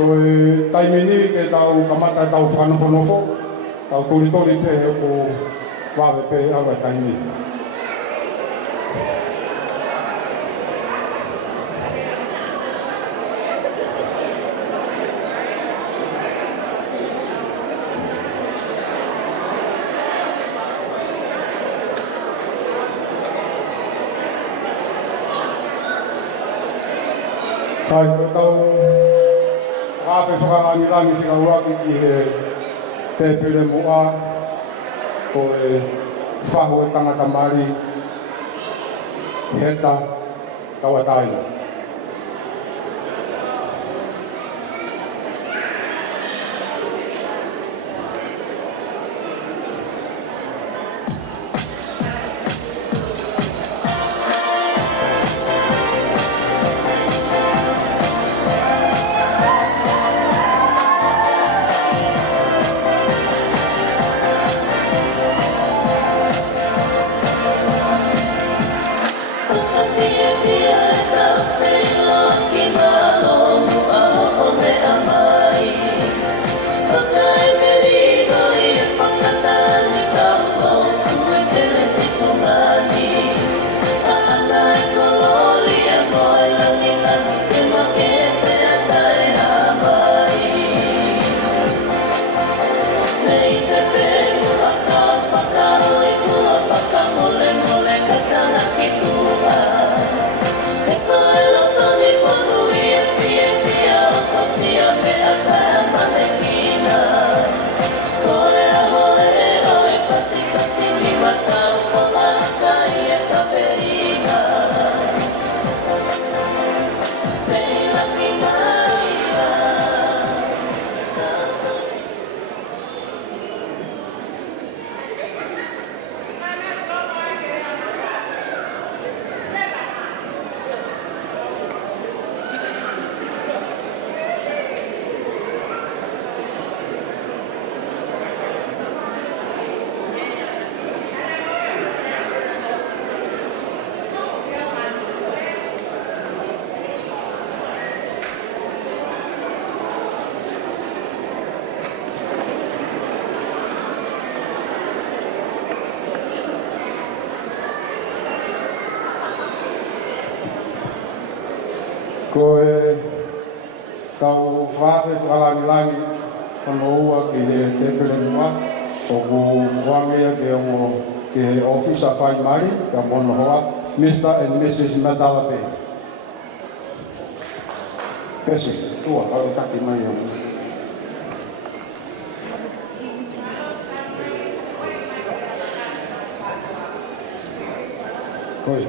Koe taimini ke tau kamata tau whanowhanofo, tau tori pe he ko wawe pe awa taimini. Kai ko tau whape whakarangirangi whika uraki ki he te pere mua ko e whahu e tangata mari heta tawataina. Ko e tau whawe whakarangirangi kono ua ki he te pere mua o ku wangea ke ongo ki he ofisa whai mari ka mono hoa Mr. and Mrs. Matalape. Pesi, tua, karo taki mai o. Koi.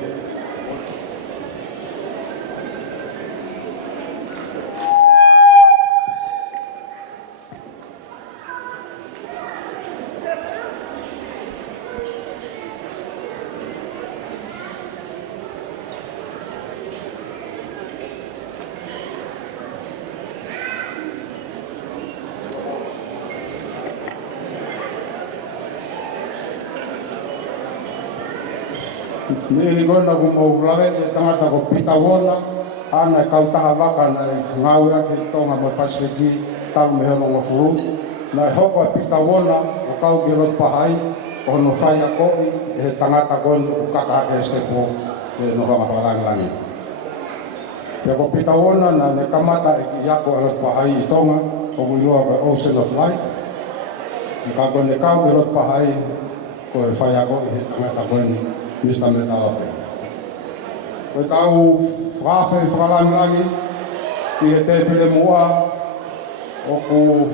Ni gona ku mau lawe e tangata ko pitawona ana kautaha waka na ngau ake tonga mo pasiki talu me hono ngofuru na hoko pitawona o kau girot pahai ono faya koi e tangata kon kaka ake stepo e no kama wharangirangi. Pe ko pitawona na ne kamata e yako alot pahai tonga o mulua ka Ocean of Light e kako ne kau girot pahai ko e faya koi e tangata kon Mr. Matalape. Koe tau whawhai whakarangirangi ki he te pere mua o ku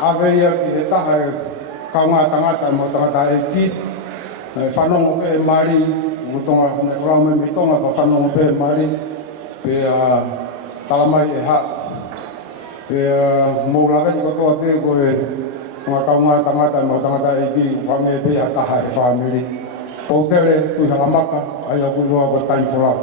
aweia ki he taha e kaunga tangata mo tangata e ki whanongo pe e mari mo tonga hone wraume mi tonga pa whanongo pe e mari pe talamai e ha pe moulawe i kotoa pe koe kaunga tangata mo tangata e ki wange pe a taha e whamiri o tere tui haramaka ai a kuroa ko time for out.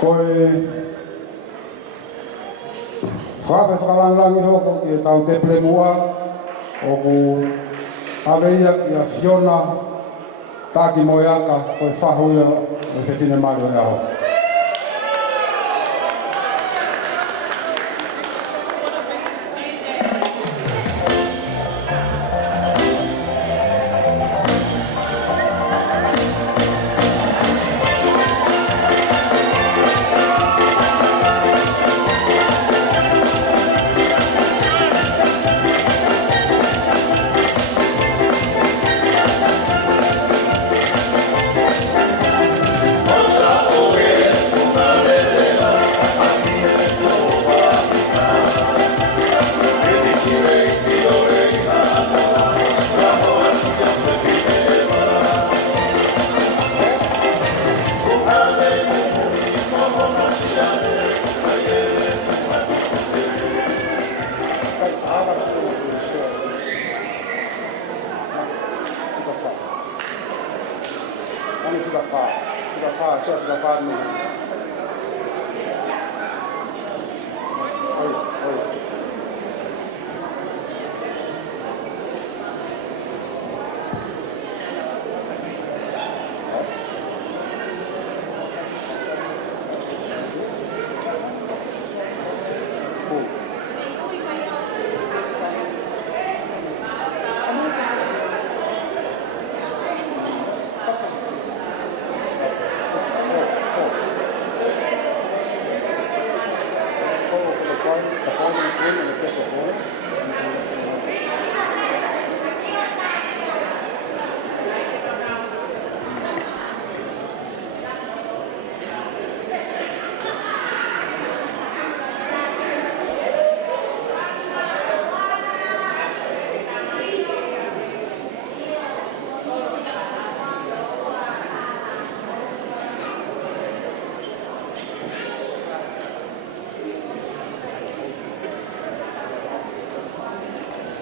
Koe whape whakalangangi hoko ki e tau te premua o ku aveia ki a Fiona tāki moeaka koe whahuia o te whine mario e aho.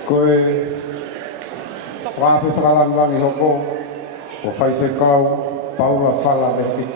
Koe whape whakalangangi hoko o whaiwhekau Paula whala reki.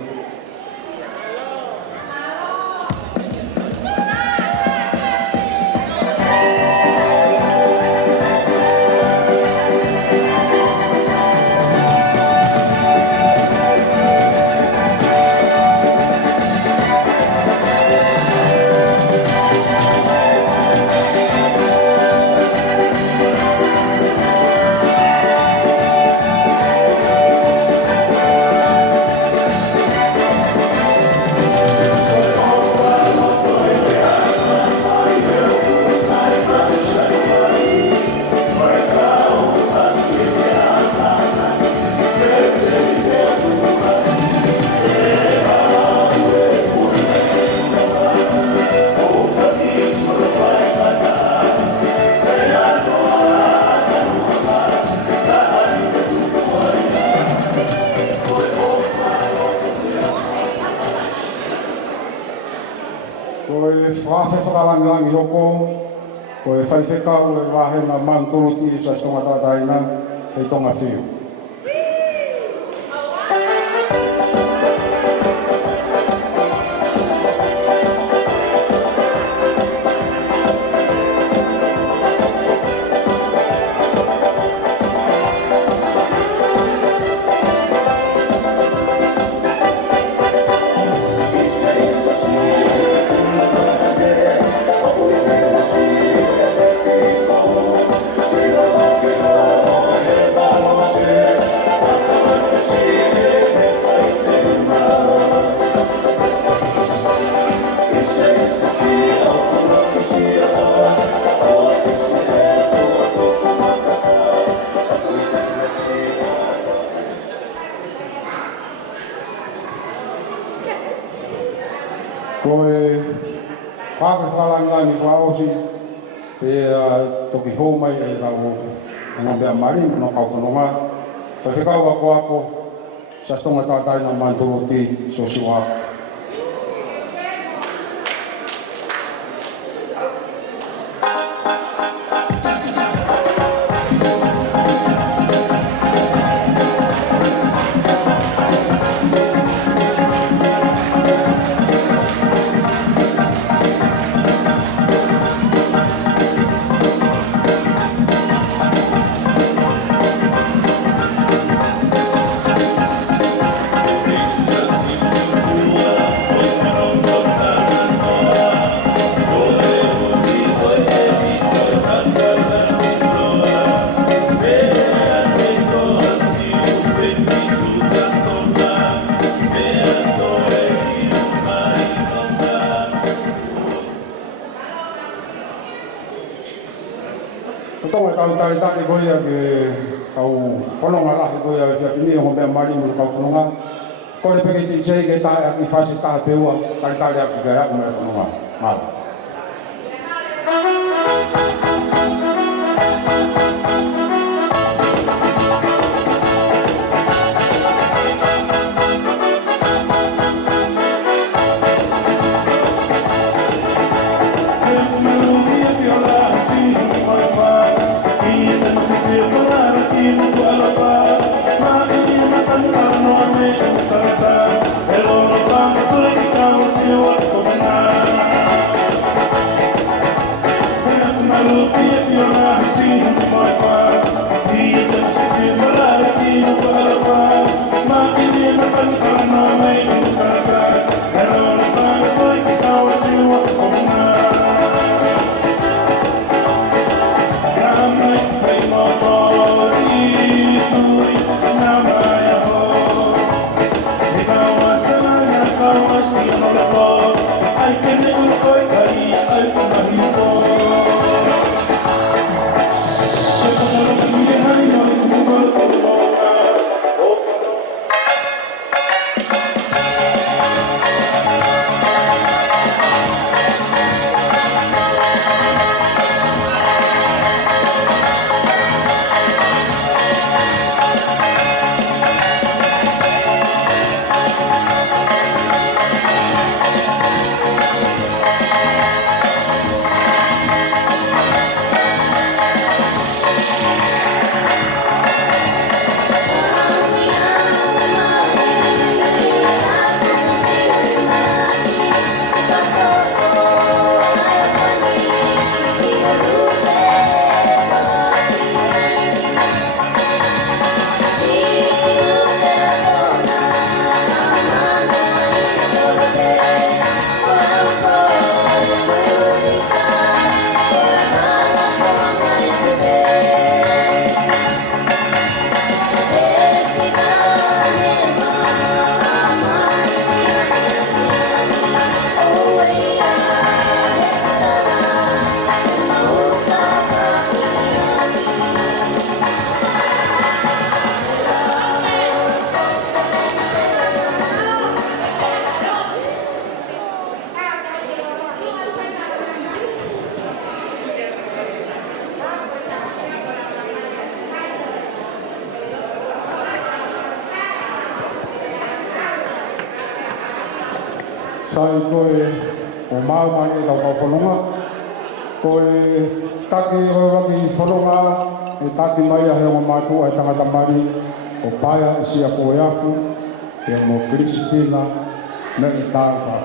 Whape whakalangangi hoko, koe whaiwhekau e wāhena manturuti sa tonga tātaina hei tonga whiu. Koe whape whalangangi whaosi e toki hou mai e tau ngā mea mari no kau whanonga. Whaiwhekau ako sa tonga tātaina manturuti so siwafu. Tonga tau tari koia ke kau whanonga lahi koia e whini o mea mari mo kau whanonga. Kore peke ti sei ke tae aki whasi taha peua, tari aki kai aku mea whanonga. Mara. Sai koe o maumani tau kau whanonga. Koe taki o raki whanonga e taki mai a heo mātua e tangata mari o paia e sia koe aku e mo Kristina me i tāka.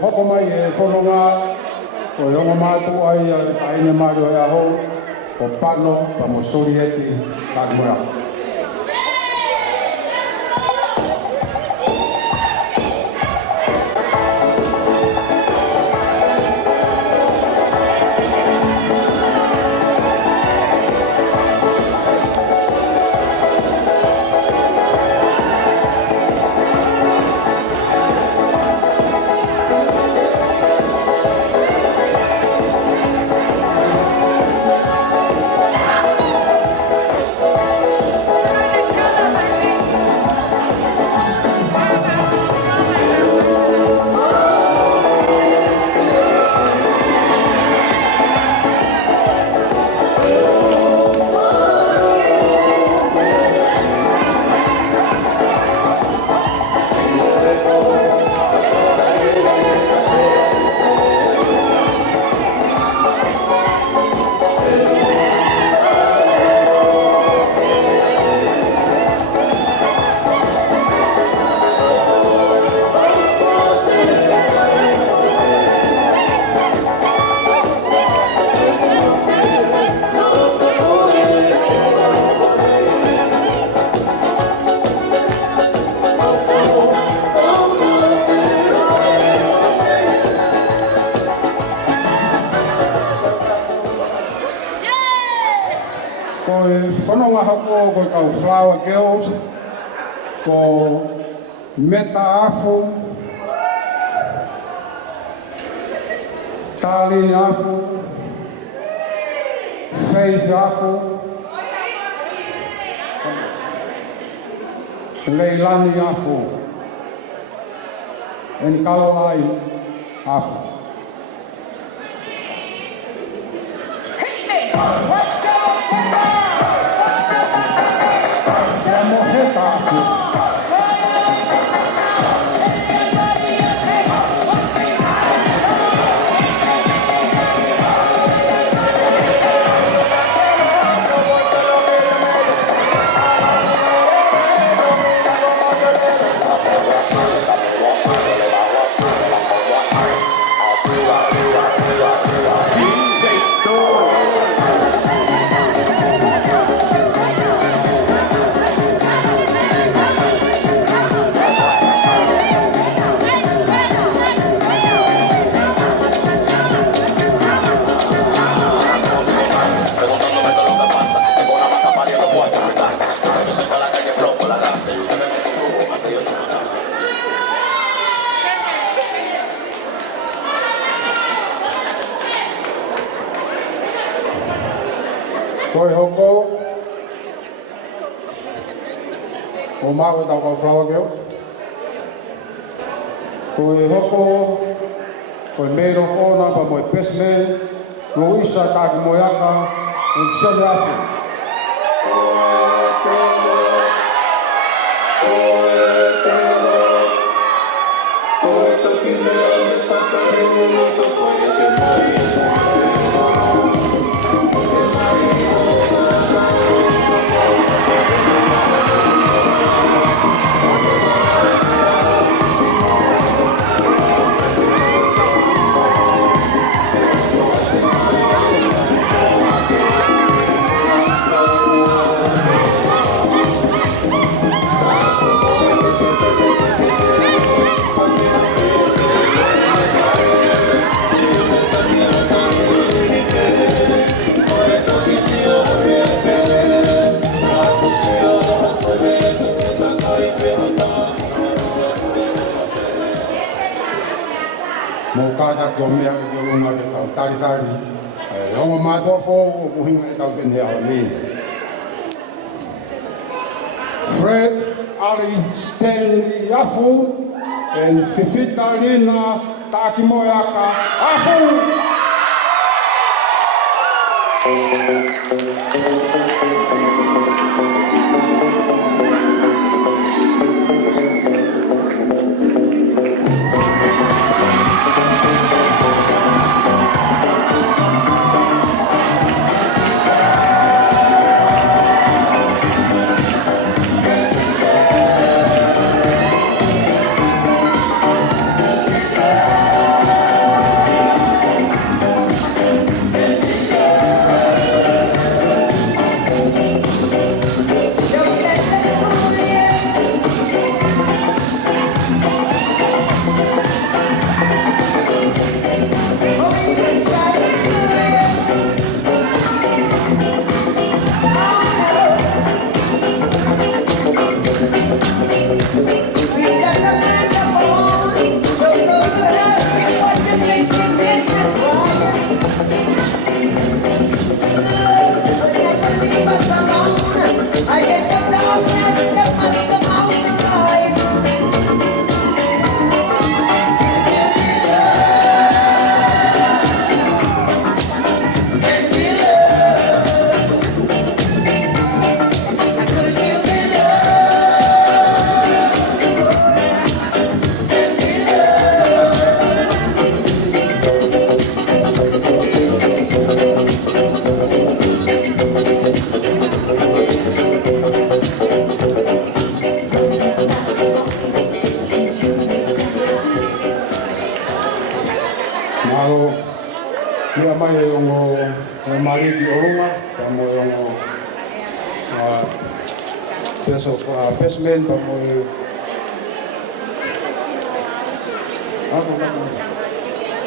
Hoko mai e whanonga, o e onga mātu ai a taine maro e aho, o pano pa mo sori eti Takumura. Whanonga hako ko kau Flower Girls, ko Meta Afu, Tālini Afu, Faith Afu, Leilani Afu, and Kalolai Afu. Koi hoko, o mau tau kau Flower Girls. Koi hoko, koi maid of honor pa moi best man, Luisa Takumoyaka, and Shem Rafi. Mokata jomia ke lunga ke tau tari tari. Ongo matofo o kuhinga e tau penhe au ni. Fred, Ali, Stanley, Yafu, and Fifita-Lina, Takimoyaka, Afu! Malo mea mai e ongo mariki orunga, pamo e ongo pesmen, pamo e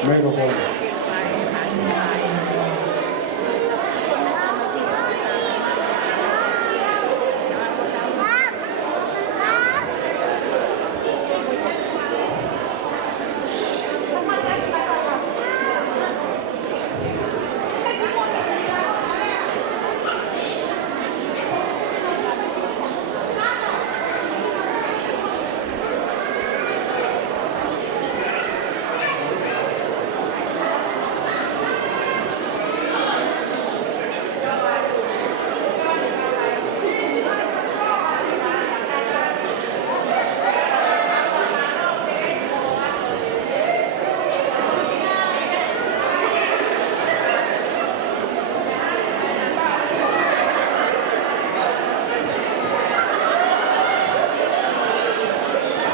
mego kona.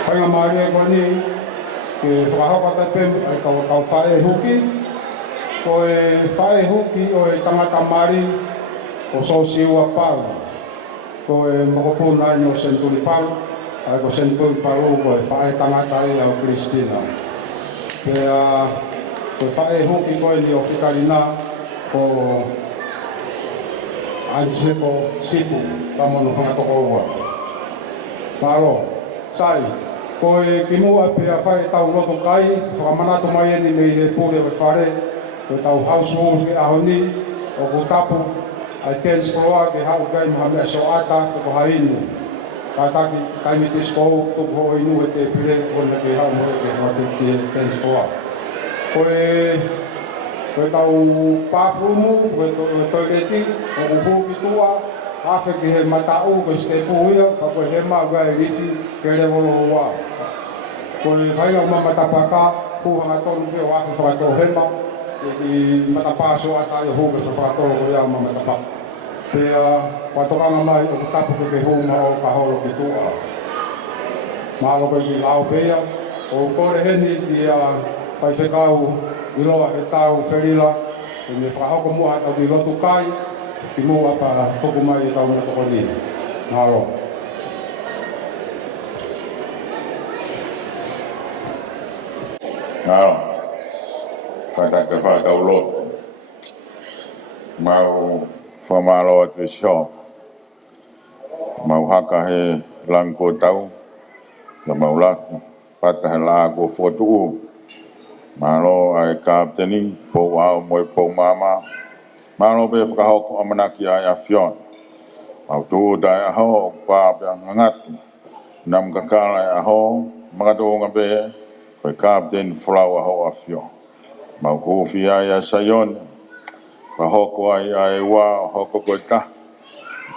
Painga maari e kwani ke whakahapa tai pēmu ai kau whae huki. Ko e whae huki o e tangata maari o sosiua Paula. Ko e mokopuna ni o senturi Paula. Ai ko senturi Paula ko e whae tangata e au Kristina. Pea ko e whae huki ko e ni o Fifita-Lina ko Anseko Sipu kamono whangatoko ua. Paro, sai. Ko e kimua pea whae tau loto kai, whakamanato mai eni mei he pūre o whare, ko tau house rules ke ahoni, o ko tapu, ai tens floa ke hau kai maha mea so ata, ko hainu. Ka taki, kai mi tis kou, tuku ho inu e te pire, ko na ke hau moe ke whate te tens floa. Ko e tau pāwhumu, ko e toileti, o ko hūki tua, hafe ki he matau, ko ste puia, pa ko he maa gai risi, ke rewolo wā. Ko e whainga uma matapaka, puhanga tonu pia wafi whakato hema, ki matapaso ata i huke whakato ko ia uma matapaka. Pea, watokanga mai o tapu ke huma o ka holo ki tua. Mahalo ko ki lao pea, o kore heni ki a pai whekau, iloa he tau wherila, e me whakahoko mua tau ki lotu kai, ki mua pa toku mai e tau na toko ni. Mahalo. Nào, phải thay cái phải đầu lột mau pha ma lo tu sho mau haka he lang ko tau la mau la pata la ko fotu ma lo ai kapteni po wa mo po mama ma lo be fa ho amanaki ai afion mau tu dai ho pa ngat nam ka kala ho ma do ngabe ko kapten flower ho afion mau ko fia ya sayon pa hoko ai wa hoko ko ta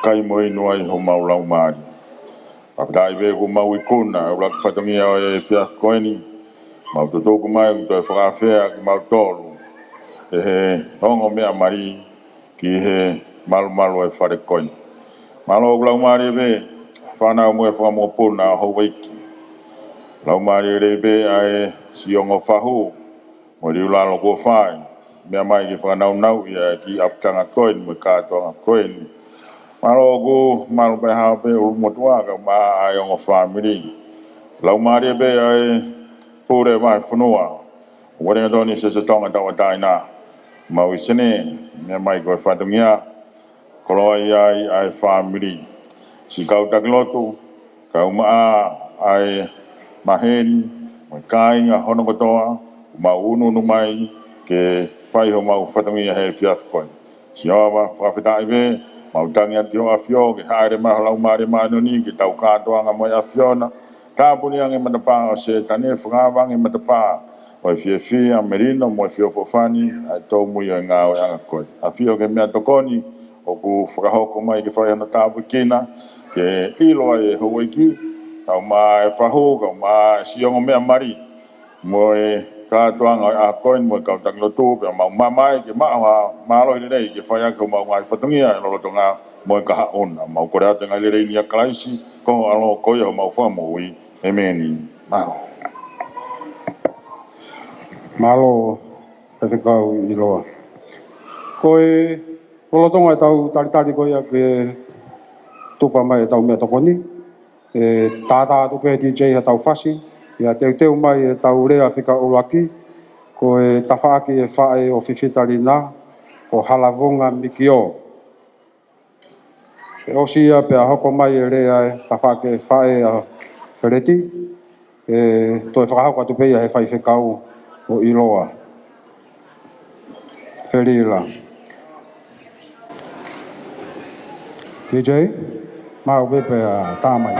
kai mo ino ai ho mau lau mari pa dai ve ko mau ikuna o la fatongi ai fia koini mau to ko mai to fa fea ki mau tolu he hongo me mari ki he mal e fare koini malo lau mari ve fa na mo fa mo puna ho wiki lau mari rebe ai siongo fahu mo ri la lo ko fai me mai ki fa nau ia ki aptanga koin mo ka to koin malo go malo be ha be o mo tua ka ma ai o family lau mari be ai pure mai funua o re doni se tonga ta wata ina ma wisene me mai ko fa dungia ko ai family si ka ta gloto ka ai mahen mo kai nga hono ko toa ma unu no mai ke fai ho mau fatangi he fiaf ko si ava fa fita ibe mau tanga ki ho afio ke haere ma lau mare ma no ni ki tau ka to nga mo afiona ta buni ang me pa se tane fra bang me pa o fi amerino mo fio fofani ai to mu nga o nga ko afio ke me to koni o ku fra ho ko mai ke fai na ta bukina ke ilo e ho iki tau mai fa ho ko ma si o me mari mo ka tuanga a koin mo ka tak lo tu pe ma mai ke ma lo ni dei ke fa ya ko ma ngai fatungia lo tonga mo ka ha on ma ko ra tenga le ni klaisi ko alo ko yo ma fa mo wi emeni Malo e whekau I loa. Ko e polotonga e tau taritari ko ia ke tuwha mai e tau mea tokoni. E tātā tuke e DJ e tau whasi. Ia teu mai e tau rea whekau aki. Ko e tawhaaki e whae o Fifita-Lina. O halavunga mikio. E osia pe a hoko mai e rea e tawhaaki e whae a whereti. E toi whakahau atu peia he whai whekau o Iloa. Wherila. DJ, mau bepe a tāmai.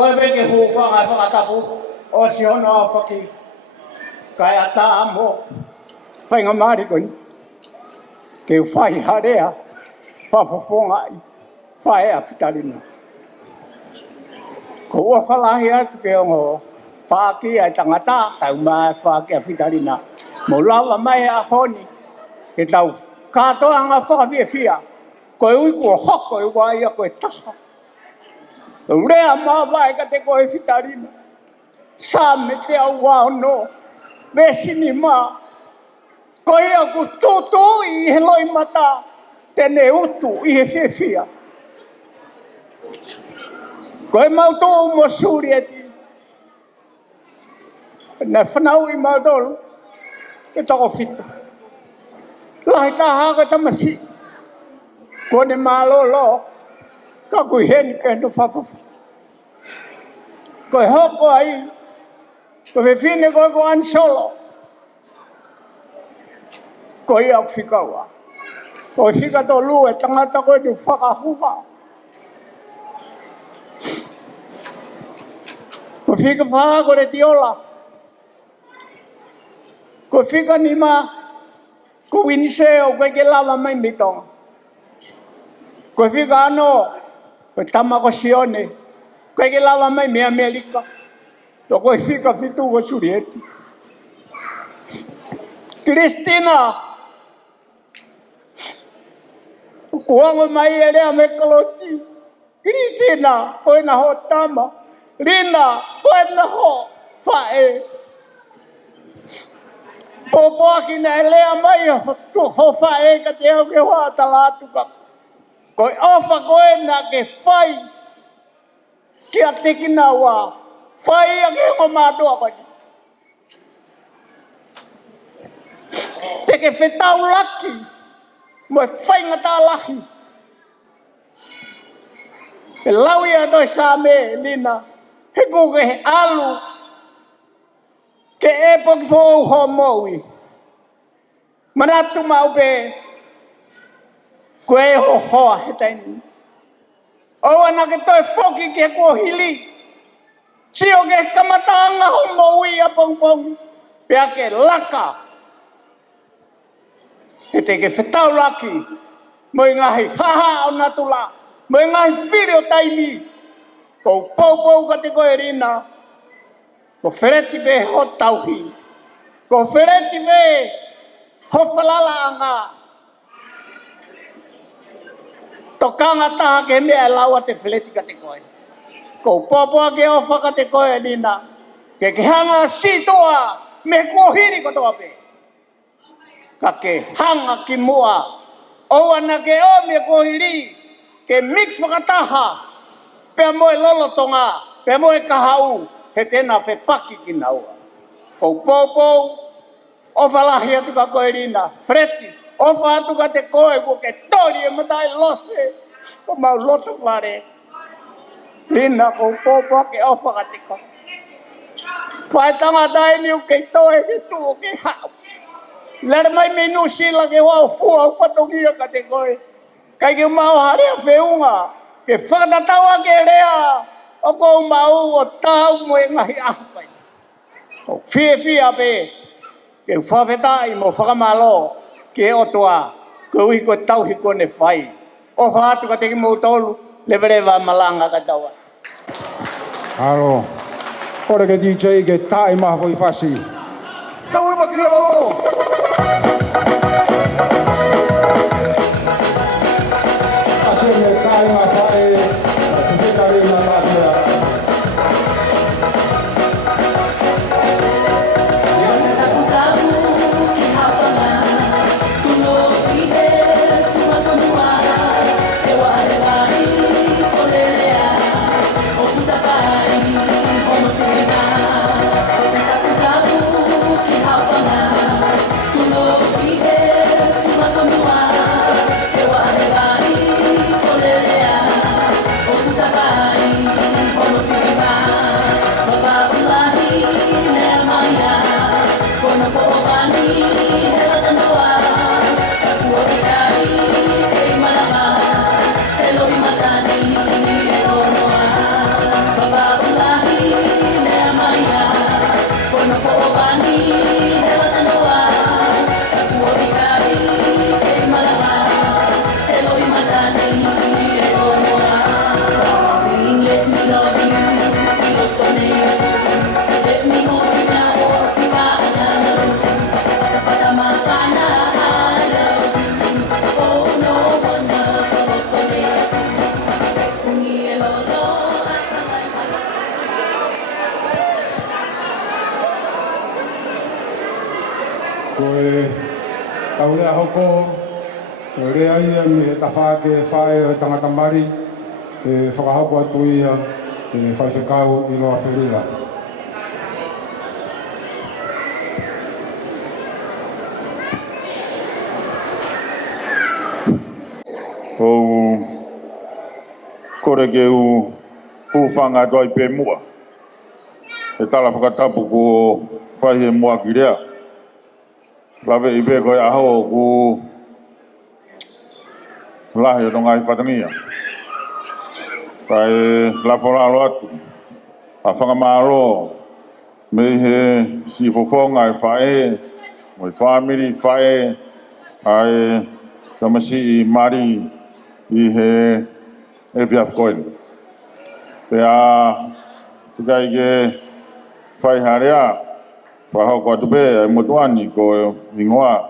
Koe veke hu whanga whakatapu o si hono a whaki. Kai ata amo whainga maari koni. Ke whai harea whawhawhonga i whae a Fifita-Lina. Ko ua whalahi atu ke ongo whaaki ai tangata tau mai whaaki a Fifita-Lina. Mo lawa mai a honi ke tau katoa nga whakawhia whia. Koe ui kua hoko i wai a koe taha. Rea mawai ka te koe Fifita-Lina. Sa me te au wao no. Vesini ma. Koe aku tutu i he loi mata. Tene utu i he whiwhia. Koe mau tō mo suri eti. Na whanau I mau tōlu. Ke tako whita. Lahi tā haka tamasi. Kone mālo lo. Ka kui heni ke no whawhawha. Koe hoko ai. Koe whiwhine koe ko ansolo. Koe au whikaua. Koe whika tō lue tangata koe ni whakahuha. Koe whika whaha kore tiola. Koe whika ni ma. Koe winiseo koe ke lava mai mitonga. Koe whika ano. Koe tamako sione. Koe ke lava mai me Amerika. Koe whika whitu ko surieti. Kristina. Kuango mai ere me kalosi. Kristina. Koe na ho tama. Rina. Koe na ho. Fae. Popo aki na elea mai tu ho fae ka te au ke hoa talatu ka. Koe ofa koe na ke fai. Ki a teki na wa. Fai a ke ho mātua koe. Te ke whetau laki. Moe fai ngata lahi. E lawi a toi sa me Lina. He kuke he alu. Ke e poki fōu ho moui. Manatu mau pe. Koe ho hoa he taini. O ana ke toi foki ke kua hili. Sio ke kamatanga ho moui a pong pong. Pea ke laka. He te ke whetau laki. Moi ngahi haha o natula. Moi ngahi whiri o taimi. Kou pou ka te koe Rina. Ko whereti me ho tauhi. Ko whereti me ho whalala anga. Tokanga taha ke mea laua te whereti ka te koe. Ko popoa ke ofa ka te koe Lina. Ke hanga sitoa me kuohiri ko toa pe. Ka ke hanga ki mua. O ana ke o me kuohiri. Ke mix whakataha. Pea moe lolotonga. Pea moe kahau. He tēnā whepaki ki naua. Kou pōpou, ofa lahi atu ka koe Rina. Freti, ofa atu ka te koe, ko ke tori e matai lose. Ko mau loto whare. Rina, kou pōpou ke ofa ka te koe. Whae tangata e niu kei toe ke tuo ke hau. Lere mai me nu sila ke wau fua au whatongia ka te koe. Kai ke mau harea whiunga. Ke whakatataua ke rea. O kou mau o tau mo e ngahi ahupai. O whia pe. Ke whawhetai mo whakamalo. Ke o toa. Ko ui ko tau hiko ne whai. O whaatu ka teki mo tolu. Leverewa malanga ka taua. Aro. Ore ke DJ ke tai maha koi whasi. Tau e makio! Ase me tai maha whae. Fifita-Lina Latu. Taulea hoko, rea ia me he tawha ke whae o tangata mari, e whakahoko atu ia, e whaifekau I loa whirila. O kore ke u whanga doi pe mua. E tala whakatapu ko whaihe mua ki rea. Lawe I pe koe aho ku lahi o ngai whatangia. Kai la whoralo atu. A whangamaro me he si fofonga e whae, mo I whamiri whae, ai tamasi I mari I he e whiaf koen. Pea tukai ke whai harea, whahau kua tupe e motuani ko ingoa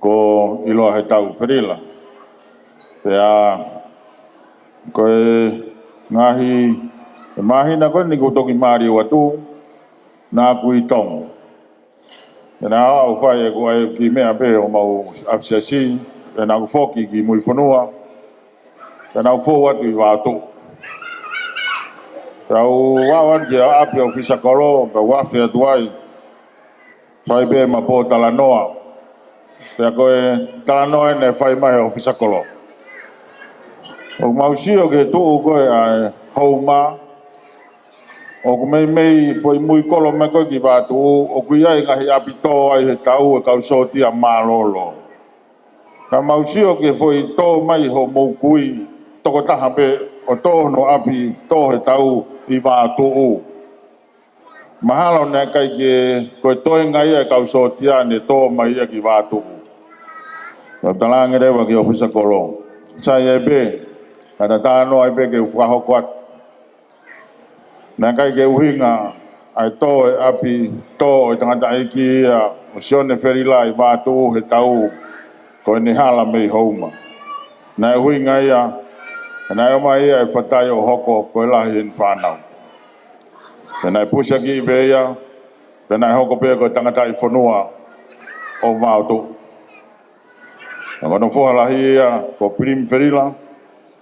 ko iloa he tau whirila. Pea koe ngahi e mahi na koe ni ko toki maari o atu na kui tong. E na au whai e koe ki mea pe o mau apsiasi, e na ku whoki ki mui whanua, e na ku whou atu I wātou. Tau wawan ki a api au whisakoro, ka wafi atu ai, whai pe ma po talanoa. Pea koe talanoa e ne whai mai au whisakoro. O mausio ke tuu koe a hou ma, o ku mei foi mui kolo me koe ki wātu, o ku iai ngahi api tō ai he tau e kau soti a mālolo. Ka mausio ke foi tō mai ho mou kui, toko taha pe o tō no api tō he tau I wātu. Mahalo ne kai ke koe toi ngai e kau soti a ne tō mai e ki wātu. Ka talange rewa ki ofisa kolo. Sai e be, kada tāno ai be ke whahoko atu. Nā kai ke uhinga ai tō e api tō e tangata iki o sione wherila I wātu he tau ko ni hala mei houma. Nā uhinga ia, nā oma ia e whatai o hoko ko e lahi in whanau. Nā pusa ki I beia, nā hoko pēr ko tangata I whanua o wātu. Nā wano whoha lahi ia ko pirim wherila,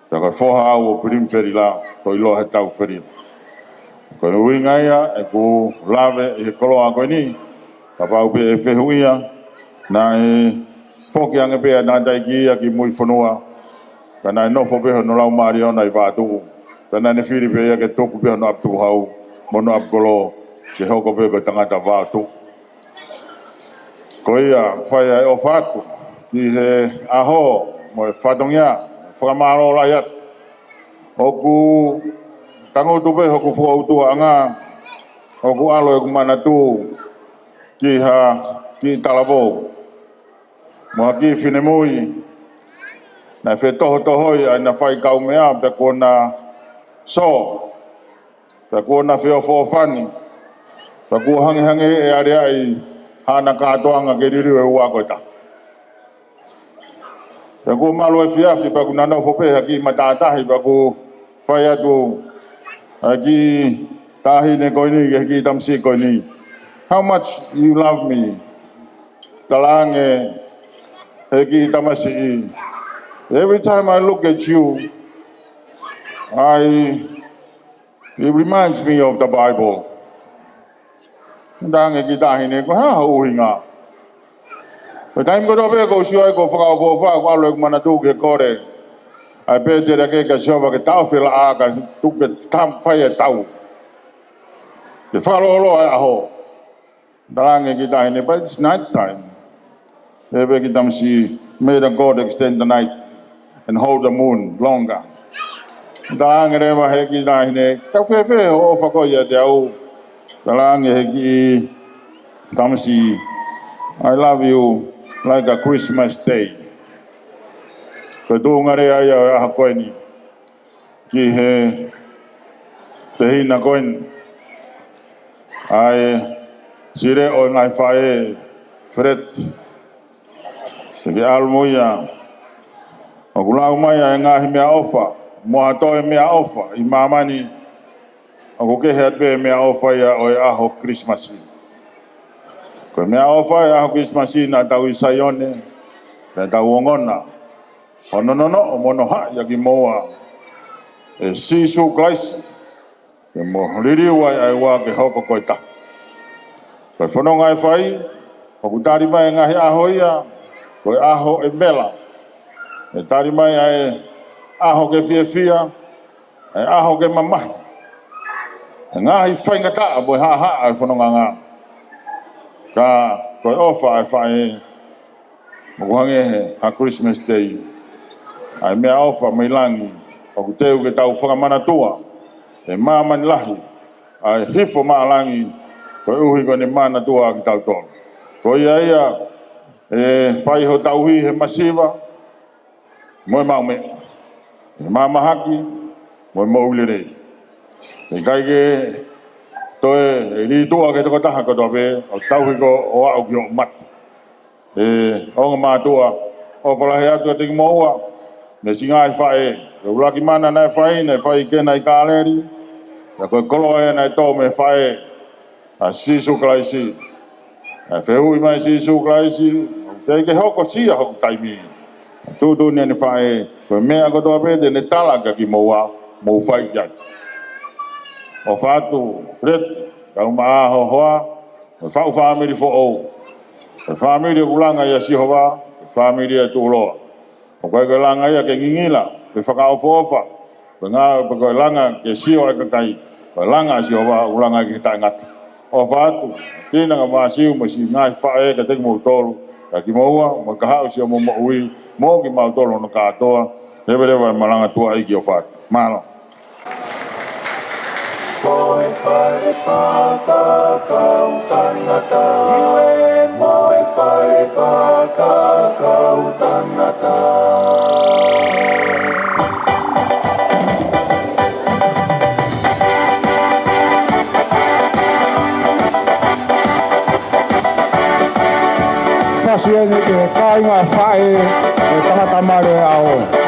nā kai whoha au o pirim wherila ko ilo he tau wherila. Ko no winga ia e ku lawe I he koloa koe ni, ka pau pe e whehu ia, nā e whoki ange pēa nā taiki ia ki mui whanua, ka nā e nofo peho no lau maari ona I wātu, ka nā ne whiri pēa ke toku peho no aptu hau, mono ap kolo, ke hoko pēo ko tangata wātu. Ko ia, whai ai o whātu, ki he aho, mo e whatongia, whakamaro lai atu, oku tango tupe hoku whautua anga, hoku alo e kumanatu ki talabo. Moa ki whine mui, na whe tohoi ai na whai kau mea pe kona so, pe kona whio whofani, pe kua hangi e are ai hana kātoanga ke ririu e uakoita. Pe kua malo e whiafi pe kuna nau whopeha ki matātahi pe kua whai atu Aki tahi ne koe ni, ki tamsi koe ni. How much you love me? Talange, ki tamasi. Every time I look at you, it reminds me of the Bible. Talange ki tahi ne koe, ha uhinga. Pe taim ko tope ko sioi ko whakaufofa, ko alo e kumanatu ke kore. Ai pēte ra ke ka siova ke tau whila āka tuke tam whai e tau. Te whalolo ai aho. Tarange ki tahine, but it's night time. Ebe ki tamsi, may the God extend the night and hold the moon longer. Tarange rewa he ki tahine, ka whewhe o whakoia te au. Tarange he ki tamsi, I love you like a Christmas day. Ko tūnga rea ia o aha koe ni, ki he te hina koe ni. Ai, sire o ngai whae Fred, te ki almuia, o kulau mai ai ngahi mea ofa, moha toe mea ofa, I mamani, o kukehe atpe mea ofa ia o aho Christmasi. Ko mea ofa ia aho Christmasi na tau I Saione, na tau ongona. O no, o mono ha, ia ki moa. E sisu klaisi, ke mo riri wai ai wa ke hoko koita ko fono ngai fai o kutari mai ngahi aho ia ko aho e mela e tari mai ai aho ke fia e aho ke mama ngahi fai ngata bo ha ai fono nga ka ko ofa ai fai mo hange ha Christmas day ai me ofa mai langi o kuteu ke tau whakamana tua e mama ni lahi ai hifo maa langi ko uhi ko ni mana tua ki tau tonu ko ia e whai ho tau hi he masiva moe mau me e mama haki moe mo ule rei e kai ke toe e li tua ke toko taha ko tope o tau hi ko o au ki o mati e onga maa tua o whalahe atu a tiki moua me singa i whae e ulaki mana nai whai kena i kāleri ya koe kolo e nai tō me whae a sisu klaisi a whehui mai sisu klaisi te ke hoko sia hoko taimi tūtū ni ane whae koe mea kotoa pete ne talaka ki moua mou whai kiai o whātu reti kau maa ho hoa o whau whamiri fo ou o whamiri o kulanga ia sihowa o whamiri e tūloa o koe koe langa ia ke ngingila ke whakao fofa koe ngā koe langa ke sio e kakai koe langa sihowa ulanga ki hitai ngata o whātu tina ka maa siu ma si ngai whae ka teki mou tolu ka ki moua ma ka hao sio mo mo ui mo ki mau tolu no kātoa rewa malanga tua iki o whātu malo Moe whare whakakau tangata Iwe moe whare whakakau tangata Pasi ene ke kāinga whae e tangata mare ao.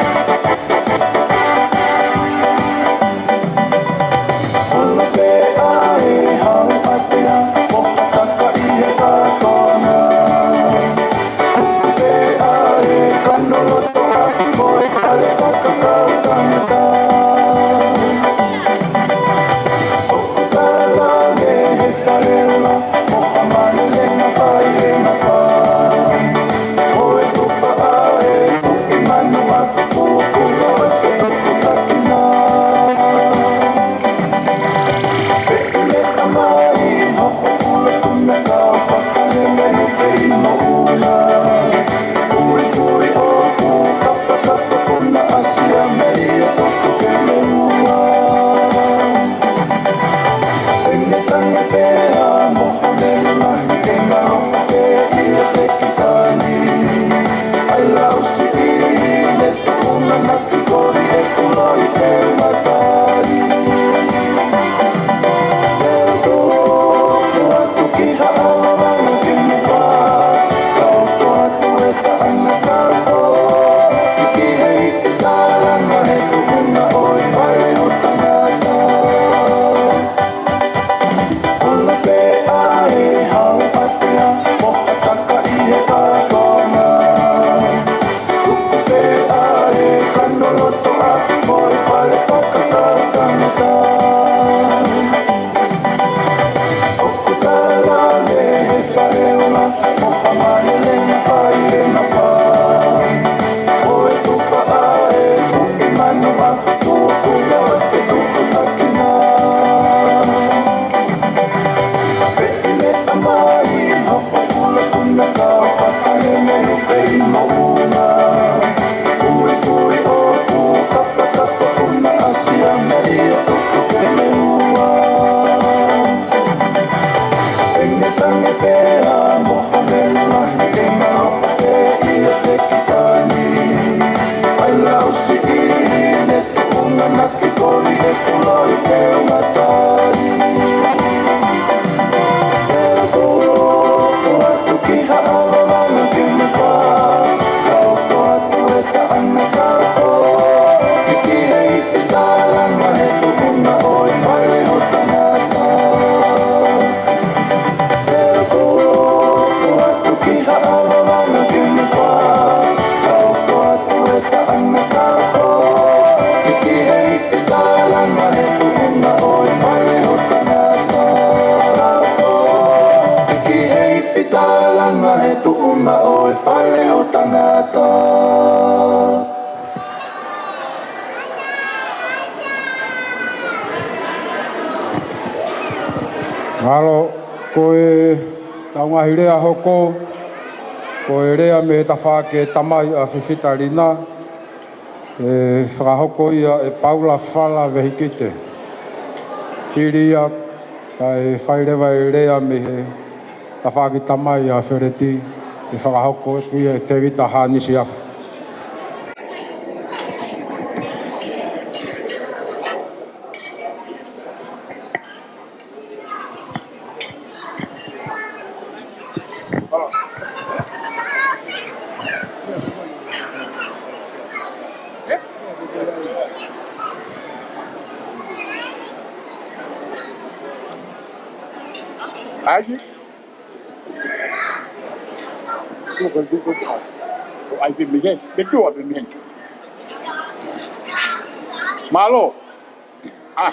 Oh Ngalo koe taungahi rea hoko, koe rea me ta whake tamai a Fifita-Lina, e whakahoko ia e Paula whala vehikite. Hiria ka e whairewa e rea me he ta whake tamai a Whereti, e whakahoko e kuia e te rita hānisi afu. Aji. Ai bị mình cái chùa bị mình. Malo. À.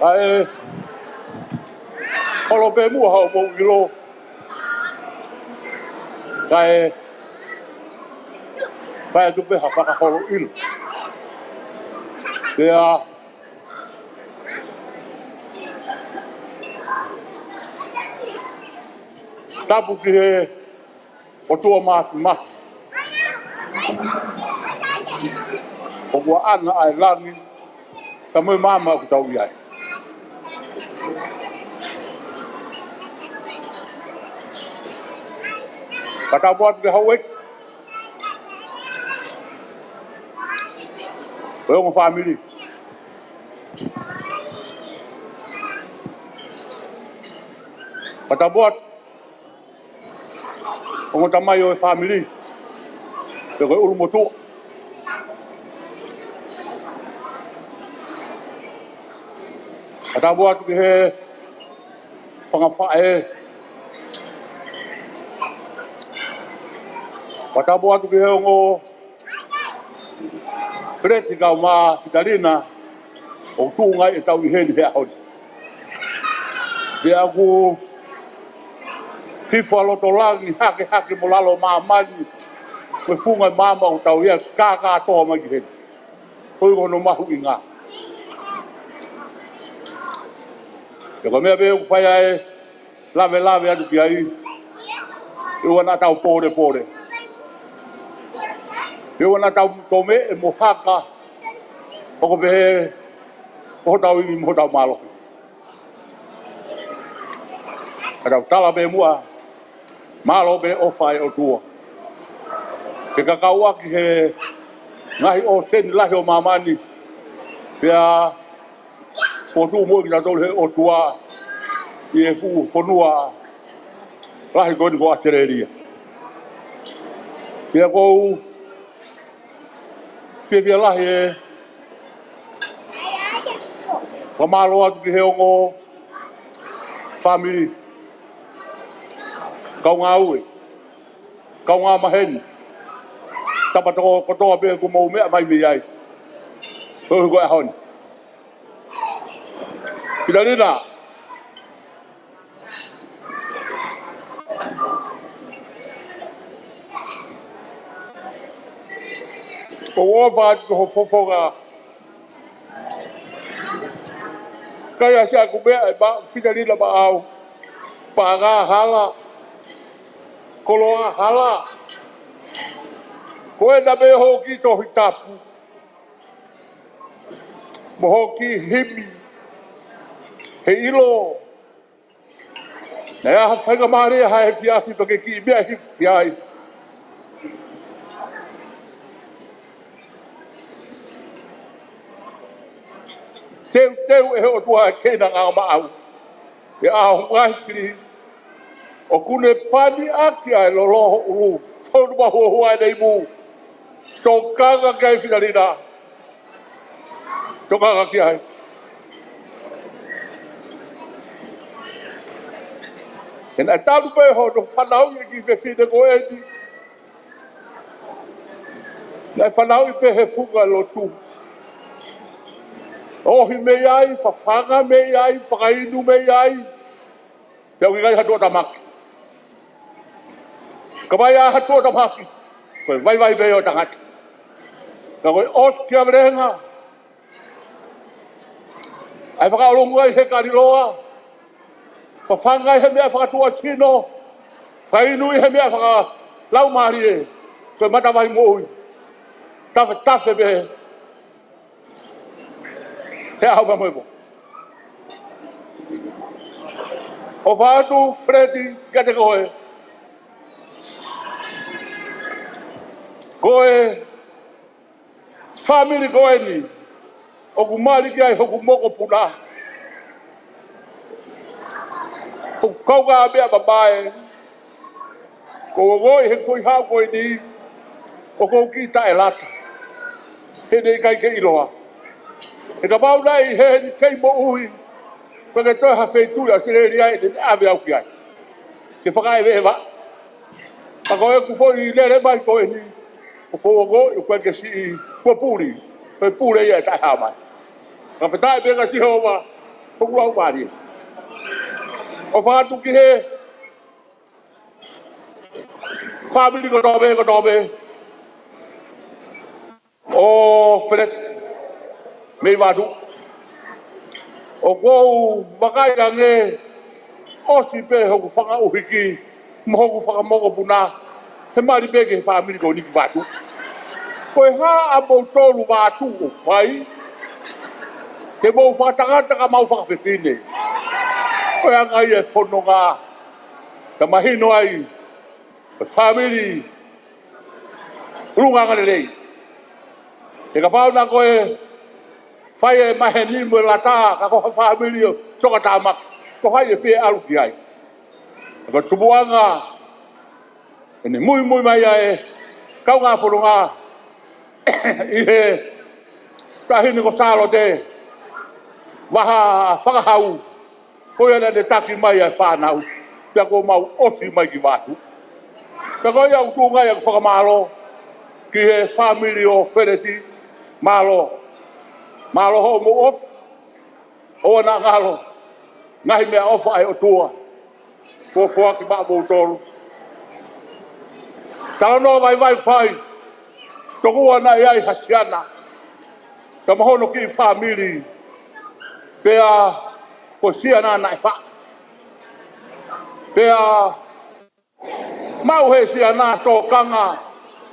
Ai. Kalau be mu hau mo kilo. Kai tu be hafaka kalau il. Dia tabu ke o tua mas. O wa ana ai langi. Tamu mama ku tau ia. Kata buat ke hawek. Orang family. Kata buat orang tamai o family. Te ko ulu motu. Kata buat ke whangafae. Kata buat ke ngo Preti kau ma Fifita-Lina o tungai e tau i heni hea honi. Te aku hifo aloto langi hake mo lalo maamani me funga mama o tau ia kaka toa mai ki heni. Hoi kono mahu i ngā. Te ka mea beo kwhai ai lave atu ki ai. Iwa nā tau pore. Iwa nā tau tome e mo haka oko behe o tau i mo tau malo. Tau tala be mua malo be o whai o tua. Te kakau aki he ngahi o seni lahi o mamani pia potu mo ki tatou he o tua i e fu fonua lahi koni ko atereria. Pia kou fia lahi e kamalo atu ki he ongo family. Kau ngā ue, kau ngā maheni. Tapa toko kotoa be ku mau mea mai mi ai. Hoi koe honi. Fifita-Lina. Ko ofa atu ko fofonga. Kaya siya ku mea e ba Fifita-Lina ba au. Paga hala. Koloa hala. Koe na me hoki tohi tapu. Mo hoki himi. He ilo. Na ea hawhainga maare hae fiafi pake ki mea hifki ai. Teu e ho tua kena ngā maau. E aho ngai whiri. O kune pani aki ai lo loho ulu. Whaunu mahu hua nei mu. Tō kanga kai Fifita-Lina. Tō kanga ki ai. E nai tānu pe ho no whanau i ki whewhine ko edi. Nai whanau i pe he funga lo tu. Ohi me ai, whawhanga me ai, whakainu me ai. Pea ui gai hatua tamaki. Ka vai a hatua tamaki. Koe vai be o tangati. Ka koe os kia mrenga. Ai whakaolongu ai he kariloa. Whawhanga he mea whakatua tino. Whainui he mea whaka lau maari e. Koe matawai moui. Tafe behe. He au ma moipo. O whaatu Fredi kia te koe. Koe family koe ni. O kumari kia i hoku moko puna. O kauga mea babae. Ko ngoi he fui hao koe ni. O kou ki tae lata. He nei kai ke iloa. E ka mau nei he ni kei mo ui. Koe ke toi ha feitu a sire ria e te ave au ki ai. Ke whakae vehe wa. Pa koe ku fo i lere mai koe ni. O kou ngoi o koe ke si i kua pūri. Koe pūre ia e tae hao mai. Ka whetae pēka si hao wa. Koku au maari. O whātu ki he. Family ko tobe. O Fred. Mei wātu. O kou makai ange. O si pe hoku whanga uhiki. Mohoku whaka moko puna. He maari peke he family ko niki wātu. Koe ha a mou tolu wātu o whai. Te mou whakatangata ka mau whakawhewhine. Koe anga i e whono ngā. Ka mahino ai. Family. Runga ngare rei. E ka pau na koe. Whai e mahe ni mo lata. Ka koha family o. Toka tāmak. Ko hai e whie alu ki ai. Ko tupuanga. E ne mui mai ai. Kau ngā whono ngā. I he. Tahini ko sālo te. Waha whakahau. Koe ana ne taki mai ai whanau. Pia ko mau osi mai ki wātu. Pia ko iau tū ngai ak whakamalo. Ki he family o Fereti. Malo. Malo ho mo of. O ana ngalo. Ngahi mea ofa ai o tua. Ko fua ki maa mou tolu. Tala no vai whai. Toku ana iai hasiana. Ka mahono ki family. Pea ko siana nai wha. Pea mau he siana tō kanga.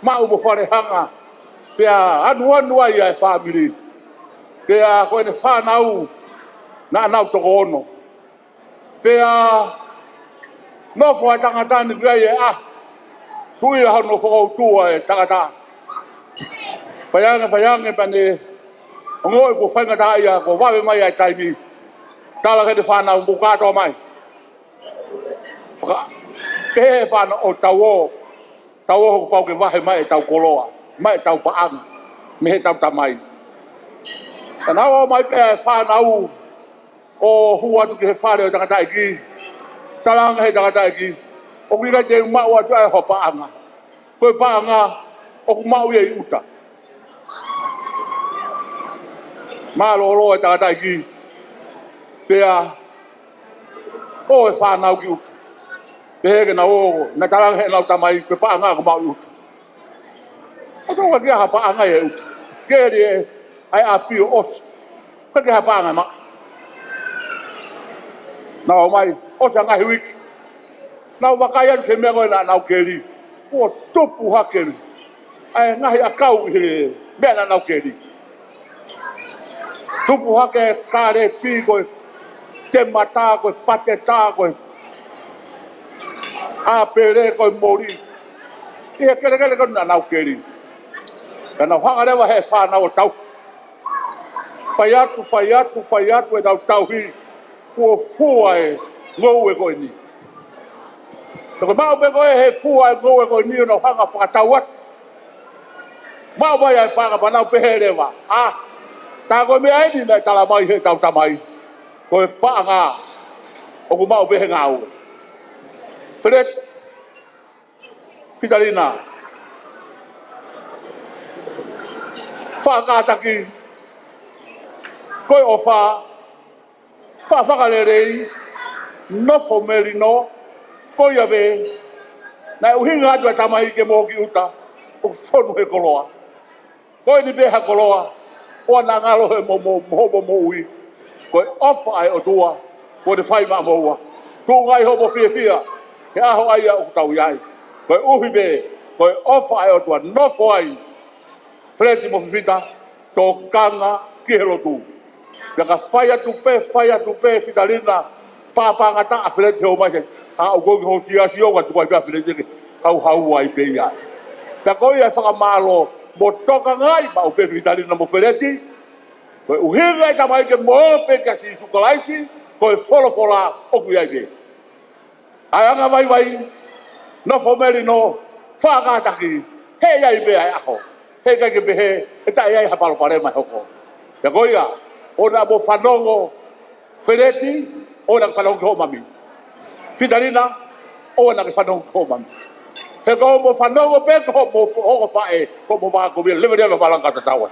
Mau mo wharehanga. Pea anu ai ai family. Pea koe ne whanau. Na anau toko ono. Pea nofo ai tangatani kia e tui hau no whakautua e tangata. Whaiange pane ngoi ko whaingata ia ko wawe mai ai taimi. Tala kete whanau mukato mai. Pehe whanau o tau ko pau ke wahe mai e tau koloa. Mai e tau paanga. Mehe tau tamai. Tanau mai pehe whanau o huatu ki he whare o tangata iki. Talanga he tangata iki. O kika te mau atu ai ho paanga. Koe paanga o ku mau i uta. Malo e tangata iki. Pea o e whanau ki uta. Peheke na o na talanga he nau tamai pe paanga ko mau i uta. O toka kia ha paanga i uta. Keri e ai api o os. Koe kia ha paanga ma. Na o mai osa ngahi wiki. Nau wakaian ke mea koe na nau keri. O tupu hakeri. Ai ngahi akau he mea na nau keri. Tupu hake kare pi koe. Te mata koe, pate tā koe. A pere koe mori. Ia kere koe na nau keri. Ka nau hangarewa he whanau o tau. Whai atu e nau tau hi. Kua fua e ngou e koe ni. Tako mau pe koe he fua e ngou e koe ni o nau hanga whakatau atu. Mau mai ai panga pa nau pehe rewa. Tā koe mea eni nei tala mai he tau tamai. Koe panga o ku mau pehe ngau. Fred, Fifita-Lina. Whakataki. Koe o whakalerei. Nofo merino. Koe ave. Nai uhinga atu e tamai ke moki uta. O whonu he koloa. Koe ni peha koloa. O na ngalo he mo ui. koe ofa ai o tua, koe ne whai maa maua. Tū ngai homo fia, he aho ai au tau iai. Koe uhi be, koe ofa ai o tua, nofo ai, Fredi mo Fifita, tō kanga ki he lotu. Pia ka whai atu pe, Fifita-Lina, pāpanga ta a Fredi ho mai he, a au gongi ho sia hionga tu kai pia Fredi, hau ai pe iai. Pia koe ai whakamalo, mo toka ngai, ma upe Fifita-Lina mo Fredi, koe uhinga i tamai ke mo pe ka ki tukalaiti, koe wholofola oku iai pe. Ai anga vai, no fomeri no, whakataki, he iai pe ai aho. He kai ke pehe, e tai ai hapalo pare mai hoko. Pia koe ia, ona mo whanongo Fredi, ona ke whanongo ho mami. Fifita-Lina, ona ke whanongo ho mami. He ko mo whanongo pe, ko mo hoko whae, ko mo wako via, lewe rea whalanga tatawa.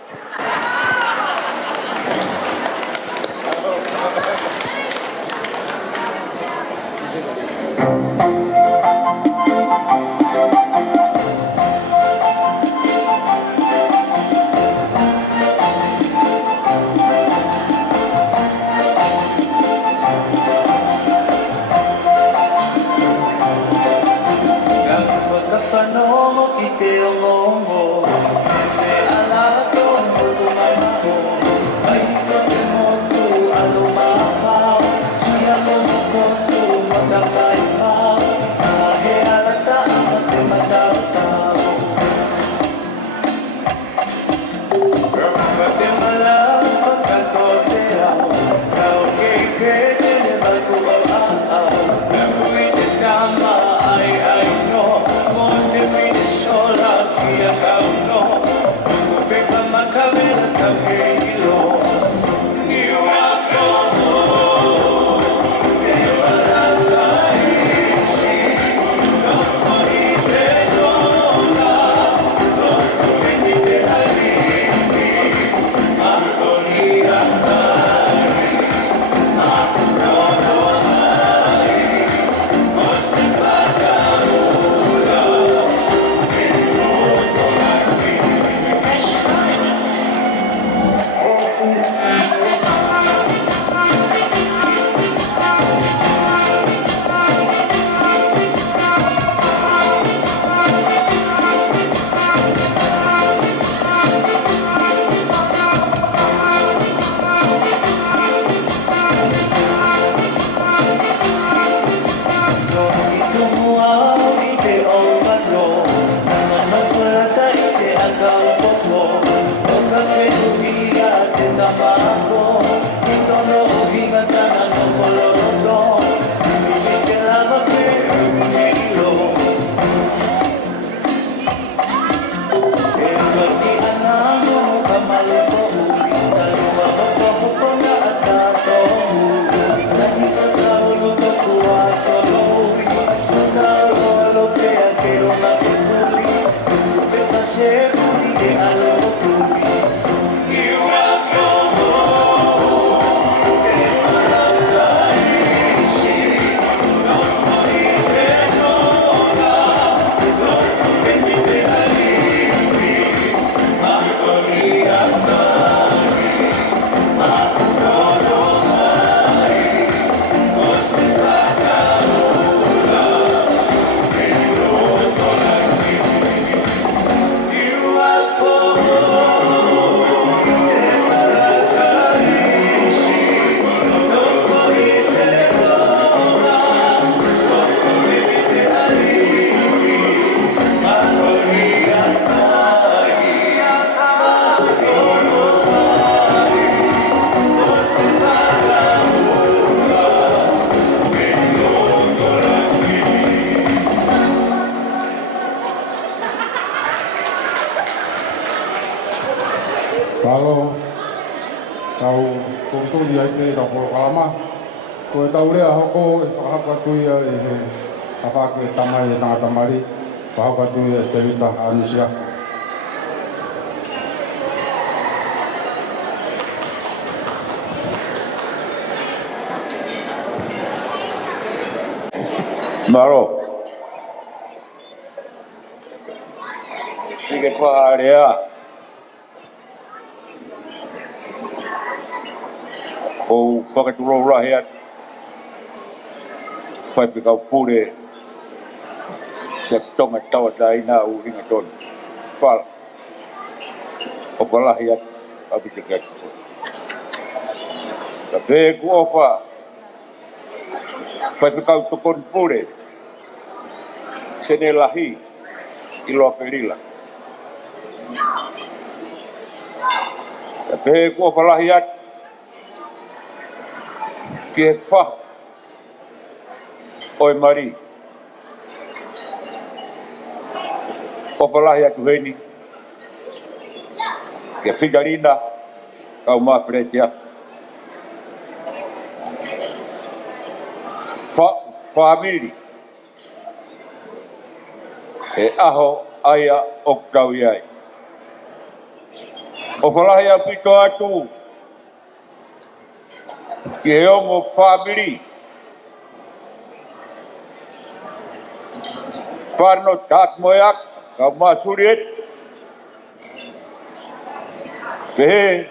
Kalau tau tungtuli ai te tau polo kalama, ko tau rea hoko e whakakatuia e he awhake tamai e tangata mari, whakakatuia e te rita anisia. Maro. Sige kwa area. o whakaturo rahi atu whaipikau pure se stonga tawa taina u hinga tonu whala o whalahi atu apite kai ka pē ku ofa whaipikau tukon pure sene lahi i loa whirila ka pē ku ofa lahi atu ki he wha oi mari o whalahi atu heni ki a Fifita-Lina kau mawhire te afu whamiri e aho aia o kau iai o whalahi a pito atu ki he ongo whamiri Parno tak moyak kau masurit pehe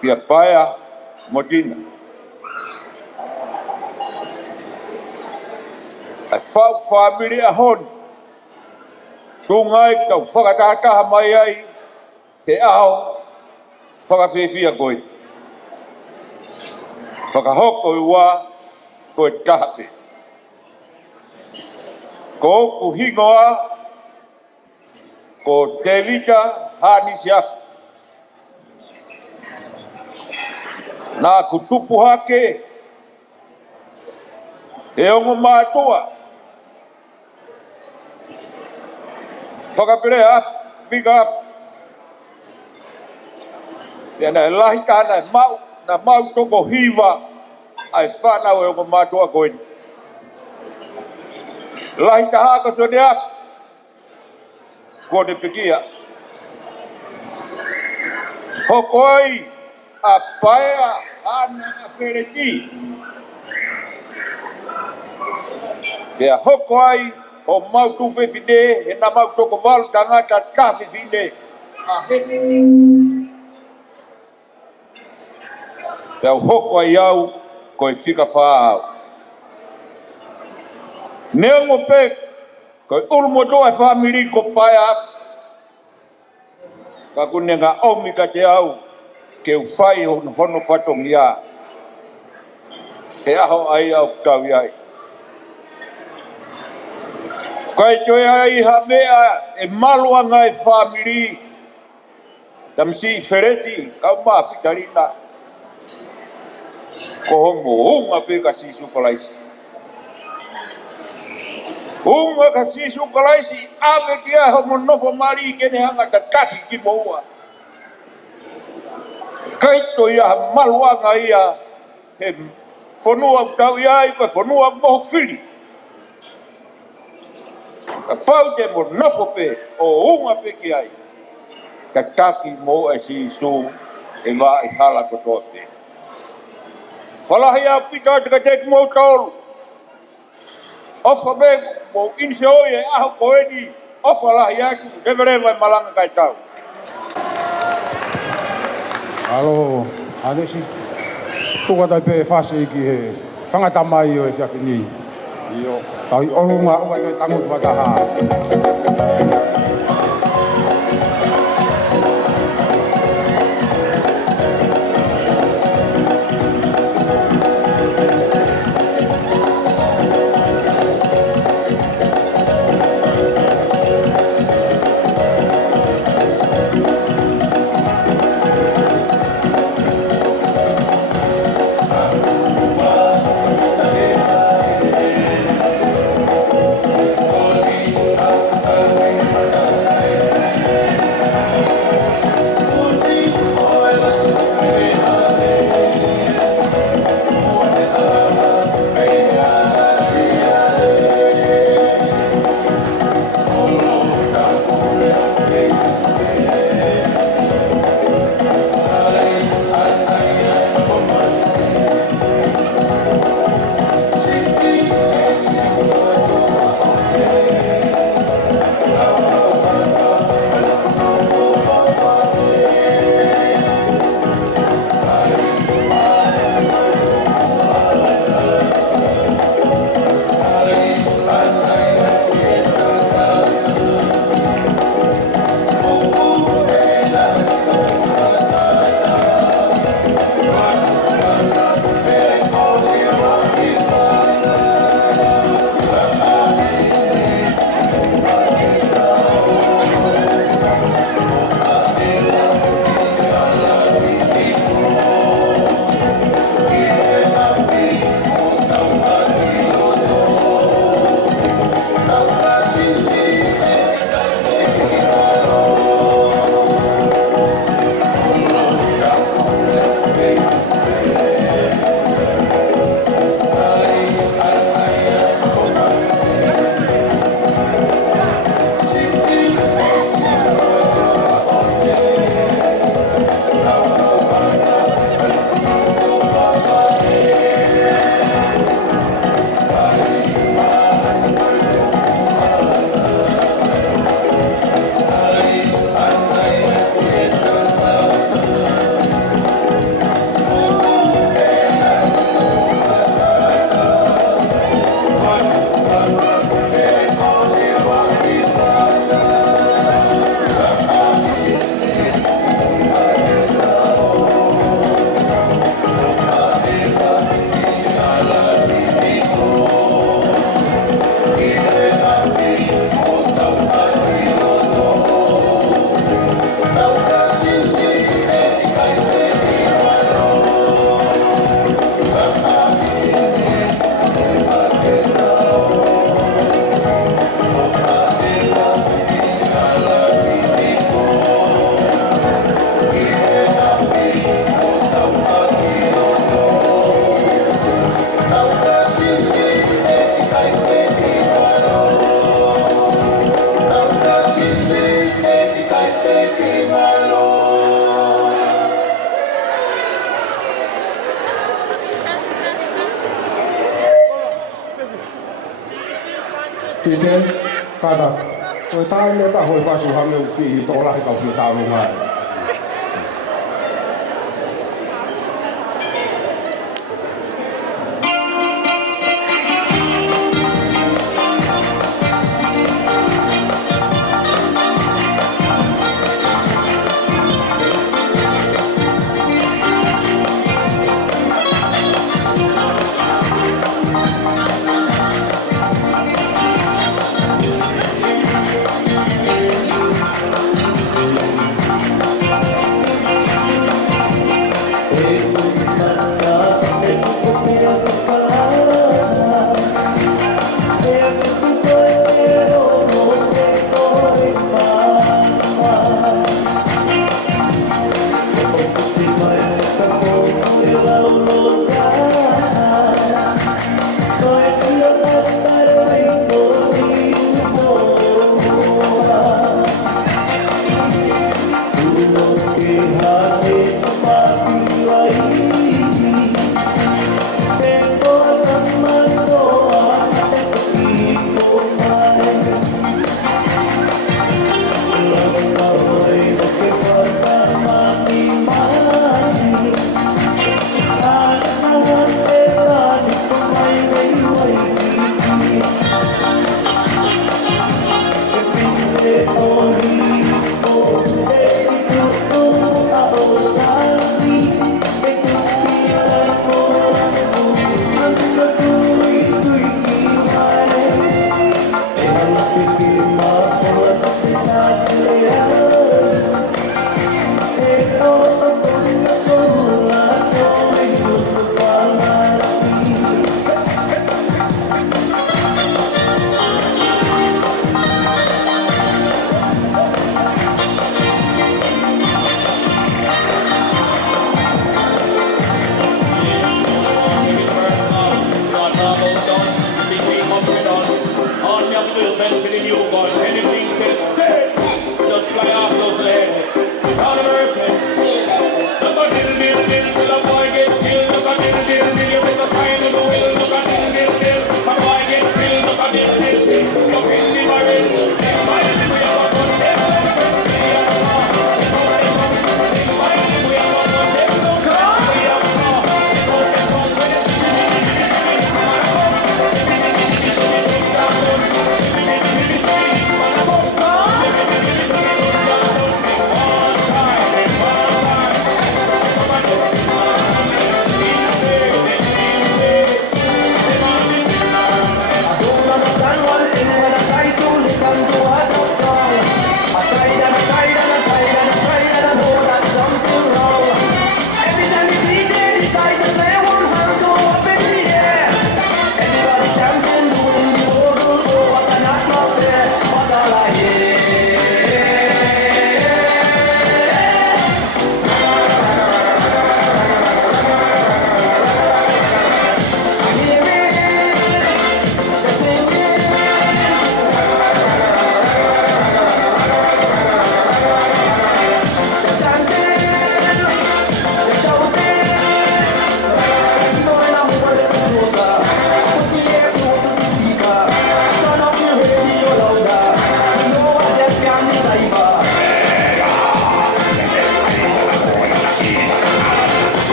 kia paya motina ai whau whamiri a hon tungai kau whakatakaha mai ai he aho whakawhiwhia koe whakahoko i wā koe tahape ko ku hingoa ko te wika hani siafu nā ku tupu hake e ongo mātua whakapere afu, wika afu tēnā e lahi tāna e mau na mau toko hiwa ai whanau e ongo mātua koeni lahi taha ko so ne afu ko ne pikia hokoi a paea ana a whereti pea hoko ai o mau tu whewhine he na mau toko walu tangata ka whewhine a heti pea hoko ai au koe whika whaau neongo pe koe urumoto ai whamiri ko paea ka kune ngā omika te au ke uwhai hono whatongi a he aho ai au kau iai kai toi ai ha mea e malua ngai whamiri tamsi whereti kau maa Fifita-Lina ko hongo hunga pe ka sisu kalaisi hunga ka sisu kalaisi ave kia hongo nofo mari kene hanga ta kati ki moua kai toi ha malua ngai a he whanua tau iai ko whanua moho whiri ka pau te mo nofo pe o hunga pe ki ai ka taki mo e sisu e wā i hala kotoa pe whalahi a pita te ka teki mo taolu ofa me mo inse oi e aho koeni ofa lahi aku reverewa e malanga kai tau Alo, anesi. Tuka tai pe fase ki he whangata mai o e whiawhini. Io. Tau i orunga ua i tangut wataha. te kata ko tai me ta hoi fasu hange uki to la ka fi ta lu mai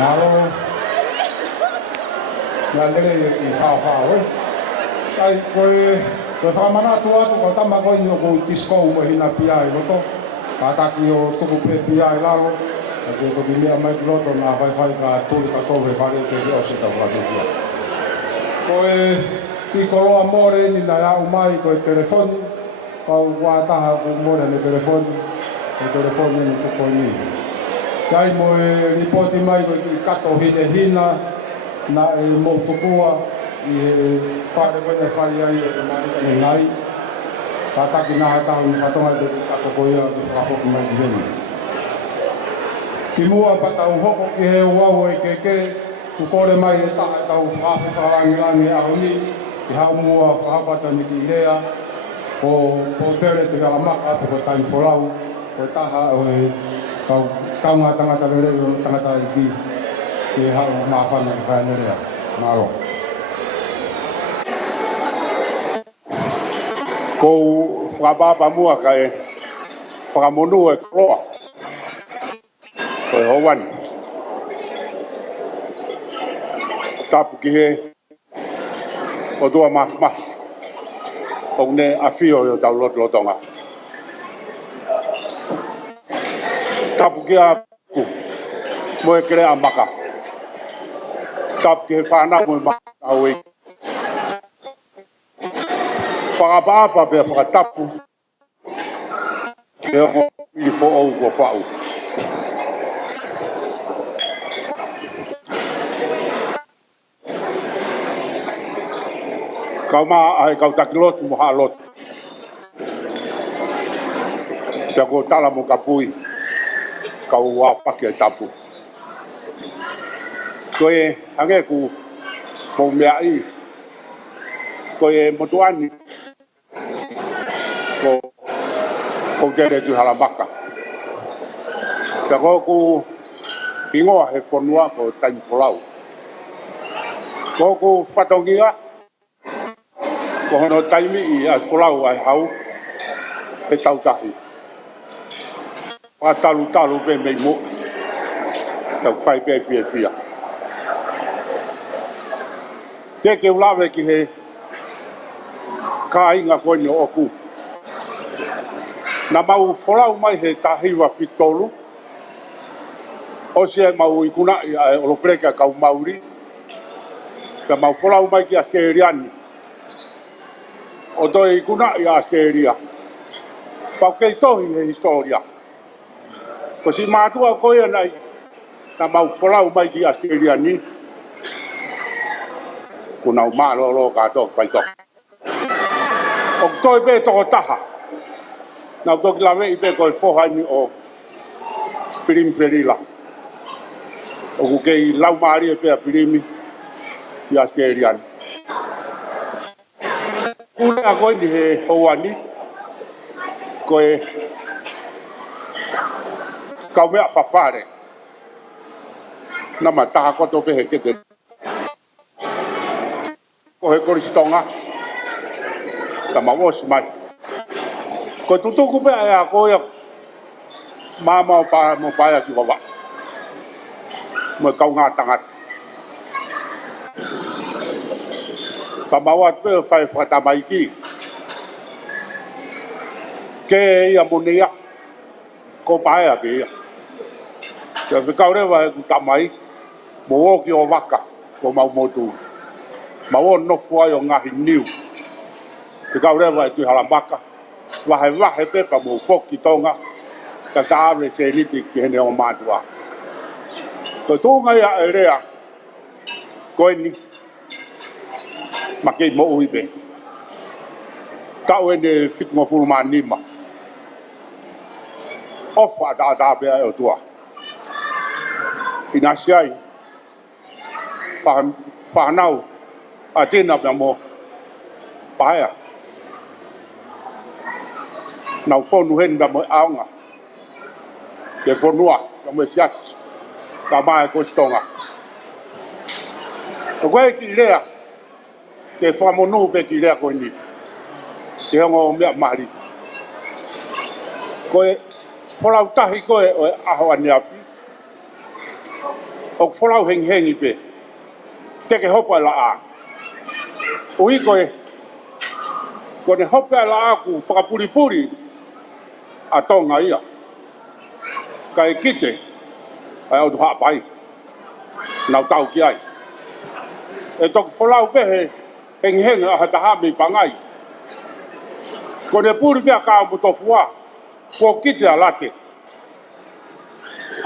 Malo. Nga nere I whawhawe. Ai koe whamana tua tu ko tama koe nio ko tisko umahina pia I loto. Kataki o tuku pe pia I lalo. Ake ko bilia mai ki loto na whai ka tuli ka kou he whare ke reo se tau whare pia. Koe ki koloa more ni na iau mai koe telefoni. Kau wataha ku more ne telefoni. E telefoni ni tuko ni. Kai mo e ripoti mai koe ki kato hine hina. Na e mo tukua. I whare koe whai ai e marika ni ngai. Tataki na hatahu ni whatonga te kato koe a ki whahoku mai ki heni. Ki mua patau hoko ki he uau e keke. Ku kore mai e taha tau whahe wharangirangi aho ni. Ki hau mua whahapata ni ki lea. Ko tere te alamaka te koe taimi wholau. Ko taha o e kaunga tangata lere o tangata I ki. Ki hau maafana ki whaenerea. Maro. Ko whakapapa mua ka e whakamonu e kroa. Ko e howan. Tapu ki he o tua mas. O ne awhio o tau lotonga. Tapu ki a ku. Mo e kere a maka. Tapu ki he whanau mo e maka au e. Whakapapa pia whakatapu. Ke o I fo au ko whau. Kau maa ai kau takilotu mo haa lotu. Pia ko tala mo kapui. Kau wapaki e tapu. Koe hange ku mo mea I. Koe motuani. Ko tere tu halamaka. Pia ko ku ingoa he whanua ko taimi polau. Ko ku whatongia. Ko hono taimi I ai polau ai hau. He tautahi. Talu pe mei mo. Tau whai pe pia. Te ke ulawe ki he ka inga koe ni oku. Na mau wholau mai he tahiwa pitolu. O se mau ikuna I ai olopreka kau mauri. Ka mau wholau mai ki a Steriani. O toi ikuna I a Steria. Pau kei tohi he historia. Ko si mātua koe nai. Na mau wholau mai ki a Steriani. Kunau mālo kato whaitok. O toi pe toko taha. Nau toki lawe I pe koe whohaini o Pirim Ferila. O ku kei lau maari e pe a Pirimi I a Steriani. Kule a koe ni he houani. Koe kau mea whawhare. Nama taha koto pe he keke. Ko he koristonga. Tama wos mai. Ko tutuku pe a koe mama o pa mo paia ki wawa. Mo kau ngā tangata. Pamawat pe whai whatamai ki. Ke ia monea. Ko paia pe ia. Te whikau rewa he ku tamai. Mo o ki o waka. Ko mau motu. Ma o nofu ai o ngahi niu. Whikau rewa he tui halamaka. Wahe pepa mo poki tonga. Ta taare se niti ki hene o mātua. Ko tūnga ia e rea. Koe ni. Ma kei mo uipe. Tau ene whitngo pulma nima. Ofa tā pia e o tua. Ina siai. Whanau. A tēnā pia mo. Paea. Nau whonu hen pia mo aonga. Ke whonua. Pia mo e siasi. Ka mai ko stonga. O koe ki rea. Ke whamonu pe ki rea koe ni. Ke hongo mea mahari. Koe wholau tahi koe o aho ane api. o wholau hengi pe. Teke hopa la a. Ui koe, ko ne hopa la a ku whakapuri a tonga ia. Ka e kite, ai au tuha pai. Nau tau ki ai. E toku wholau pehe, hengi a hataha mi pangai. Ko ne puri pia ka amutofua, ko kite a late.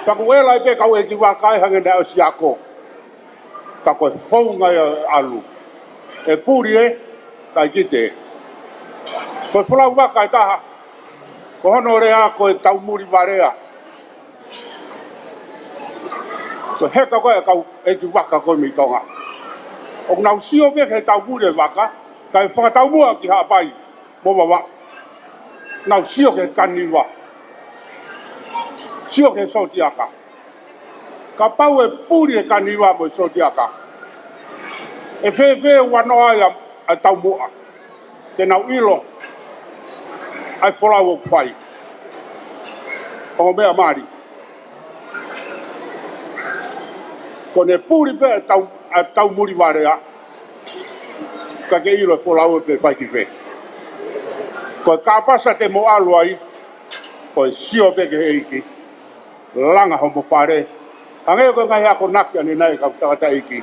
Taku ela i pe kau e ki wakai hange ne au siako. Ka koe whaunga alu. E puri e, kai kite. Koe whalau wakai taha, ko hono rea koe tau muri warea. Ko heka koe kau e ki waka koe mi tonga. O nau sio pe ke tau muri e waka, kai whakatau mua ki hapai, mo wawa. Nau sio ke kaniwa. Sio ke sotiaka. Ka pau e puri e kaniwa mo sotiaka. E whewhe wanoa ia a tau mua. Te nau ilo. Ai wholau o kwhai. O mea mari. Ko ne puri pe a tau muri warea. Ka ke ilo e wholau e pe whai ki whe. Ko ka pasa te mo alu ai. Ko e sio pe ke heiki. Langa homo whare. Hange ko ngai ako naki ane nai ka tawata iki.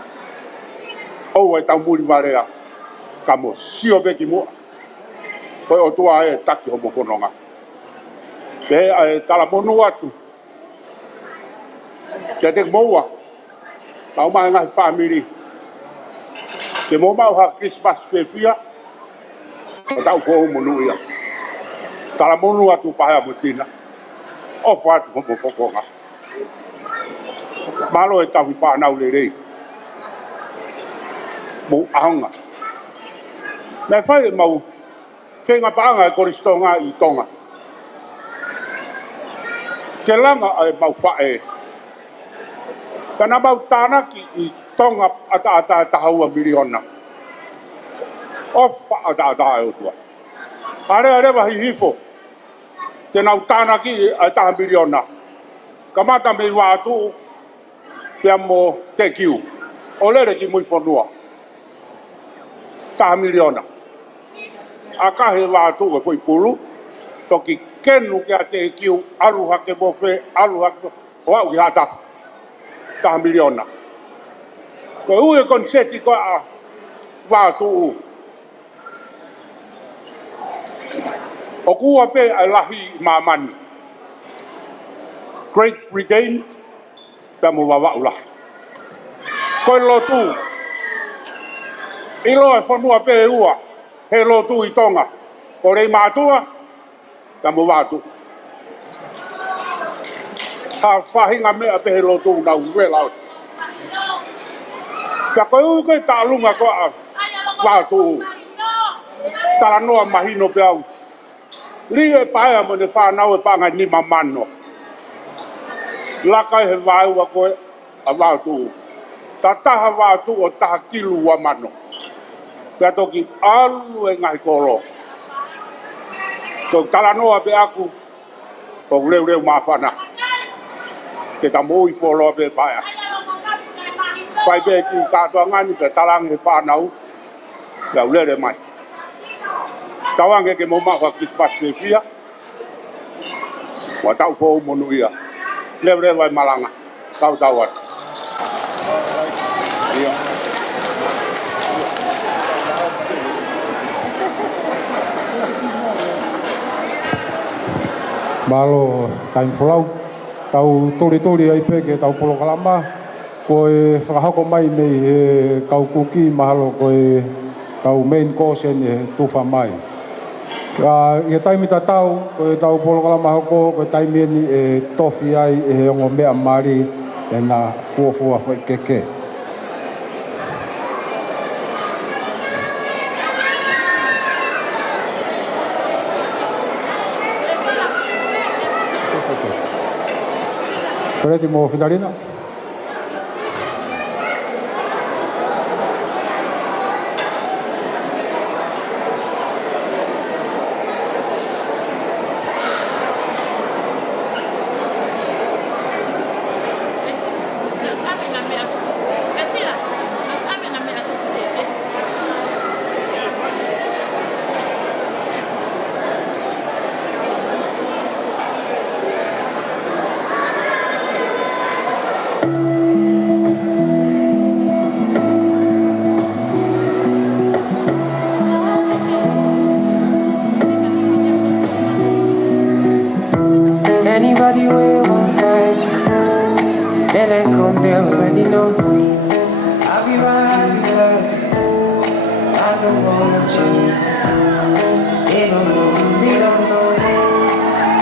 O e tau muri warea. Ka mo sio pe ki mua. Ko o tua e taki homo whanonga. Pe e tala monu atu. Ke te moua. Tau mai ngai family. Ke mo mau ha Christmas fefia. O tau ko monu ia. Tala monu atu pahea mutina. O whatu homo whakonga. Malo e tahu whanau le rei. Mo ahonga. Me whai e mau. Whenga paanga e koristonga i tonga. Ke langa e mau whae. Kana mau tānaki i tonga ata tahaua miliona. Ofa ata e otua. Are wahi hifo. Te nau tānaki a taha miliona. Kamata me wātu pia mo te kiu. O lere ki mui whanua. Taha miliona. A kahe wātu e whai pulu. Toki kenu kia te kiu aruha ke mofe, aruha ke o au ki hata. Taha miliona. Ko ue konseti ko a wātu u. O kua pe ai lahi mamani. Great Britain, pia mo wawa ulahi. Koe lotu. Ilo e whanua pe ua. He lotu i tonga. Ko rei mātua, pia mo wātu. Ha whahinga mea pe he lotu na ue lau. Pia koe ui koe tālunga ko a wātu. Tala noa mahino pe au. Li e paea mo ne whanau e panga ni mamano. Laka he vāua koe a wātu. Ta taha wātu o taha kilu wa mano. Pea toki alu e ngai koro. So tala noa pe aku. O reu mawhana. Ke ta moi wholoa pe paea. Pai pe ki kātua ngani pe talang he whanau. Pea ulere mai. Tawange ke mo mawa Christmas pe pia. Wa tau fo monu ia. Leure vai malanga. Tau tawat. Ia. Malo time flow. Tau turi ai pe ke tau polo kalama. Koe whakahako mai nei he kau kuki mahalo koe tau main course e tuwha mai. Ia taimi ta tau, koe tau polo kalama hoko, koe taimi ni e tofi ai e he ongo mea mari e na fuafua whai keke. Ready mo Fifita-Lina? Nobody will won't fight you. When they come, they already know. I'll be right beside you. I don't wanna change. They don't know, they don't know.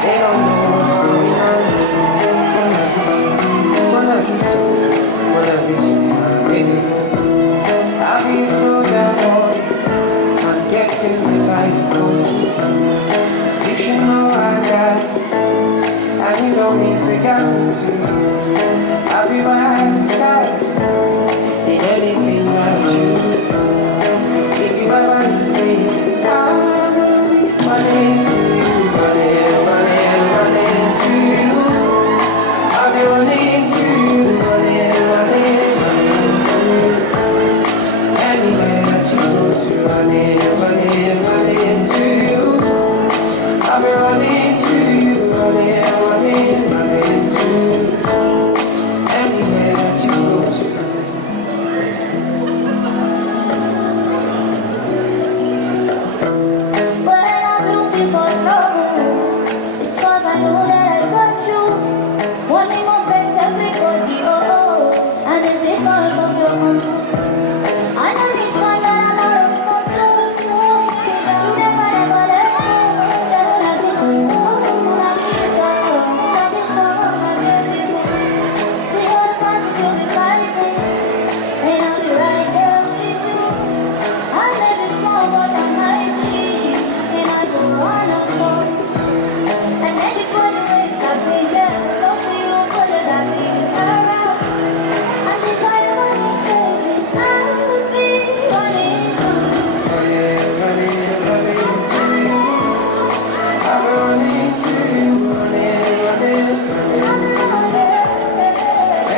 They don't know what's going on. One of these, my baby. I'll be so down for you. I'm getting the time to go. You should know I got it. And you don't need to get me too. I'll be right beside you in anything that you do. If you ever need to say I'm running to you, running to you. I'll be running to you, running to you. Anywhere that you go to, running to you. I'll be running to you, running to you. Anywhere that you go to. When I'm looking for trouble, it's 'cause I know that I got you. Wanting more best everybody, and it's because of your control. I know the time that I'm out of control. You never let go. Like this, see all the parties you'll be fighting, and I'll be right there with you. I may be small, but I'm mighty, and I don't wanna fall. And anybody waits, I'll be there. Don't for you, but I'll be around. And if I ever need saving, I'll be running to you. Running to you. I'll be running to you, running to you.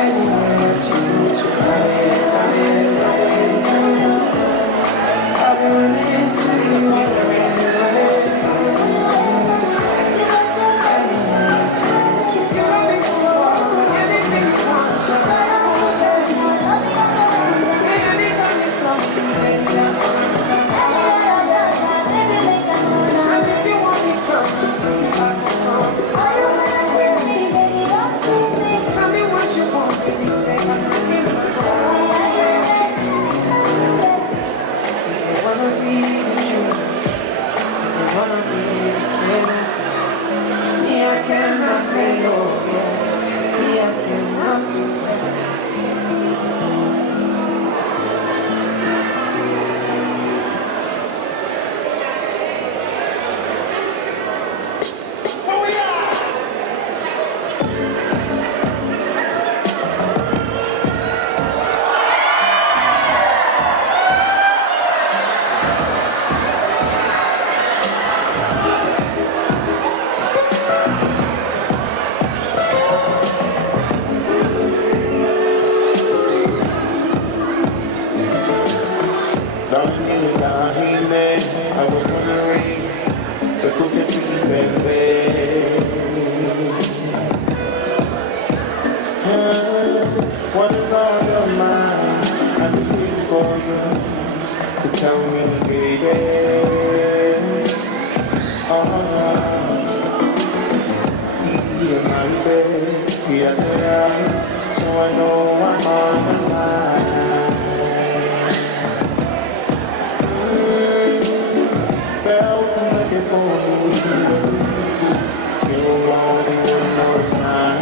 Anywhere that you go to, running to you. I'll be running to you, running to you. Anything you want, just anytime it's coming, baby, I'm and if you want me coming, tell me what you want, baby, say I'm looking for. If you wanna be the truth, if you wanna be the feeling, me I cannot play no role, me I cannot do that. I was wondering the cookies you what is on your mind? I'm just waiting for you to tell me, baby. Oh, you're my baby, yeah, so I know I'm on the line. Looking for you, you're only one more time.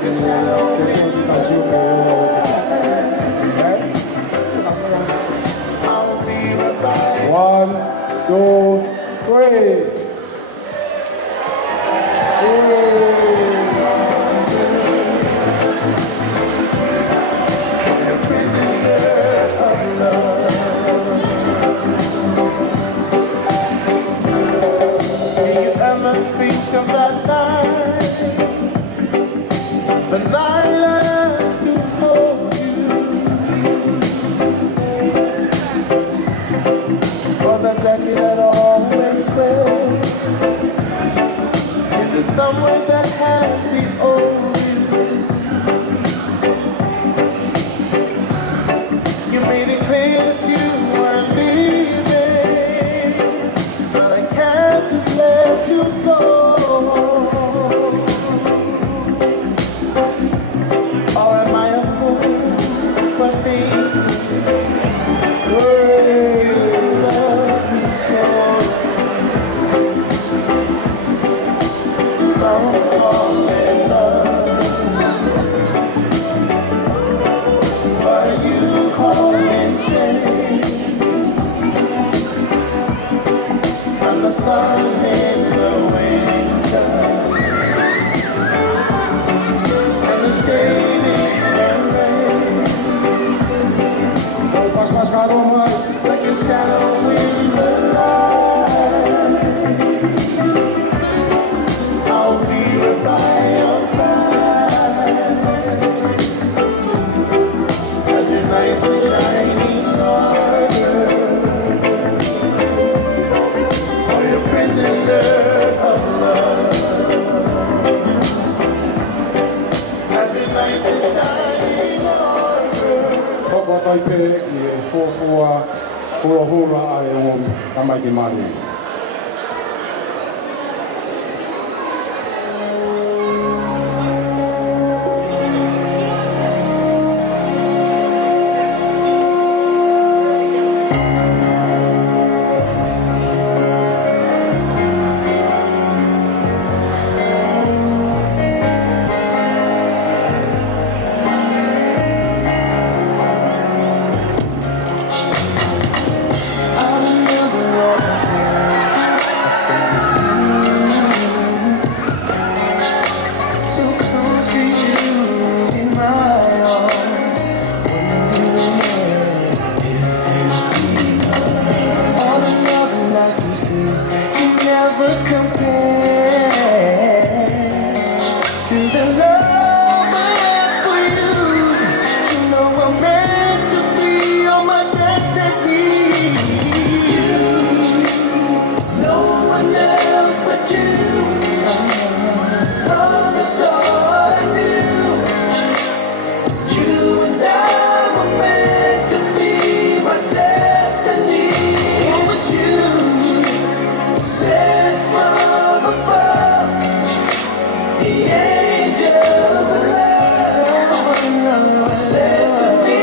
ke ta su me o. 1, 2, 3. Think of that night, the night last to hold you, for the decade that always fell. Is it somewhere that has the old you made it clear that you weren't leaving, but I can't just let you go. Or am I a fool for thinking you love me so? So fall in love, but you call me shame, and the sun in the winter, and the shading and rain, Pas karo mai. like a shadow in the light. I'll be right by your side as your night is shining harder, or you're a prisoner of love. As your night is shining harder. Hoko tai pe ki e fuafua hula ai o tamai ki mari. So close to you in my arms. All the love and life you see can never compare to the love I have for you. You know I'm meant to be on my destiny. You, no one else but you. From the start I knew you and I were meant to be my destiny. It was you, sent from above, the angels of love, sent to be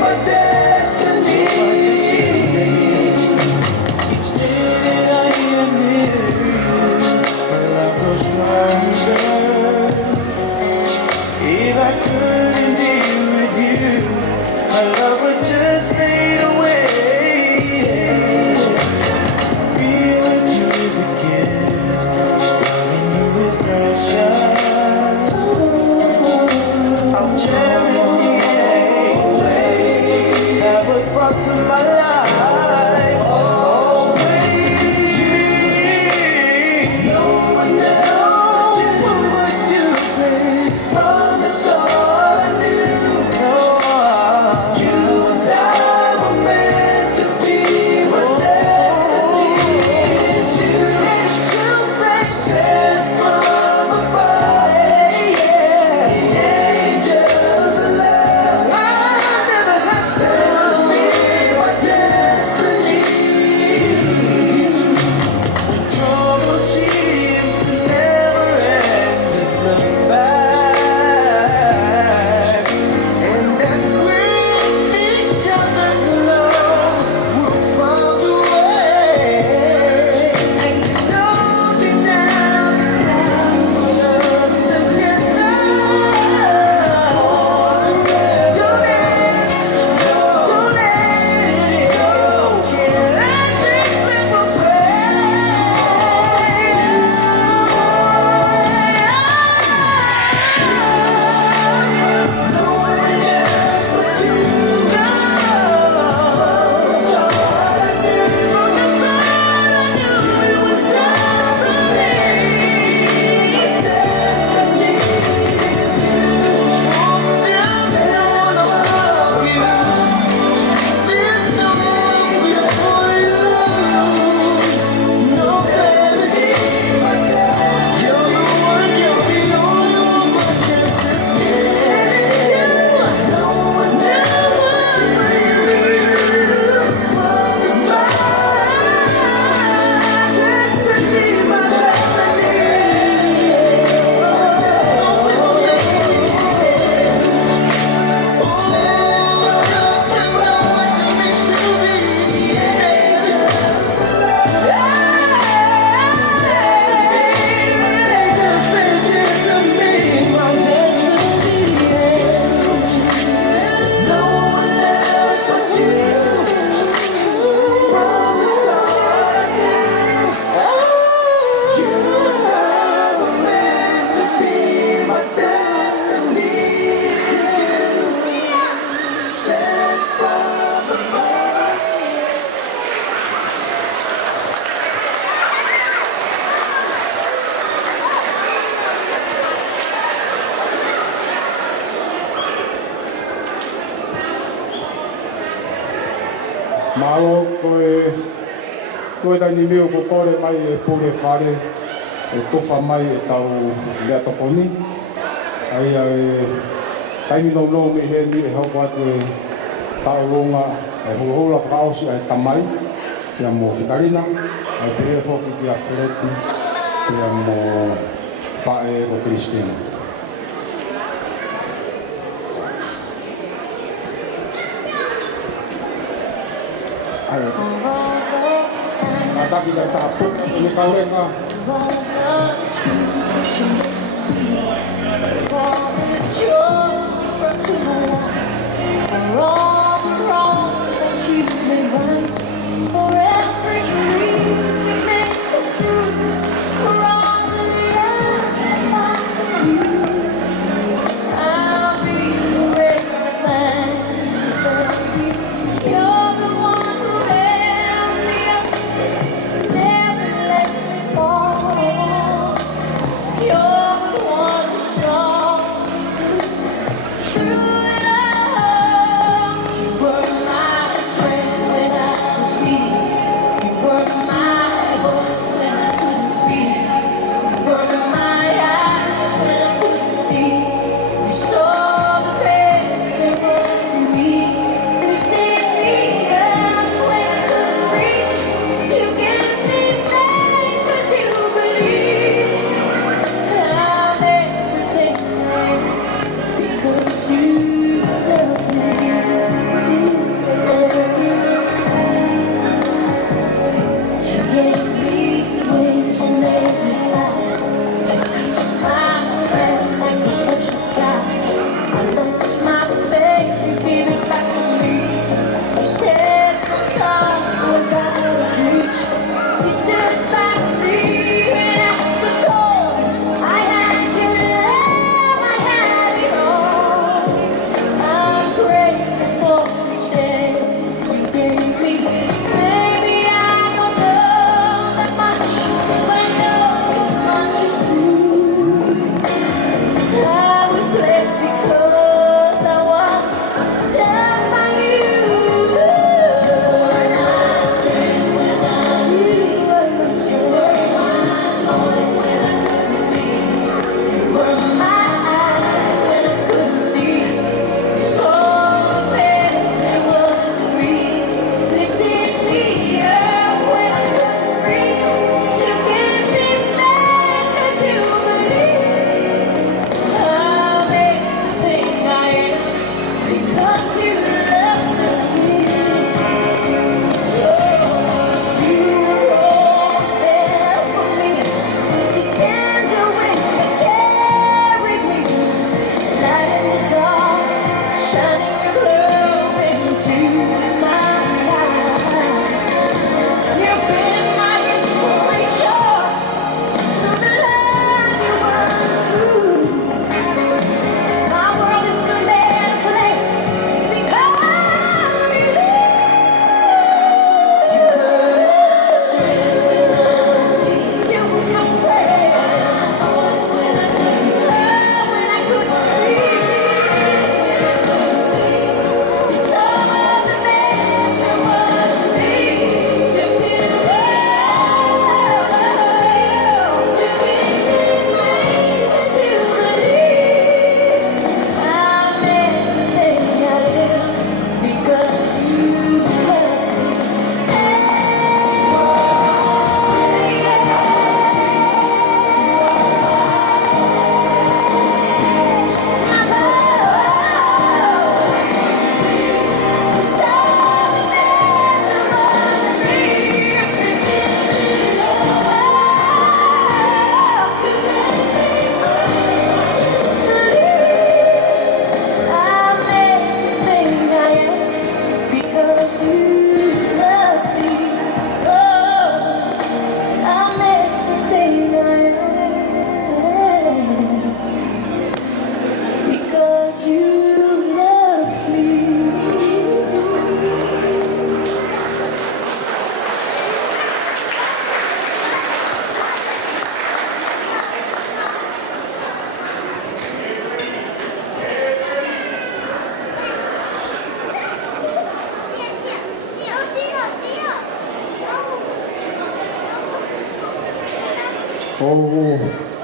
my destiny. Each day that I am near you, my love grows stronger. If I couldn't be with you, my love would just fade away. Being with you is a gift, loving you is precious. I'll cherish the angels that was brought to my life. Always you, no one else but you, babe. From the start I knew you and I Malo koe tai ni meo ko kore mai e pule whare e tofa mai e tau lea toponi. Ai e taimi nau nau me he ni e hauko atu e tau longa e hula whakaosi ai tamai ia mo Fifita-Lina ai pe e whoki ki a Fleti ia mo Pae o Kristina. Tapi dah tak apa, ni kau reka.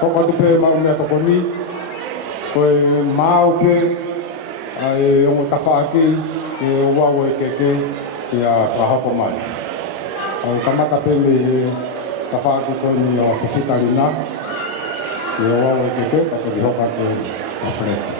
Koko tupe maumea tokoni, koe mau pe, ai ongo tawhaaki, ke uau e keke, ki a whahako mai. Au kamata pe me tawhaaki koe ni o Fifita-Lina, ki uau e keke, kato di hoka ke awhreta.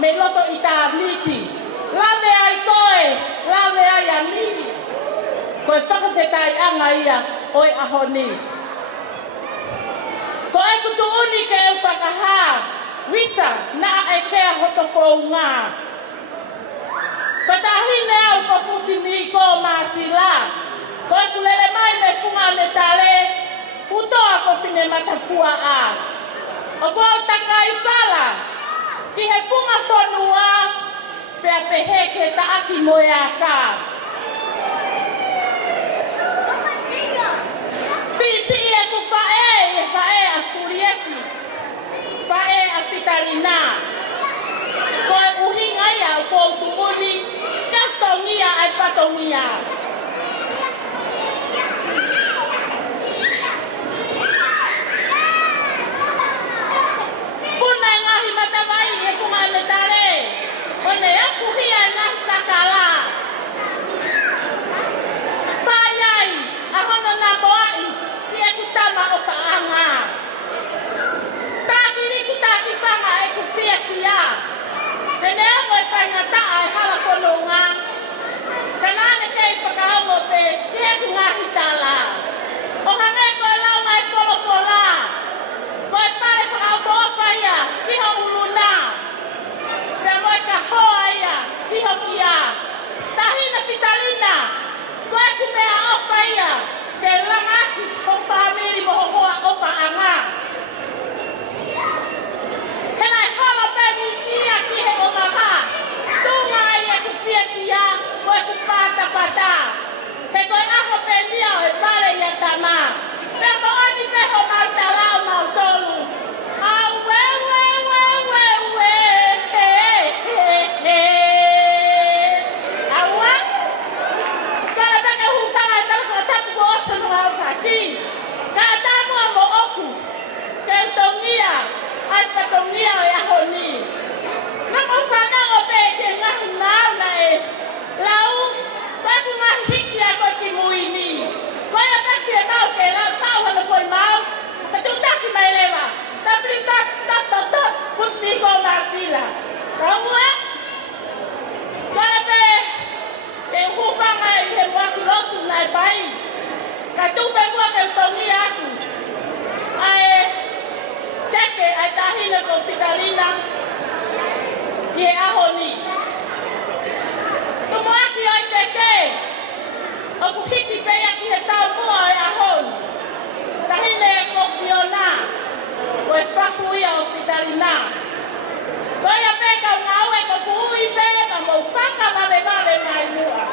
me loto i tā miti. Lawe ai koe, lawe ai a miri. Koe whakawhetai anga ia oi aho ni. Ko e kutu uni ke e whakahā, wisa na e kea hoto whou ngā. Ko tahine au ko fusi mi ko māsila. Ko e kulele mai me funga ne tale, futoa ko fine matafua a. O ko takai whala, ki he funga whanua, pea pehe ke ta aki moe a kā. Si e ku whae a surieki, whae a Fifita-Lina. Ko e uhinga ia o ko tu uni, katongia ai whatongia. Puna e ngahi matawai e funga ne tare, o ne afu hia e ngahi kakala. Whaiai, a hono nā moai, si e kutama o whaanga. Tākiri ku tāki whanga e ku fia fia. Tene o e whainga taa e hala whanonga. Kanane kei whakaongo pe, kia ku ngahi tala. O hange koe lau ngai wholofola. Koe pare whakaofoa ia, kiho uluna. Pea moe ka hoa ia, kiho kia. Tahina Fifita-Lina, koe ku mea ofa ia, ke langaki o whamiri mo hoa o whaanga. Kenai hala pe misia ki he o maha, tunga ai e ku fia fia, koe ku pata pata. He koe aho pe mia o e pare ia tama. Pea mo ani peho mau talau mau tolu. Au we, aua. Kala baka hu whanga e talaka tapu ko osa nunga au whaki. Ka tamua mo oku, ke utongia, ai whatongia o e aho ni. Namo whanango pe ke ngahi mauna e lau, koe ku ngahi hiki a koe ki muini. Koe a peki e mau ke lau whau hana foi mau, ka tutaki mai lewa. Tapli tot, fusmi ko masila. Raua, koe pe, ke hufanga i he muaki lotu nai whai. Ka tupe mua ke utongia aku. Ai, keke ai tahina ko Fifita-Lina, i he aho ni. Tumuaki oi keke, o ku hiki pea ki he tau mua e aho. Tahine e ko Fiona, ko e whaku ia o Fifita-Lina. Koe a peka o ngau e ko kuhui pe, ka mou whaka mame mai mua.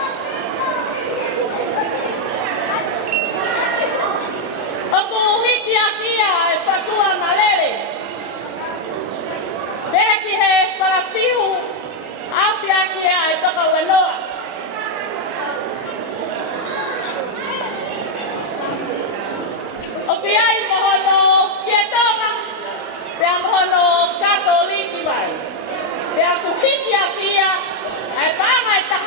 O kuhiki a kia e whakua malere. Pea ki he wharafihu, awhia kia e toka wanoa. O ki ai mohono kia tonga, pea mohono katoliki mai. Pea kuhiki a kia, e panga e taha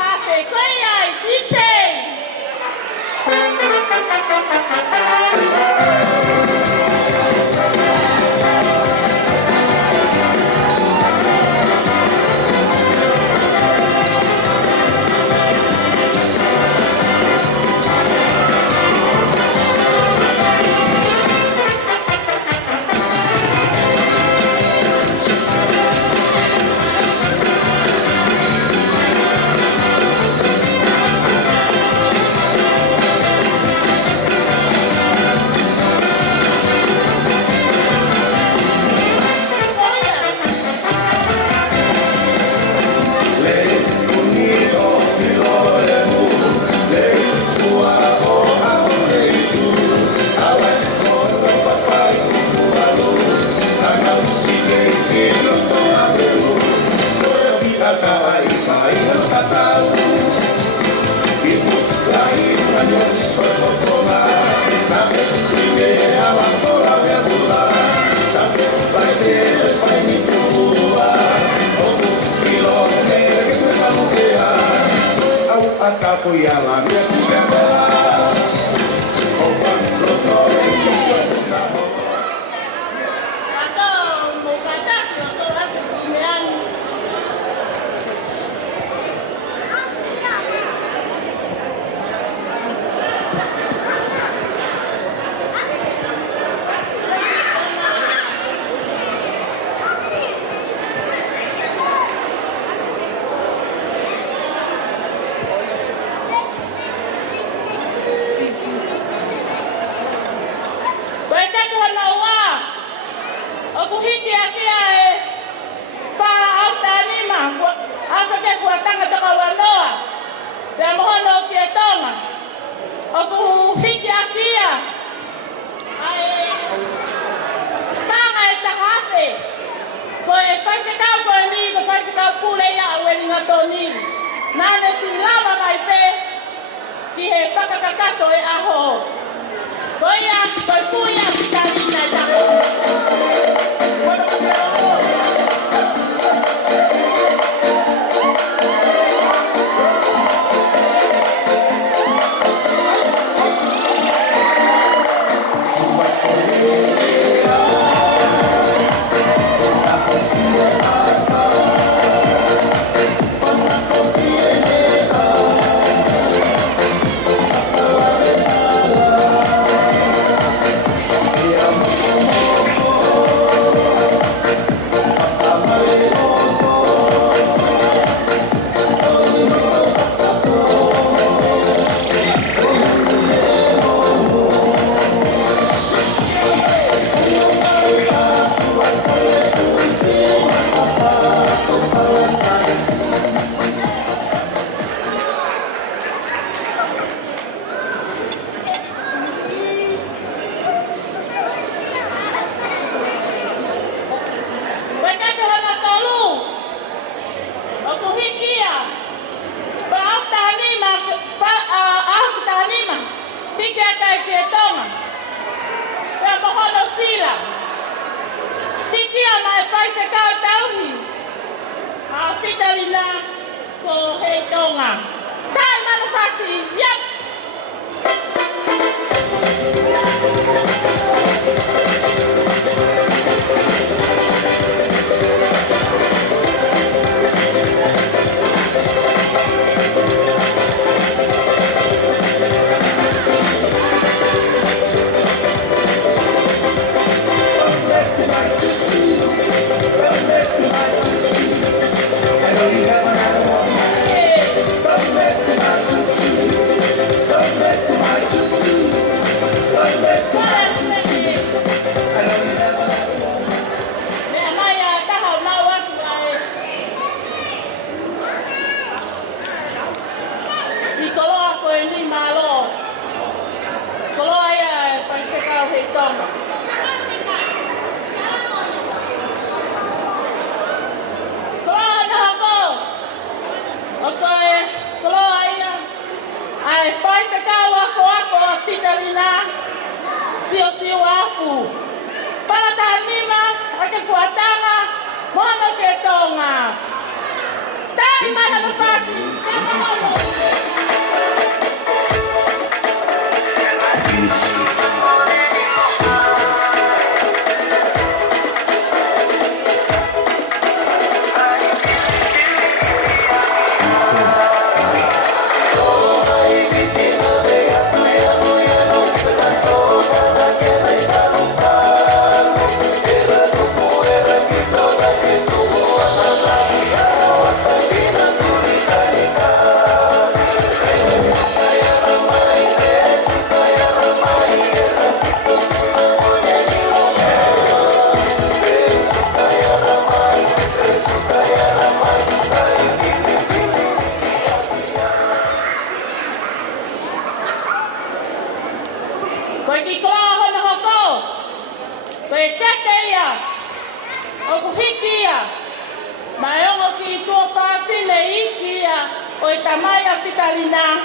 Moimoi a Fifita-Lina,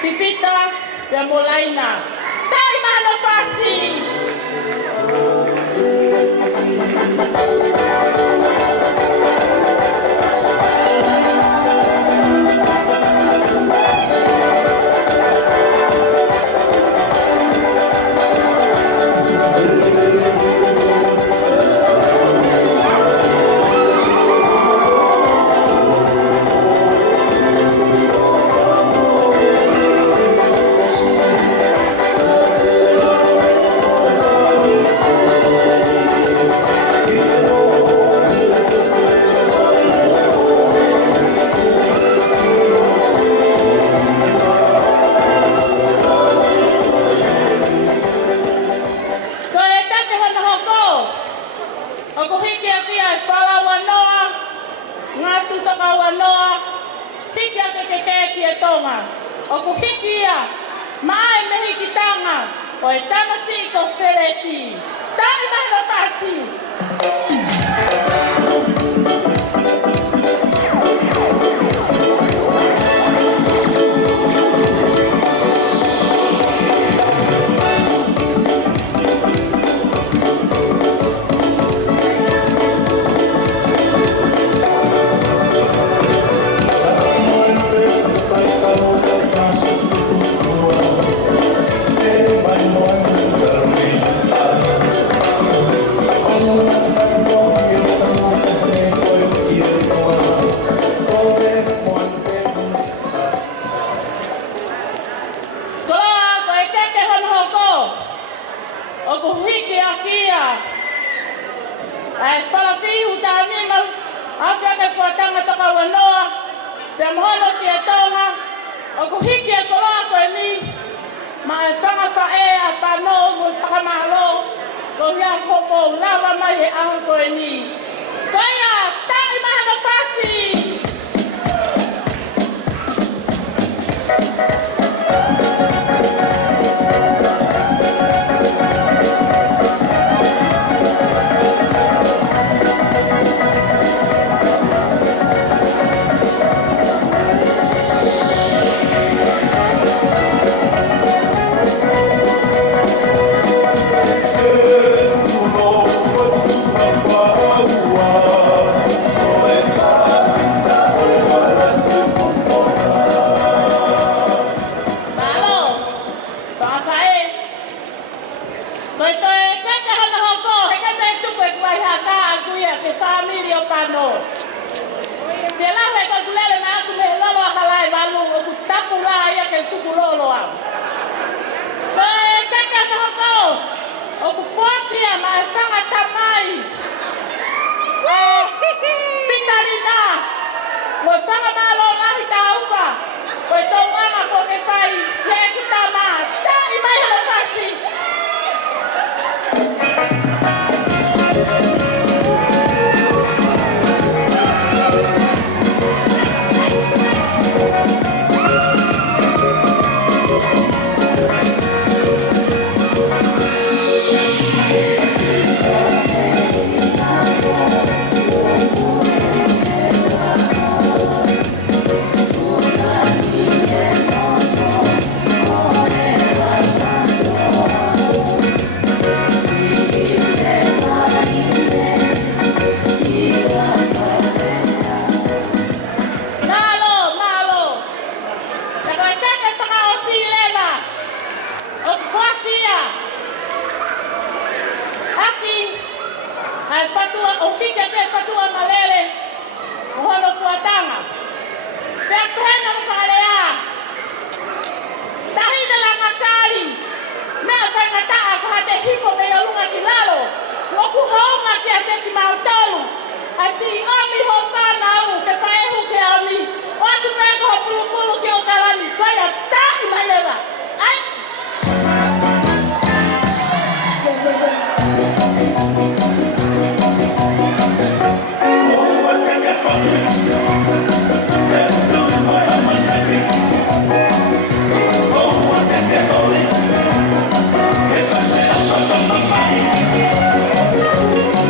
Fifita ya Molaina. Tai mana fasi.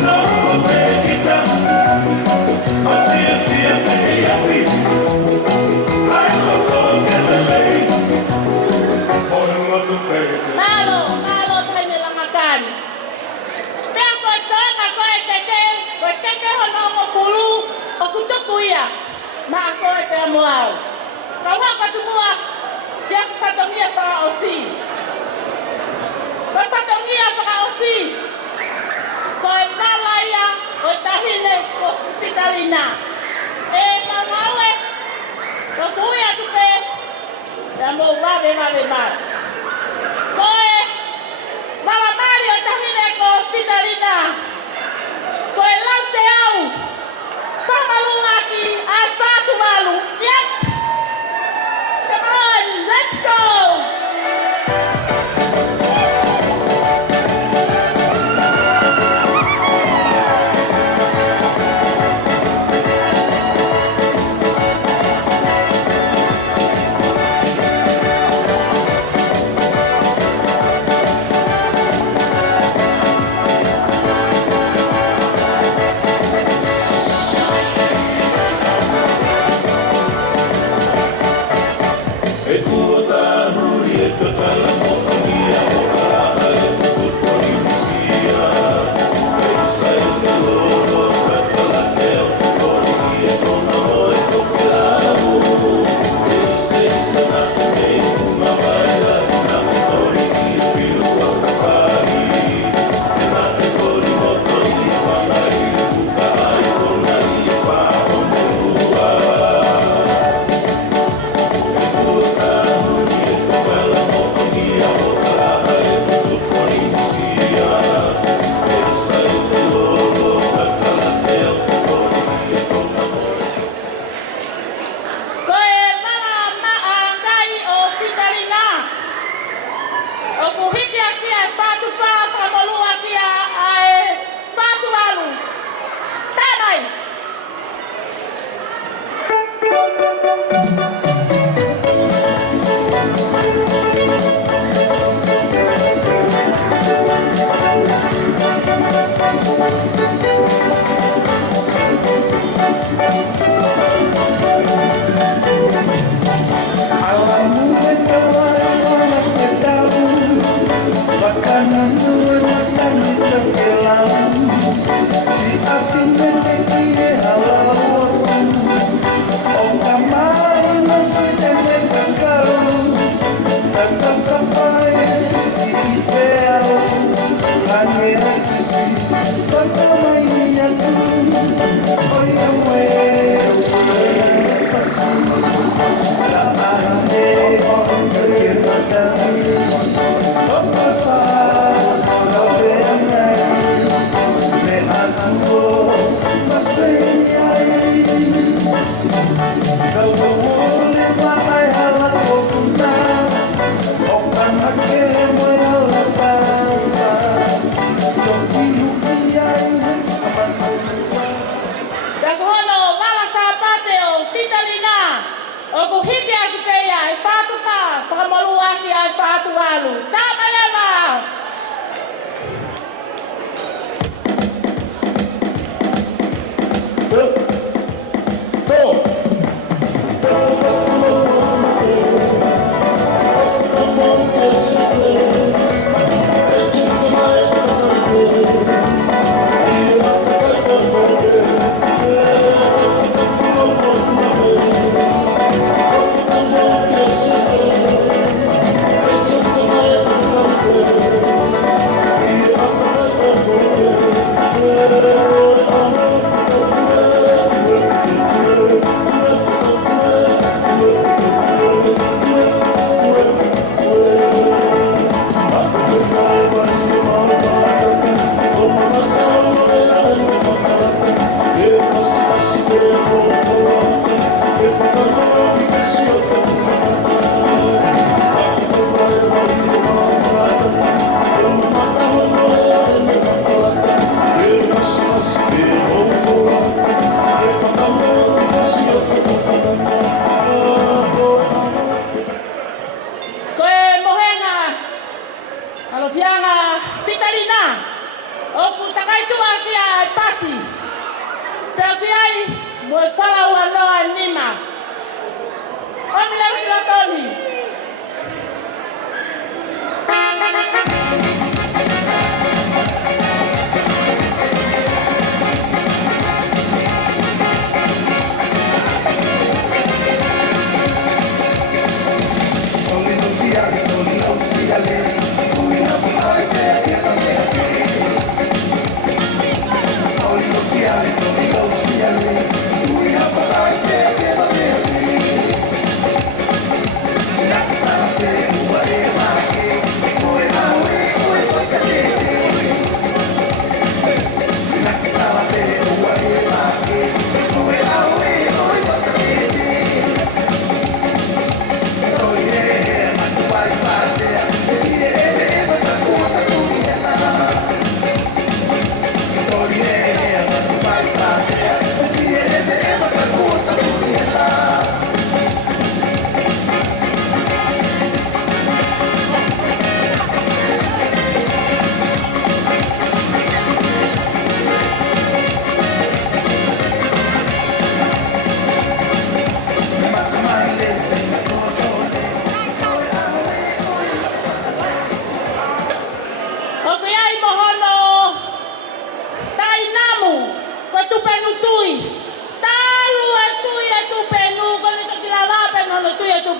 No, kuia ma koe te amoau. Ka wā patumua kia whatongia whakaosi. Ka whatongia whakaosi koe malaia o tahine o Fifita-Lina. E mangaue o kuia tupe e mo wawe mai. Koe malamari o tahine ko Fifita-Lina. Koe lau te au. Whamalungaki ai whātumalu. Yep! Come on, let's go!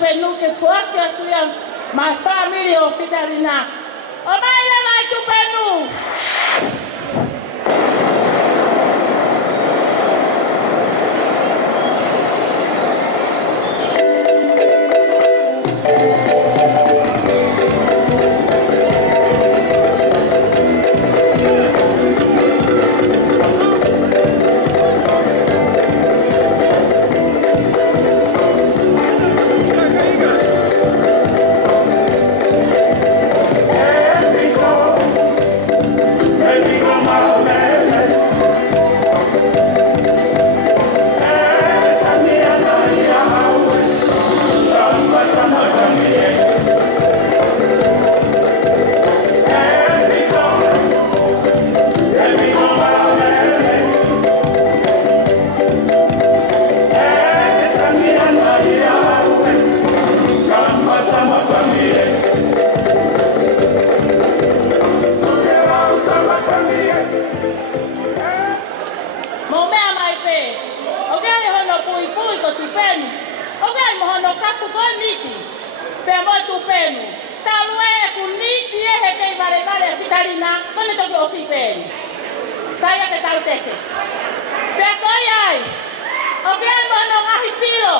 penu ke fuaki atu ia my family o Fifita-Lina. O mai le mai tu penu. Saya ke tahu teke. Pekoyai. Oke, mono ngahi pilo.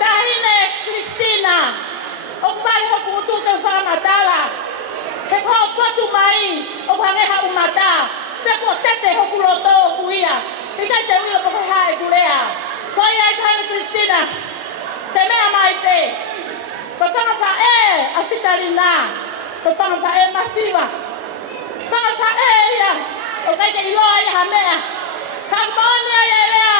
Tahine Kristina. Okbali hoku utu ke sama tala. Heko fotu mai. Okhange ha umata. Peko tete hoku loto kuia. Ika jawi lo poko hai kulea. Koyai tahine Kristina. Temea mai pe. Kofanga fa Fifita-Lina. Kofanga fa masiva. Fa ya. Okai ke ilo ai hamea. Kamoni ya.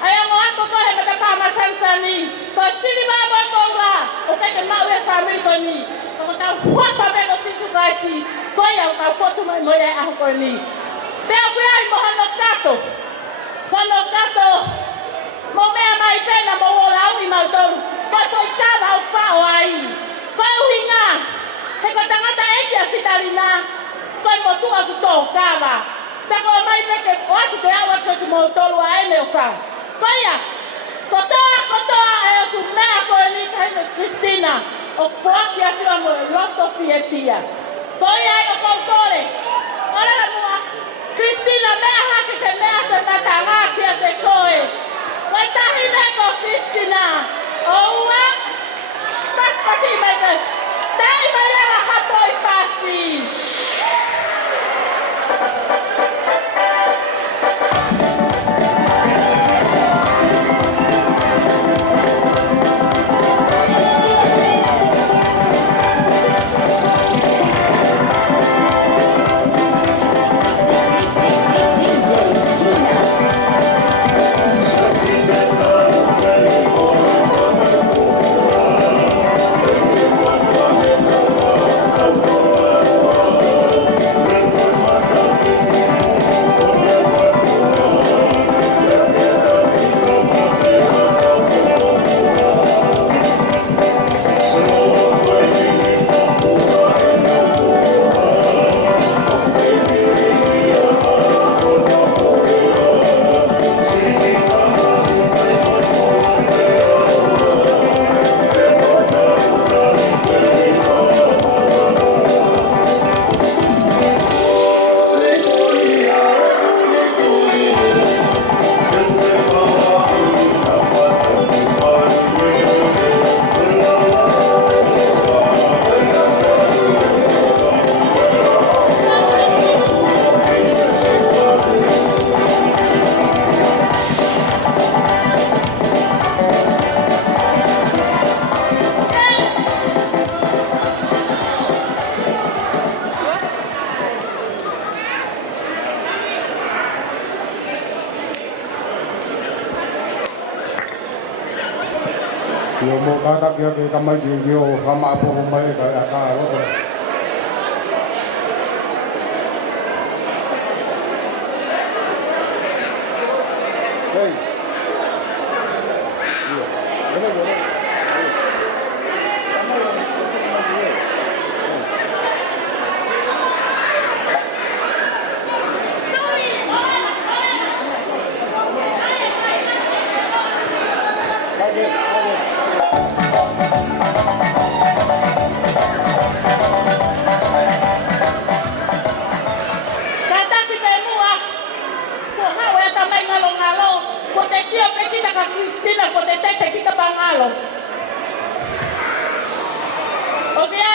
Ayang wako ko he mata pa masansani. Ko sini ba ba Paula. Okai ke mawe family ko ni. Ko ta huwa fa be ko sisu kasi. Ko ya ka foto Moimoi a ko ni. Te ko ai mo hano kato. Kono kato. Mo me mai pena mo wala ui ma do. Ko so ikaba u fa ai. Ko winga. He ko tangata e Fifita-Lina. Ko mo tu aku to kaba. Tako mai peke o atu te awa ke tu mo tolu a ene o fa. Koia. Kotoa e tu mea ko ni tahine Kristina. O fuaki atu a mo loto fia. Koia e o tole. Ora mua. Kristina mea hake ke mea te matanga ki a te koe. Koe tahine ko Kristina. O ua. Pasi mai te. Tai mai lera hapoi fasi. Yo mo kata kia ke tamai ki o sama po mai ka ata ro. Hey. That's it. Fitatina po te tete kita pangalo. O kia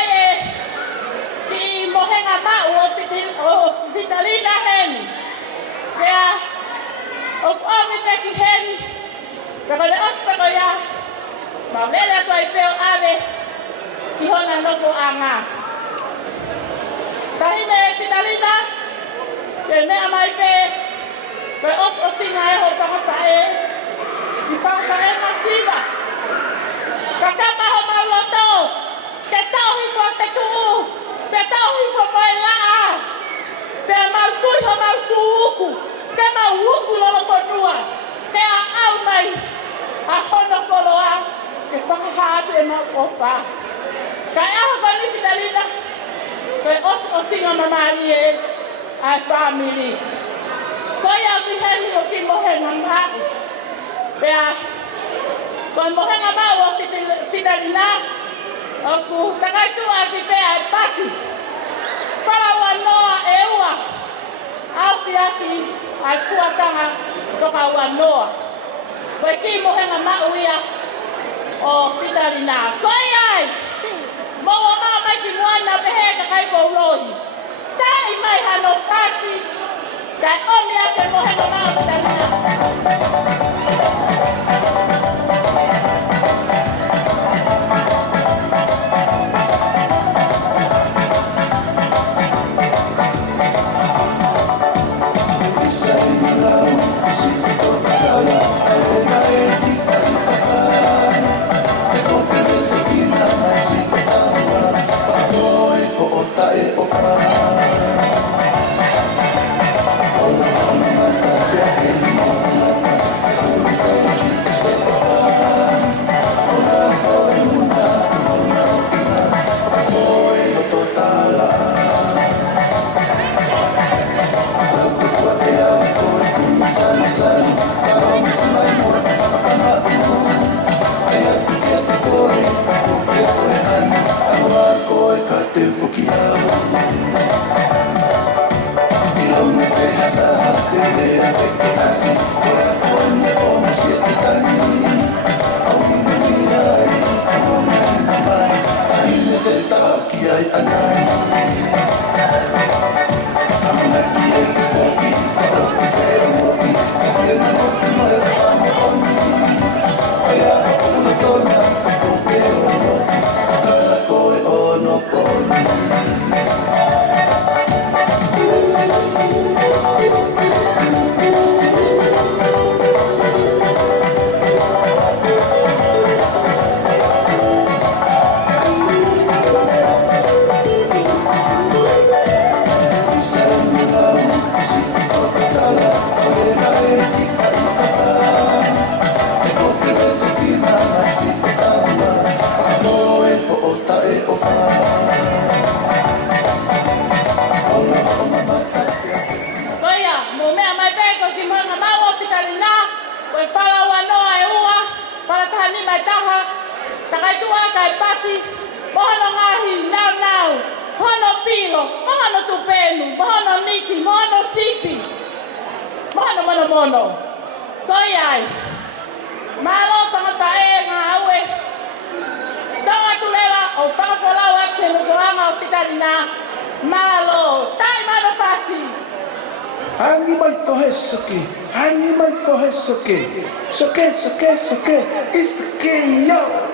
ki mohenga mau o Fifita-Lina heni. Kia o omi peki heni. Pero le ospeko ya. Mawele ko ipeo ave. Ki hona nofo anga. Tahine Fifita-Lina. Ke mea mai pe. Ke o singa e ho whakafae. Si whakafae masiva. Kakapa ho mauloto. Te tau hifo te tuu. Te tau hifo moe laa. Te mautui ho mausuuku. Te mauuku lolo whanua. Te a au mai. A hono koloa. Ke whakahatu e mau ofa. Kai aho koni Fifita-Lina. Ke o singa mamari e. Ai family. Koi au ki heni ho ki mohenga mau. Pea. Koi mohenga mau o Fifita-Lina. Oku takai tua ki pea e paki. Whalaua noa e ua. Au fiaki ai fuatanga toka ua noa. Koe ki mohenga mau ia o Fifita-Lina. Koi ai! Maua maa mai ki moana pehe kakai kou lohi. Tai mai hano fasi. Kai omi ake mohenga mau Fifita-Lina. Soke, it's the yo.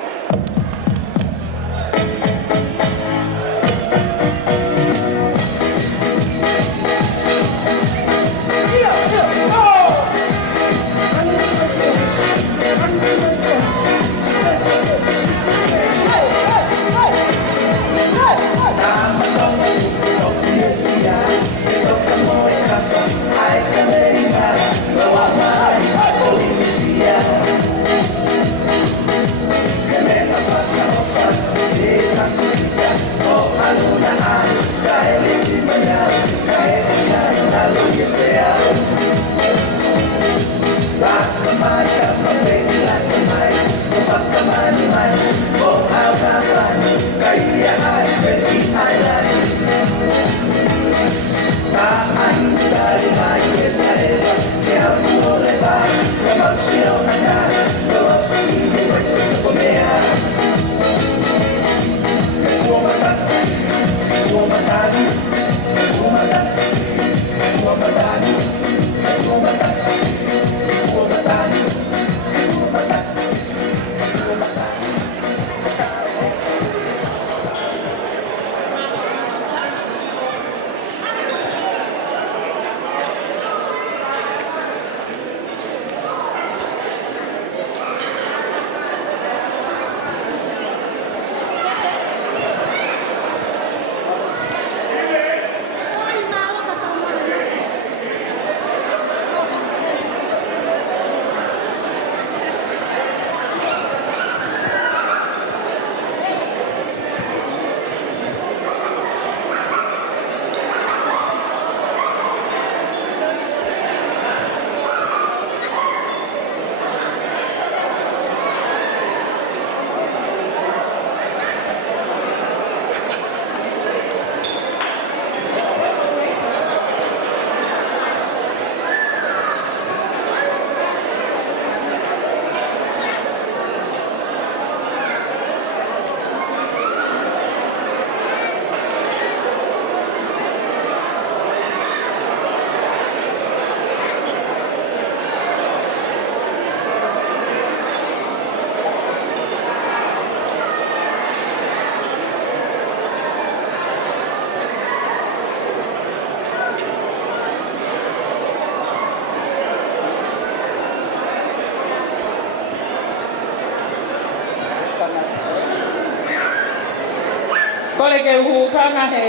Kore ke uhukanga he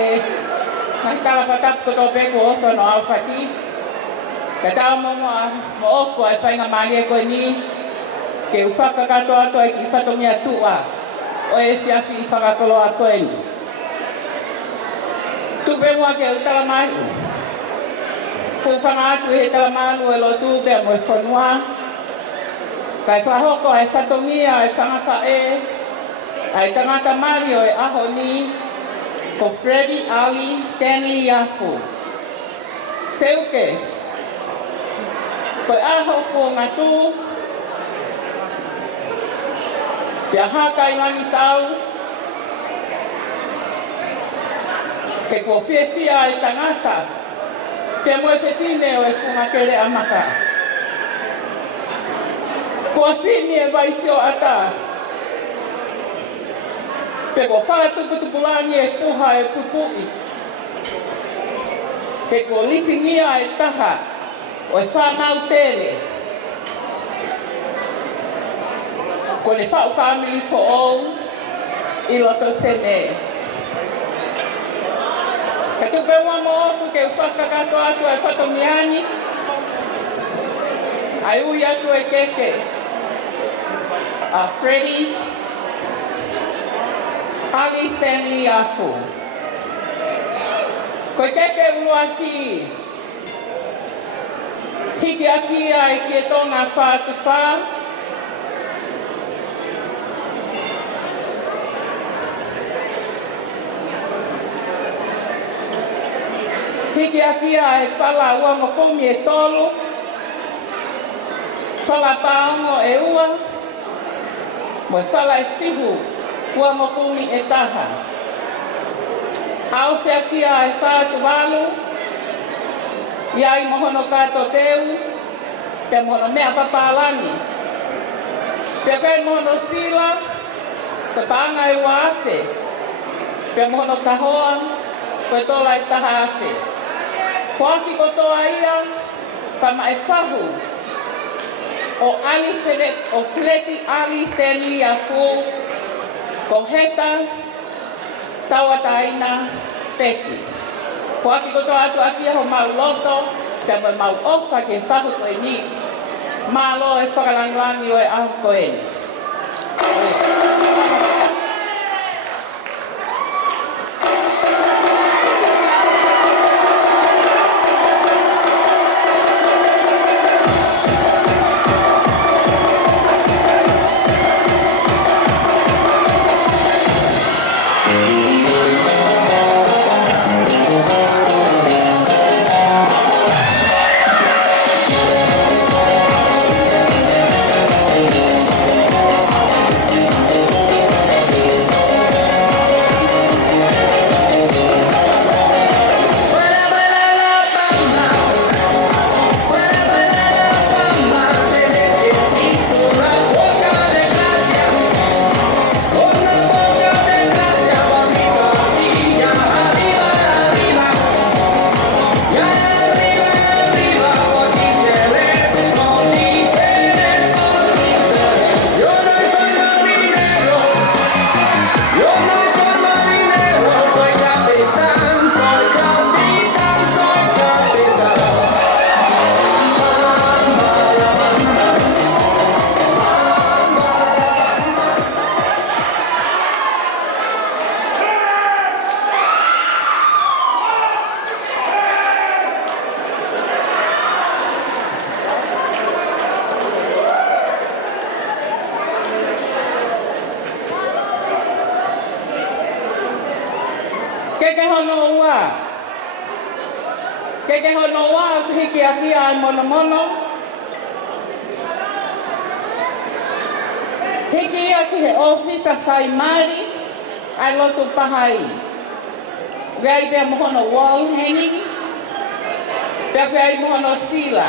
ngai tala patap koto pe ko oso no alfati. Ka tau mo mo oko ai whainga maria koe ni ke uwhaka katoa atoa ki whatongia tua o e siafi I whakakolo a koe ni. Tupe mua ke utala mahi. Kufanga atu he tala malu e lo tupe mo e whanua. Kai whahoko ai whatongia ai whangafa ai tangata Mario e aho ni ko Freddie, Ali, Stanley, Yafu. Seuke. Koe aho ko ngatu. Pia haka I ngani tau. Ke ko whiawhia ai tangata. Pia moe whiawhine o e whungakere amaka. Ko whini e vaisio ata. Pe ko whakatuputupulani e puha e pupui. Pe ko lisingia e taha o e whanau tere. Ko le whau family for all I loto sene. Ka tupe ua mo oku ke whakakato atu e whatomiani. Ai ui atu e keke. A Freddie, Ali, Stanley, Afu. Koe keke ulua ki. Hiki aki ai ki e tonga whātu whā. Hiki aki ai whala ua mokomi e tolu. Whala paongo e ua. Mo whala e whihu. Ua mokumi e taha. Hau sea kia e whātu walu. Iai mohono kato teu. Te mohono mea papalani. Te kai mohono sila. Te paanga e ua afe. Te mohono kahoa. Koe tola e taha afe. Whaki kotoa ia. Kama e whahu. O Fleti Ali Stanley a fu. Ko heta, taua taina, peki. Whaki kotoa atu akia ho mau loto, te mo mau ofa ke whahu koe ni. Malo e whakalanglani o e ahu koe ni. Keke hono ua. Keke hono ua hiki aki ai mono mono. Hiki aki he ofisa whai mari ai lotu pahai. Gai pia mohono wall hanging. Pia pia mohono sila.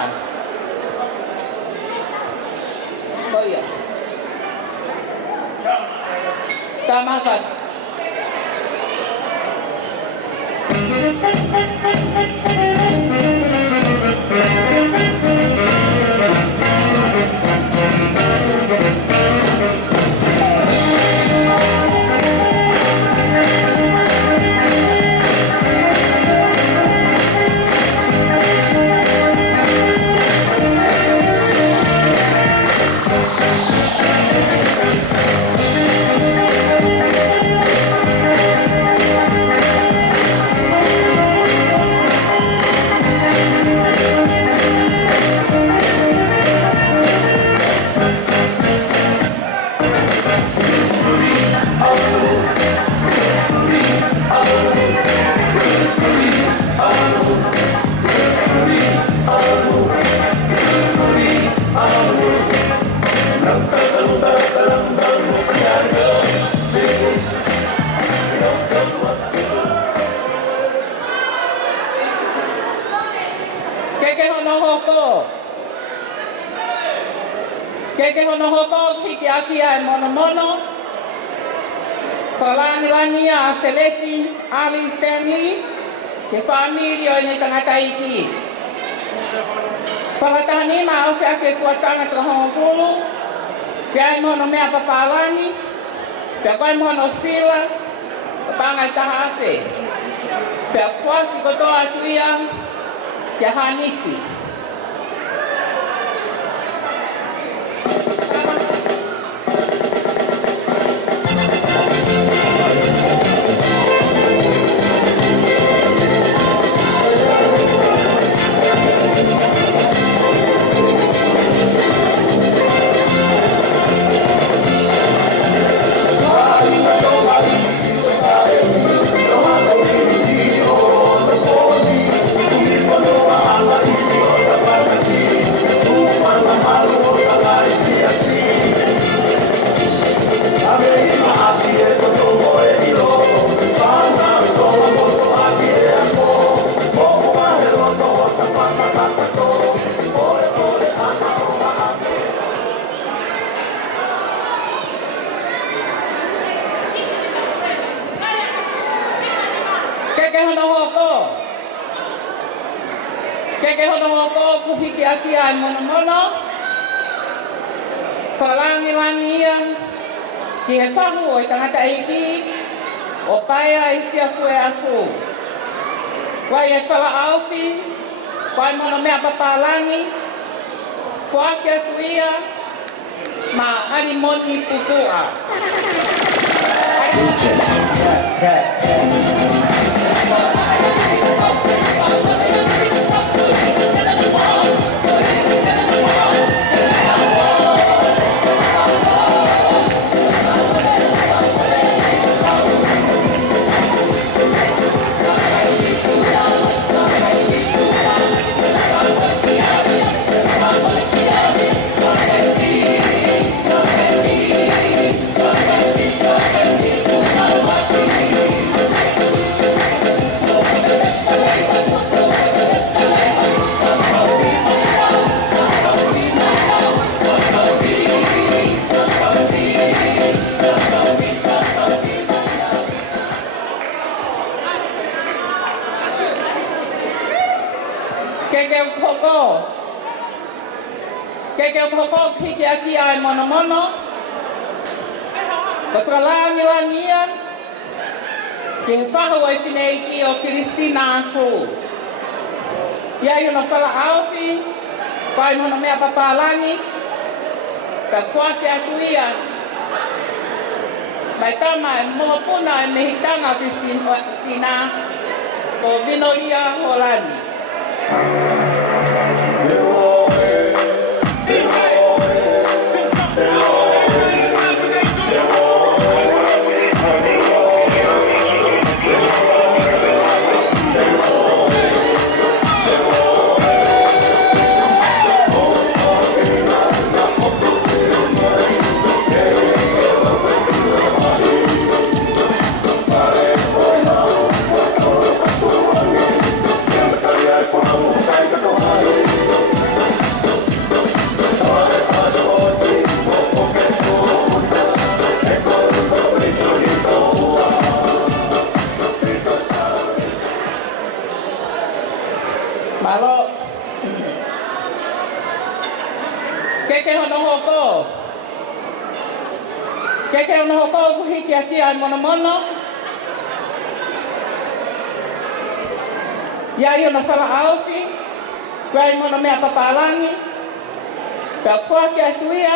Koia. Tamafas. ai mono. Whalangi a Feleti, Ali Stanley, ke whamiri o nei tangata iki. Whakatahani ma au whia ke kuatanga tra hongkulu, ke ai mono mea papalangi, ke koe mono sila, pangai taha afe. Ke kuaki kotoa tuia, ke hanisi. Keke hono hoko kuhiki aki ai mono. Whalangi ia, ki he whahu o i tangata iki, o paia i sia fue afu. Wai e whala auwhi, wai mono mea papalangi, whaake atu ia, ma ari moni pupua. Keke hoko kiki aki ai mono. Whalangi ia, ki he whahu ai whinei ki o Kristina Afu. Ia i una whala auwhi, wai mono mea papalangi, ka kuake atu ia. Mai tama e moho puna e mehitanga Kristina o vino ia Holani. Keke hono hoko kuhiki aki ai mono. Ia i ona whala auwhi, wai mono mea papalangi, ka whaake atu ia,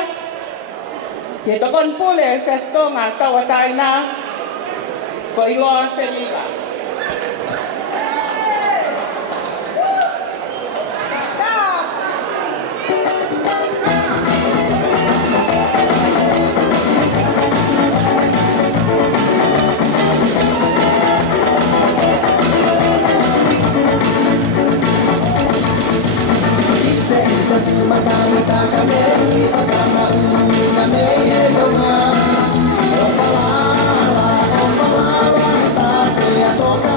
ki tokon pule e se stonga taua taina, ko i loa whenila. Matami takaneni pakama umina meye yoma. O falala, takuya toka.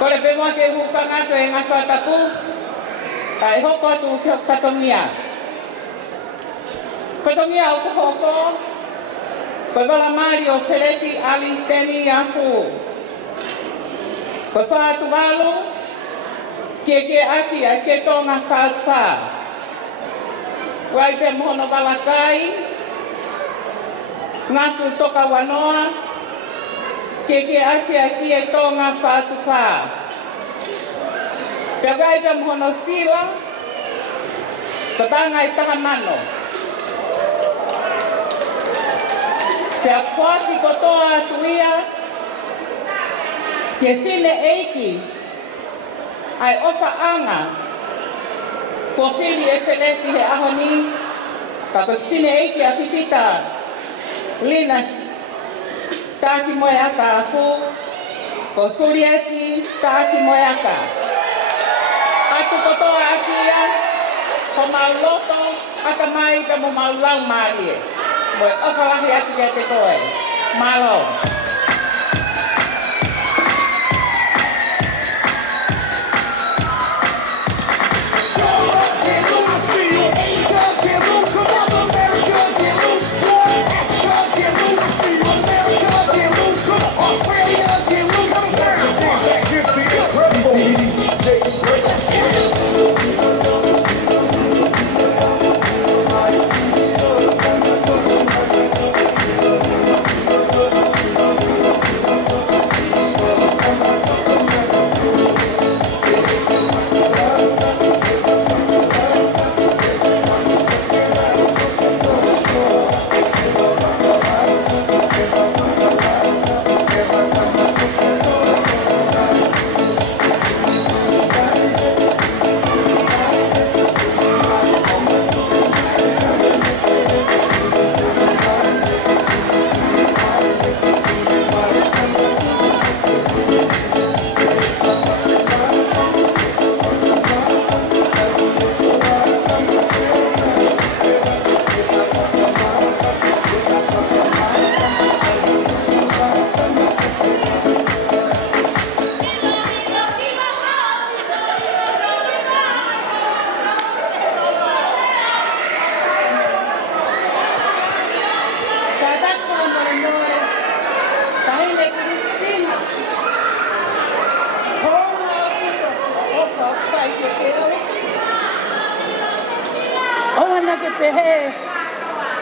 Kole pe mo ke hu fanga to e ngata tapu. Kai hoko tu ke fatongia. Fatongia o hoko. Ko bala Mario Feleti Ali Stanley afu. Ko fa tu balu. Ke aki a ke tonga fa. Wai pe mono balakai. Ngatu toka wanoa. Ke aki a ke tonga fa. Pegai pe mono sila. Tatanga i tanga mano. Pea kuati kotoa tuia. Ke fine eiki. Ai ofa anga. Ko fili e Feleti he ahoni. Ka ko fine eiki a Fifita-Lina. Taki moeaka afu. Ko surieti taki moeaka. Atu kotoa akia. Ko mauloto. Aka mai ka mo maulau marie. Moe ofa lahi ati kia te toe. Malo.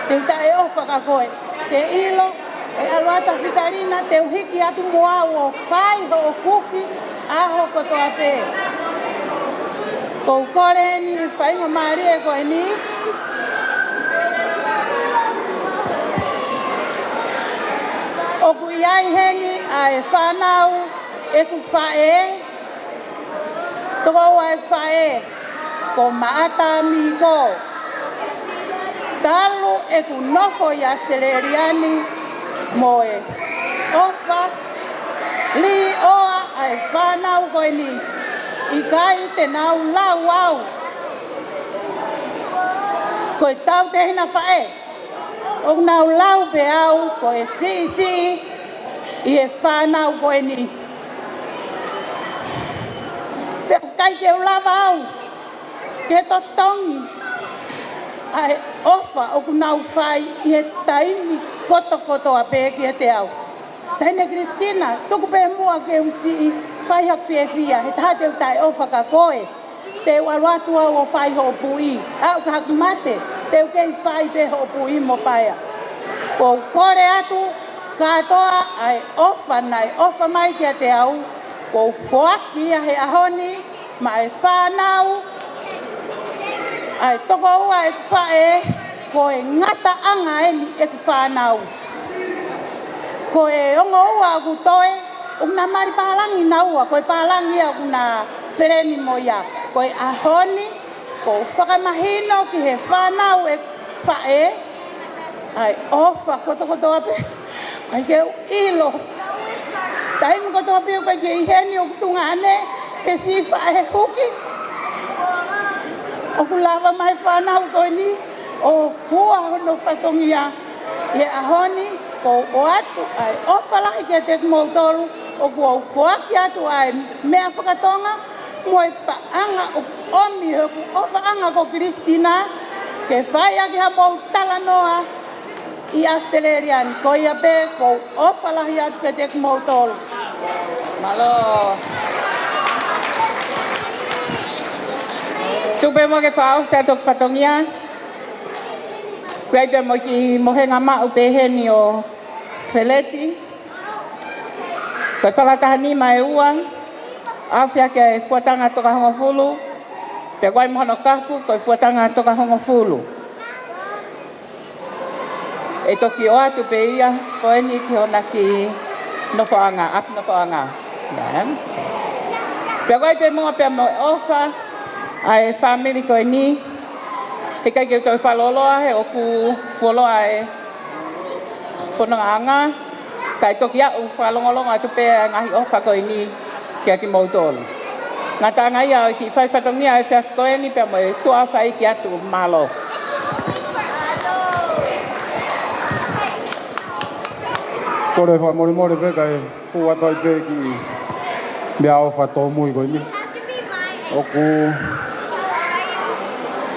Te tae ofa ka koe, te ilo, e aluata Fifita-Lina, te uhiki atu moau o whai ho o kuki, aho kotoa pē. Kou kore heni, whainga maari e koe ni. Oku iai heni, a e whanau, e ku whae, toko ua e whae, ko maata mi ko. Talu e ku nofo i Australiani moe ofa li oa ai whanau koe ni i kai te nau lau au koe tau te hina whae o nau lau pe au koe si i e whanau koe ni pe kai ke ulava au ke totongi ai ofa o kunau whai i he taimi koto a pēki e te au. Taine Kristina, tuku pē mua ke usi i whai hak whiewhia, he taha teu tai ofa ka koe. Teu aluatu au o whai ho pui, au ka haku mate, teu kei whai pē ho pui mo paia. Ko kore atu, katoa ai ofa nai, ofa mai kia te au, ko whoaki a he ahoni, mai whanau, ai toko ua e whae, ko e ngata anga e ni e whanau. Ko e ongo ua ku toe, una mari palangi na ua, ko e palangi a una whereni mo ia. Ko e ahoni, ko whakamahino ki he whanau e whae, ai ofa koto ape, ai keu ilo. Taimi koto ape ko ke iheni o kutunga ane, ke si whae huki. O kulava mai whanau koe ni, o fua no whatongia. E ahoni, ko o atu, ai ofa lahi ke te kumautolu, o kua ufuaki atu ai mea whakatonga moi paanga o omi hoku o whaanga ko Kristina ke whai ake ha mau tala noa I Australian ko ia pe ko o whalahi atu ke te mau tolu. Malo. Tupe mo ke whao te atok whatongia. Kua pe mo ki mohenga mau pe heni o Feleti. Koe whakatahani mai ua. Awhia ke fuatanga toka hongo fulu. Pe koe mohono kafu koe fuatanga toka hongo fulu. E toki o atu pe ia, koe ni ki hona ki nofoanga, ap nofoanga. Pe koe pe mua pe mo ofa, ai family koe ni, he kai ke koe whaloloa he oku wholoa e whananga, kai toki au whalongolonga atu pe ngahi ofa koe ni kia ki mautolu. Ngā tanga ia ki whai whatongia e whiaf koe ni pe mo e tua whai ki atu malo. Kore wha more pe kai puatai pe ki mea o wha tō mui koe ni. Oku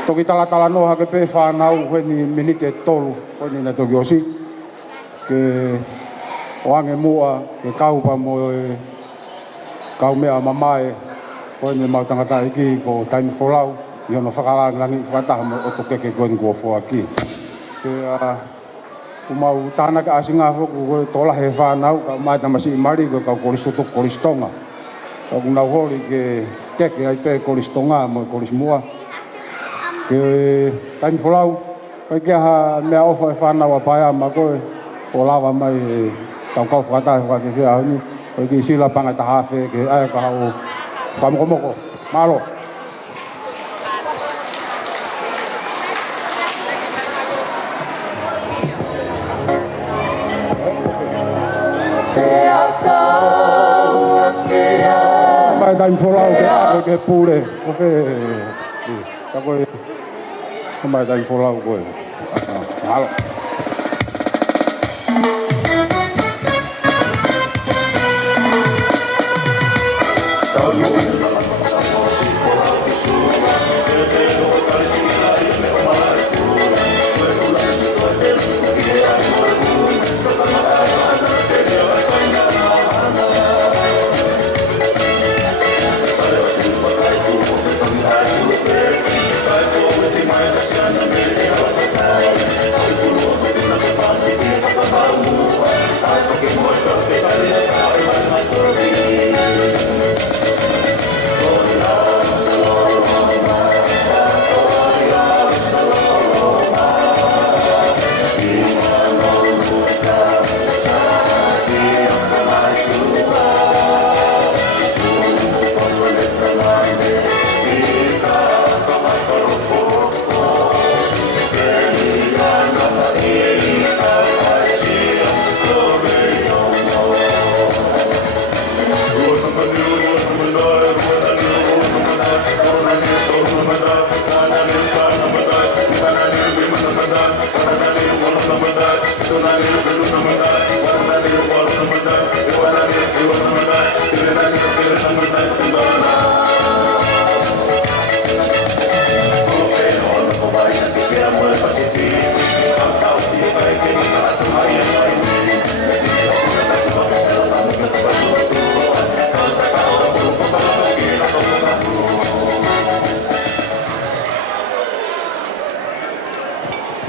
toki tala noha ke pe whanau koe ni minike tolu koe ni na toki osi. Ke oange mua ke kaupa mo e kau mea mamae koe ni mau tangata iki ko taimi wholau. I ono whakalang langi whakataha mo oto keke koe ni kua whoa ki. Ke mau tāna ka asinga hoku koe tola he whanau ka mai tamasi I mari koe kau koristoto koristonga. Oku nau hori ke teke ai pe koristonga mo korismua. Ke taimi wholau koe kia ha mea ofa e whanau a paia ma koe o lawa mai kau whakataha whakake whia honi. Koe ki sila panga ta hawhe ke aia ka hau whamokomoko. Malo. Mai taimi wholau ke ako ke pūre. Koe ka koe. Mai taimi wholau koe. Malo.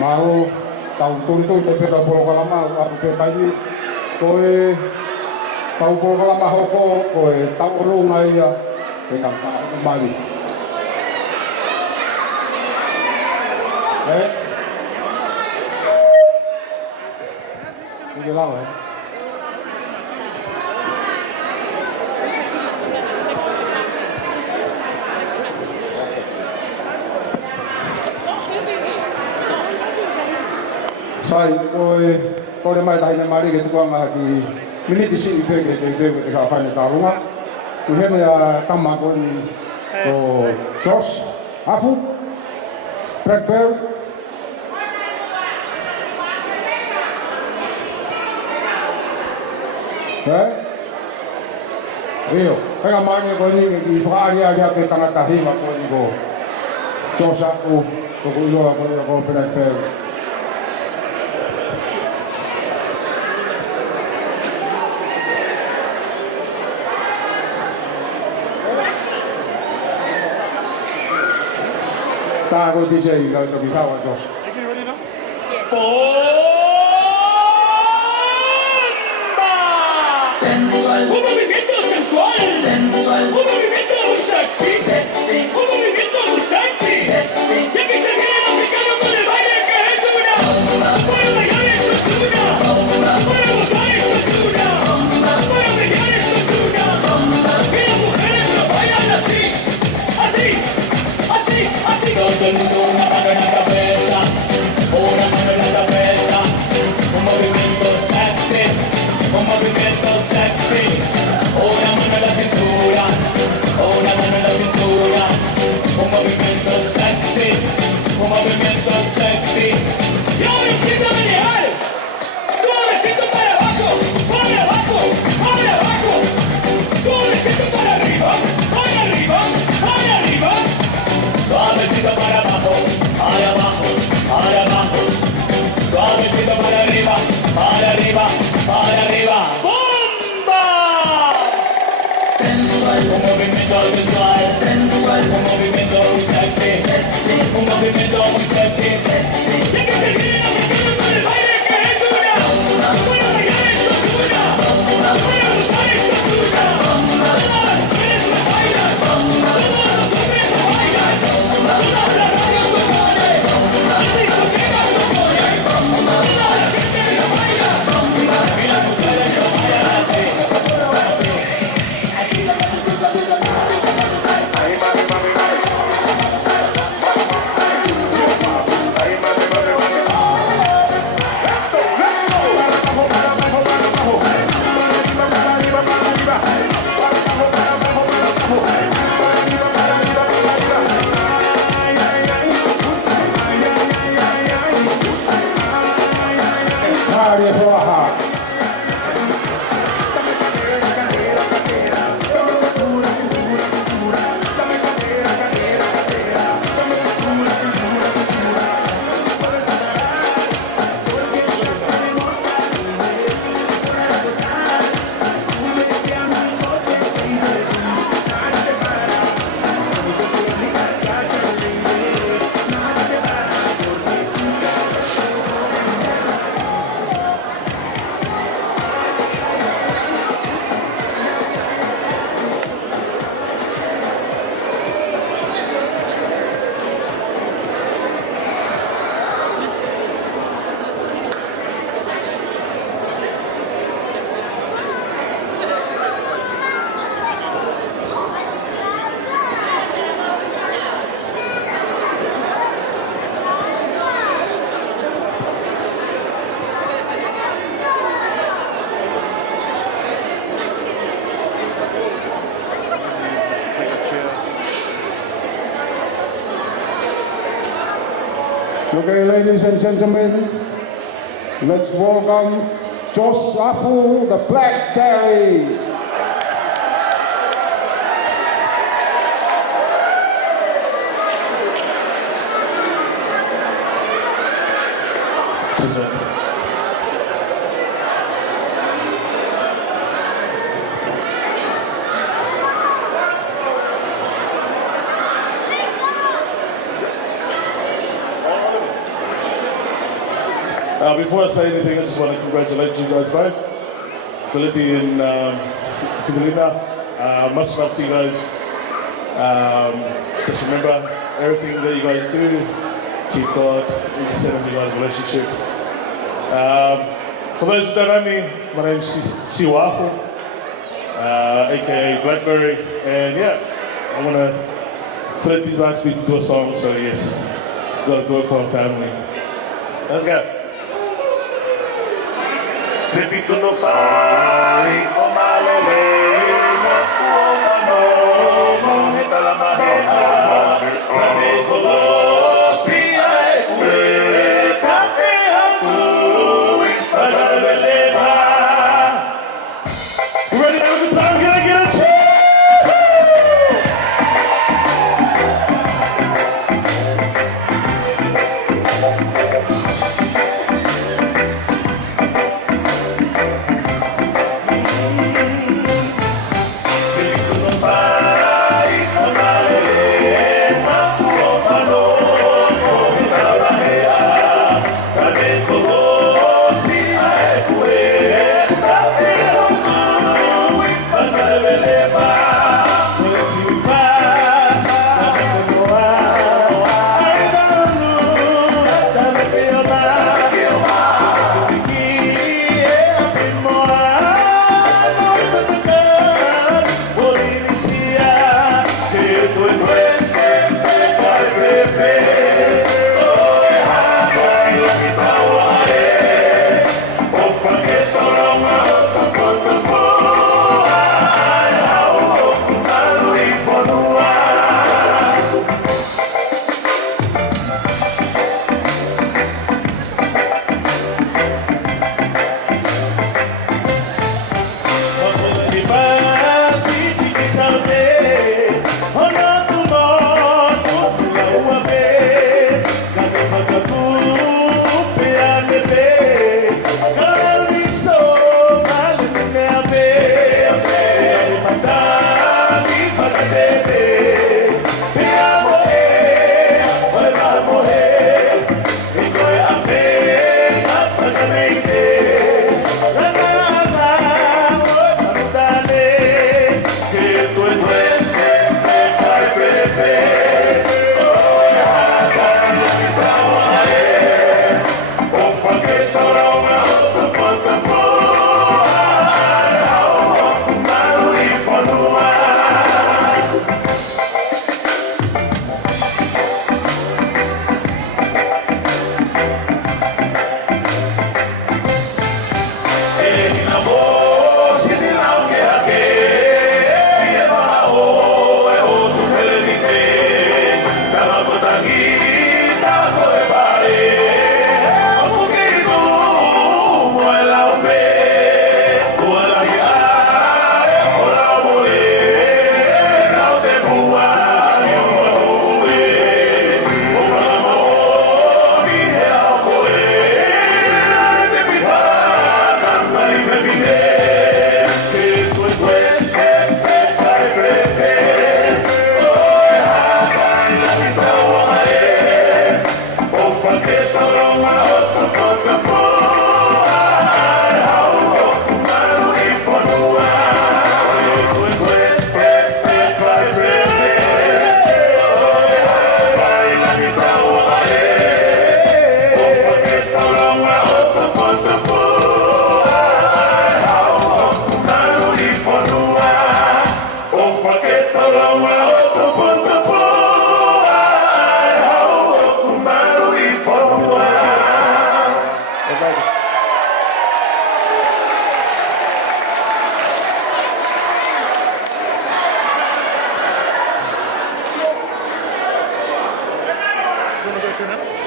Mau tau turi te peta polo kalama aku pe taimi koe tau polo kalama hoko koe tau runga ia e tangka mari. Ini lau Sai koe mai tahi mari ke tuanga ki miniti si ipe ke te ka whaine tarunga. Tu heme a tama koe ni o Josh, Afu, Blackberry. Iyo, kaya mange ko ni ifragi aga ke tangata hima ko ni ko. Josa ko yo ko penape. Sa ko DJ ga to bihawa Jos. Sensual, un movimiento sensual, sensual, un movimiento muy sexy, sexy, un movimiento muy sexy, sexy. Y aquí se viene el africano con el baile que es una. Para bailar esto es una. Para gozar esto es una. Para bailar esto es una. Y las mujeres lo bailan así, así, así, así. Todo el mundo una mano en la cabeza, una mano en la cabeza, un movimiento sexy. Un movimiento sexy, una mano en la cintura, una mano en la cintura, un movimiento sexy, un movimiento sexy. Y ahora empieza a manejar, suavecito para abajo, para abajo, para abajo, suavecito para arriba, para arriba, para arriba, suavecito para abajo, para abajo, para abajo, suavecito para arriba, para arriba, para arriba. ¡Bomba! Sensual, un movimiento sensual, sensual, un movimiento muy sexy, sexy, un movimiento muy sexy, sexy. Y que se viene africano con el baile que es una. Para bailar esto es una. Para gozar esto es una. Todas las mujeres lo bailan, todos los hombres lo bailan, todas las radios lo ponen, las discotecas lo ponen, toda la gente lo baila. Y las mujeres lo bailan así. Maria Flaha. Okay, ladies and gentlemen, let's welcome Josafu the Blackberry. Before I say anything, I just want to congratulate you guys both, Felipe and Fifita-Lina. Much love to you guys. Just remember everything that you guys do. Keep God in the center of your guys' relationship. For those who don't know me, my name's Siwafu, aka Blackberry, and yeah, I want to Felipe asked me to do a song, so yes, got to do it for our family. Let's go. Baby, tu no fai como malele, no tuofa no, moheta la maheta, nane kolo si ai kue, kape hangu, ifada beleva. Ready to have a good time? Can I get a cheer?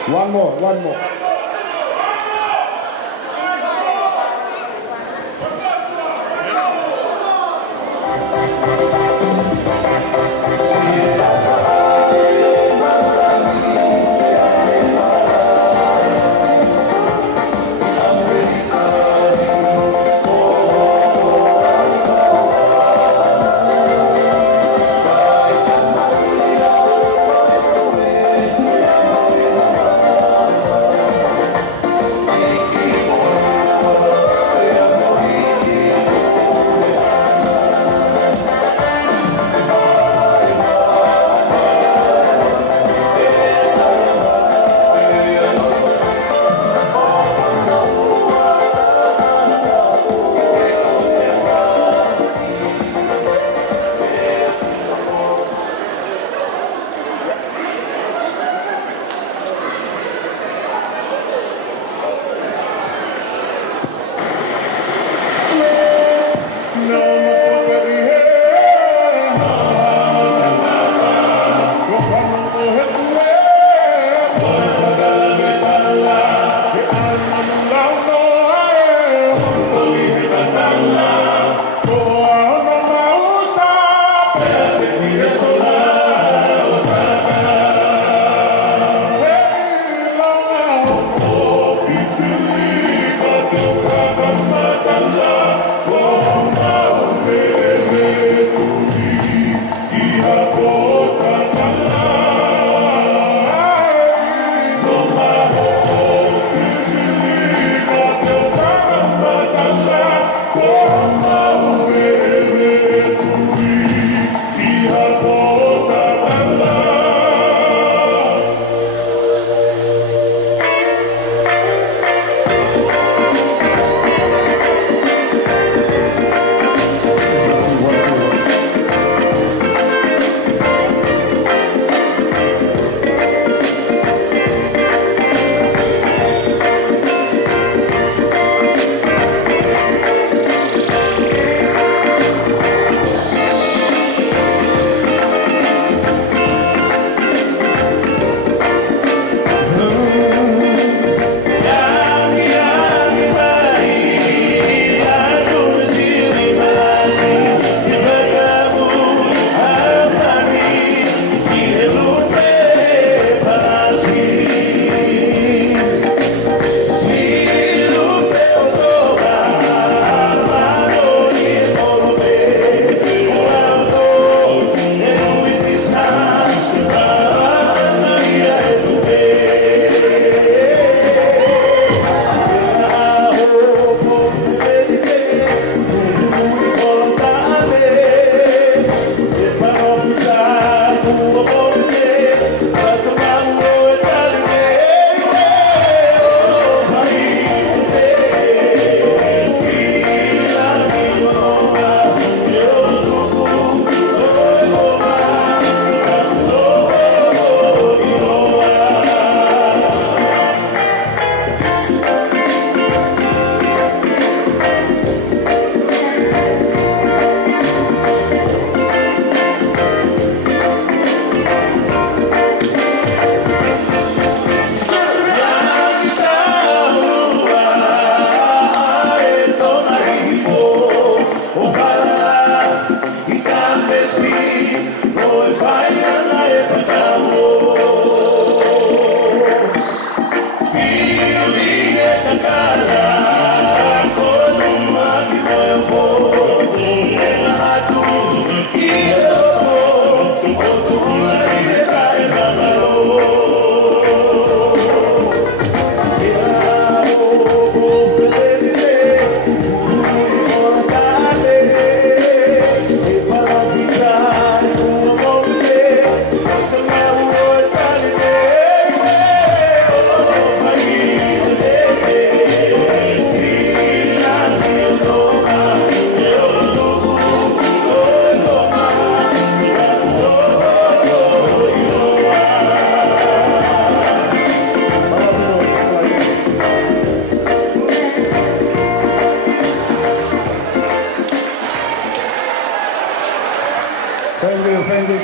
One more.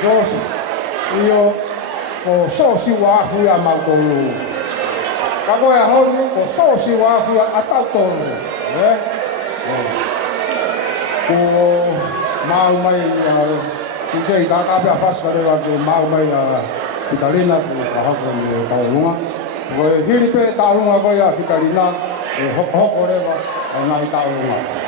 Jose. Io o sosi wafu ya mautolu. Kako ya honu o sosi wafu ya atautolu. Ko Moimoi kujai data pia fast kare wa ke Moimoi Fifita-Lina ko kahako ni taulunga. Ko hiri pe taulunga ko ya Fifita-Lina hoko rewa na taulunga.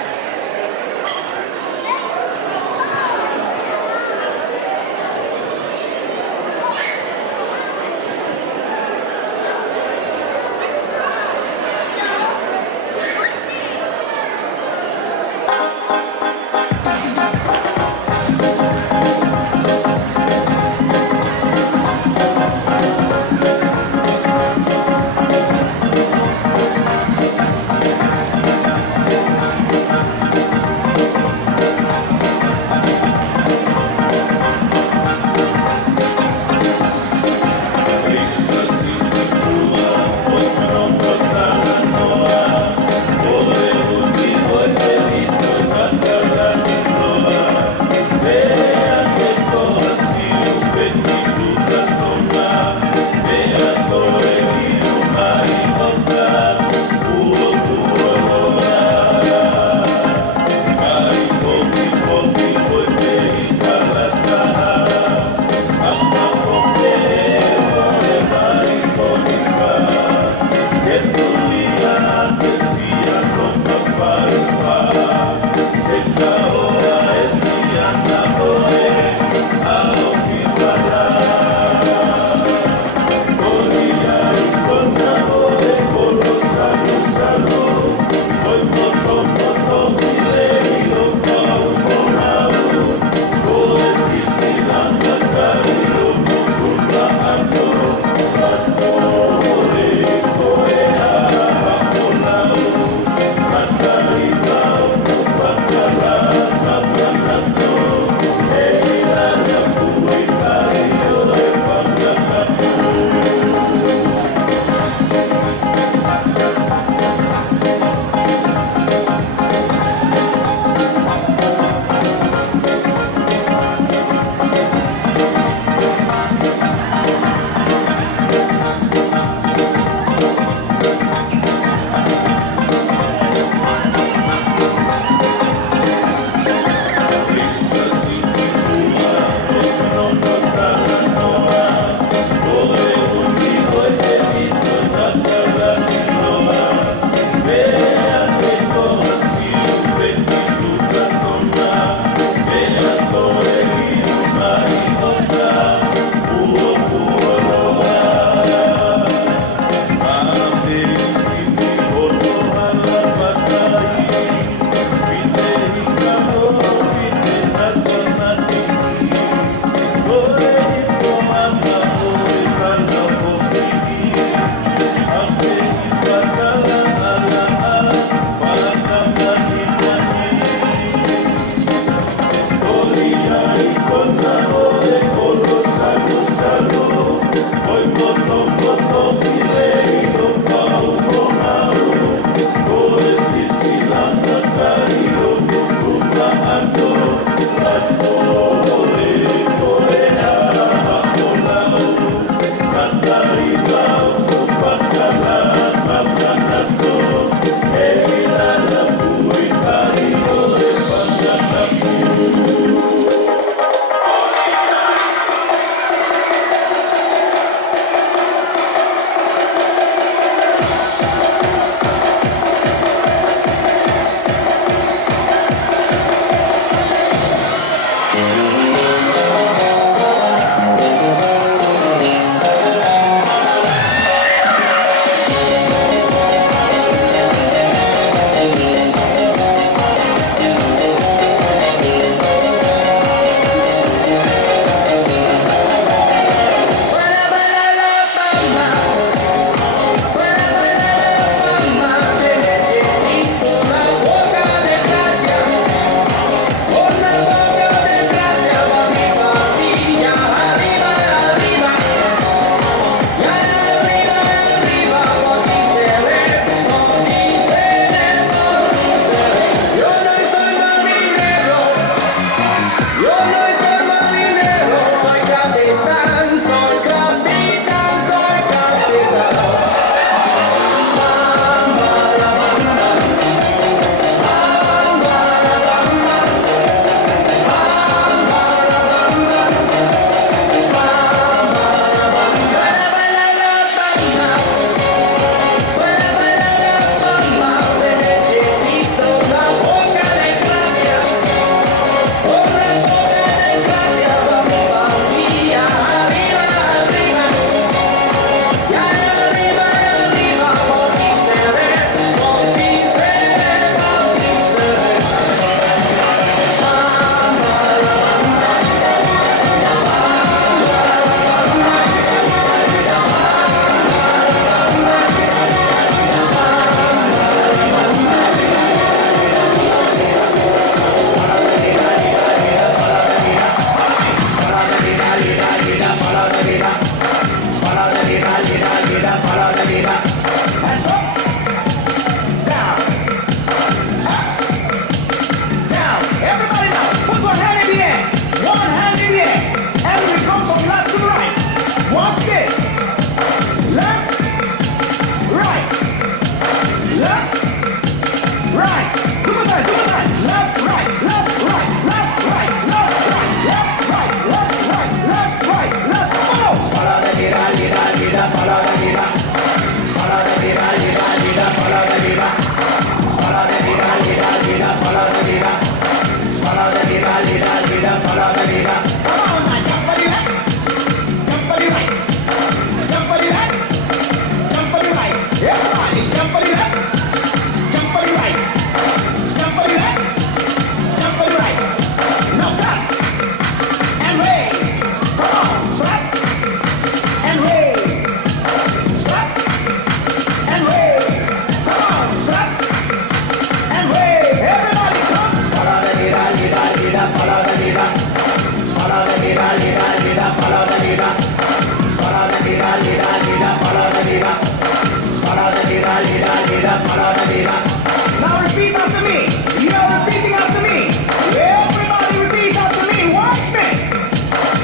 Now repeat after me. You're repeating after me. Everybody repeat after me. Watch me.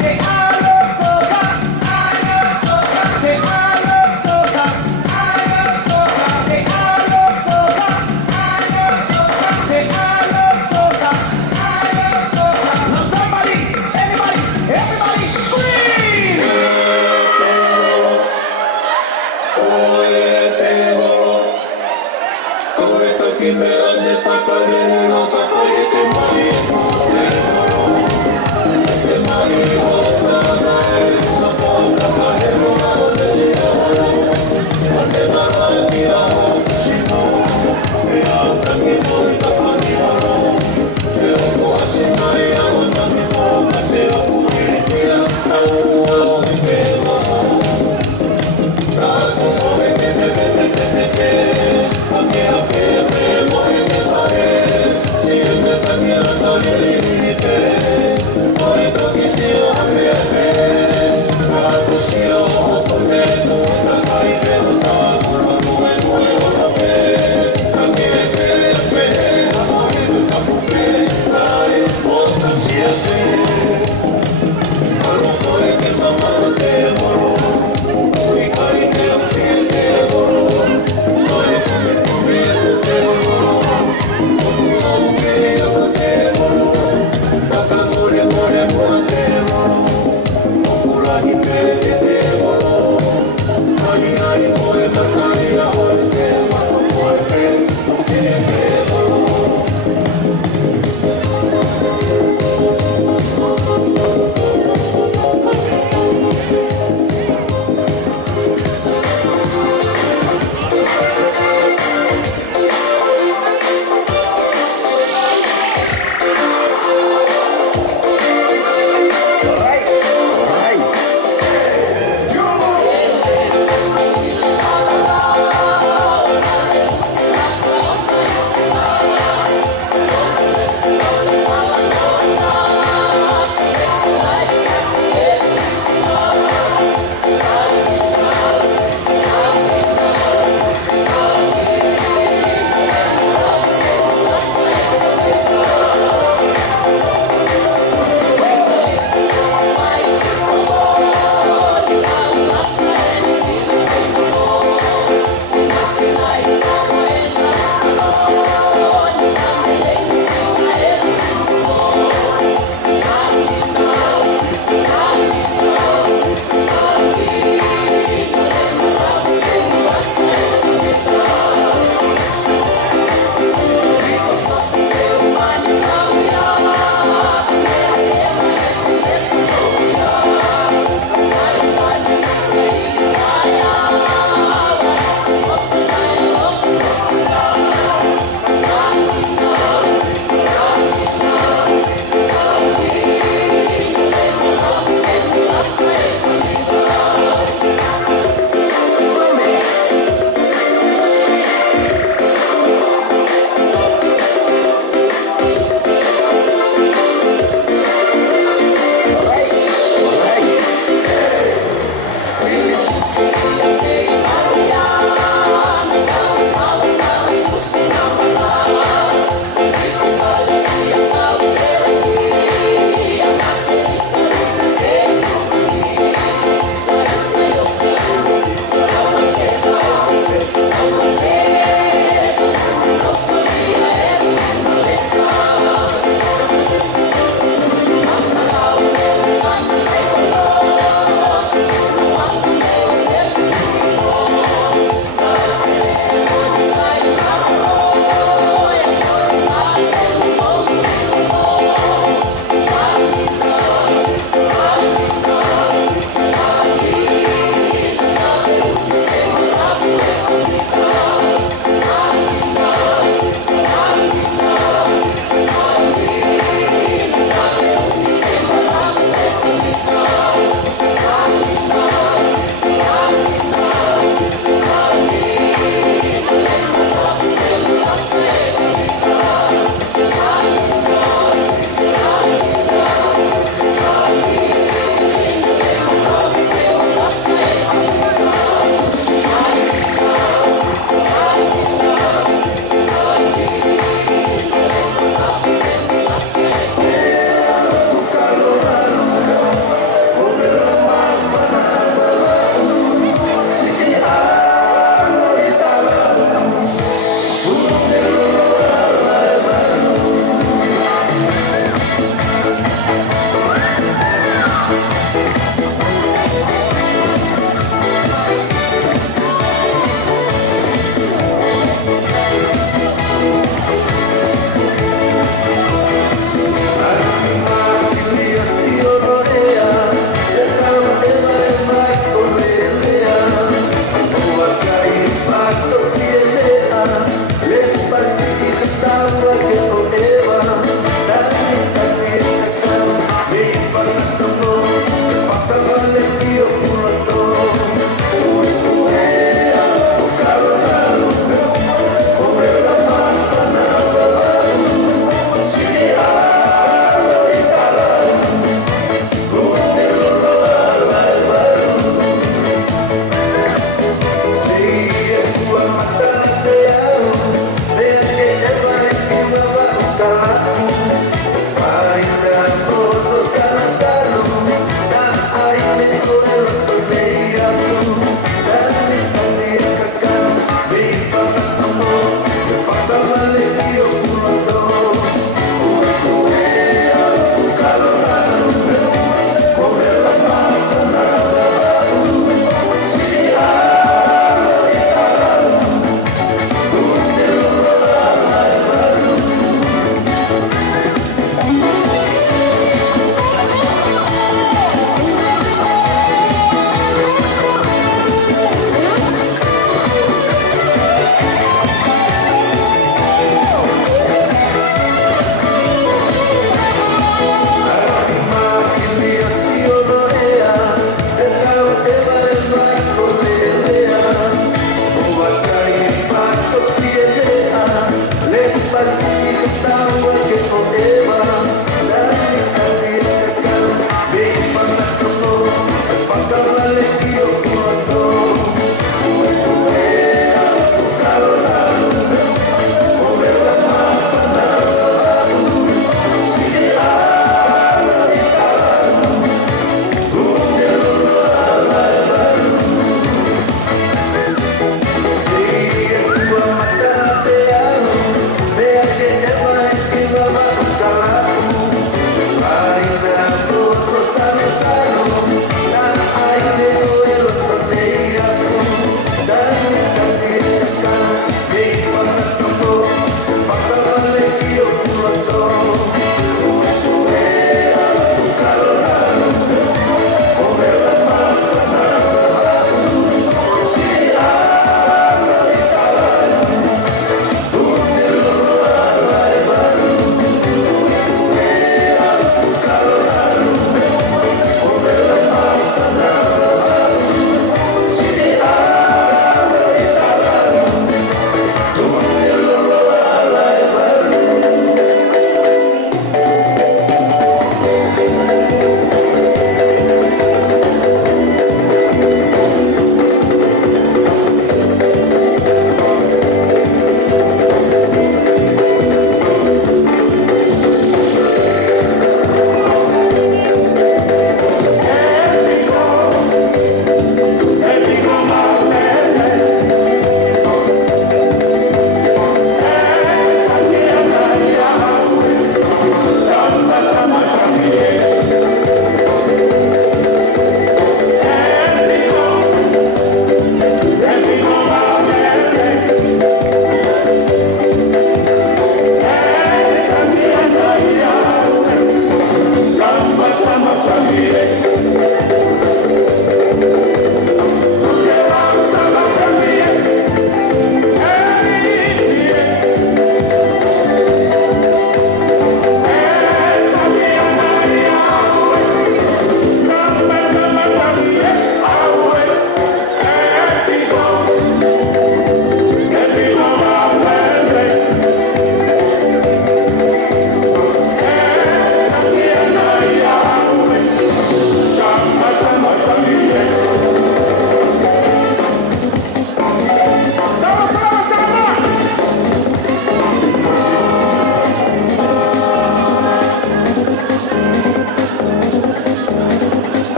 Say I love soca. I love soca. Say I love soca. I love soca. Say I love soca. I love soca. Say I love soca. I love soca. Now somebody, everybody scream.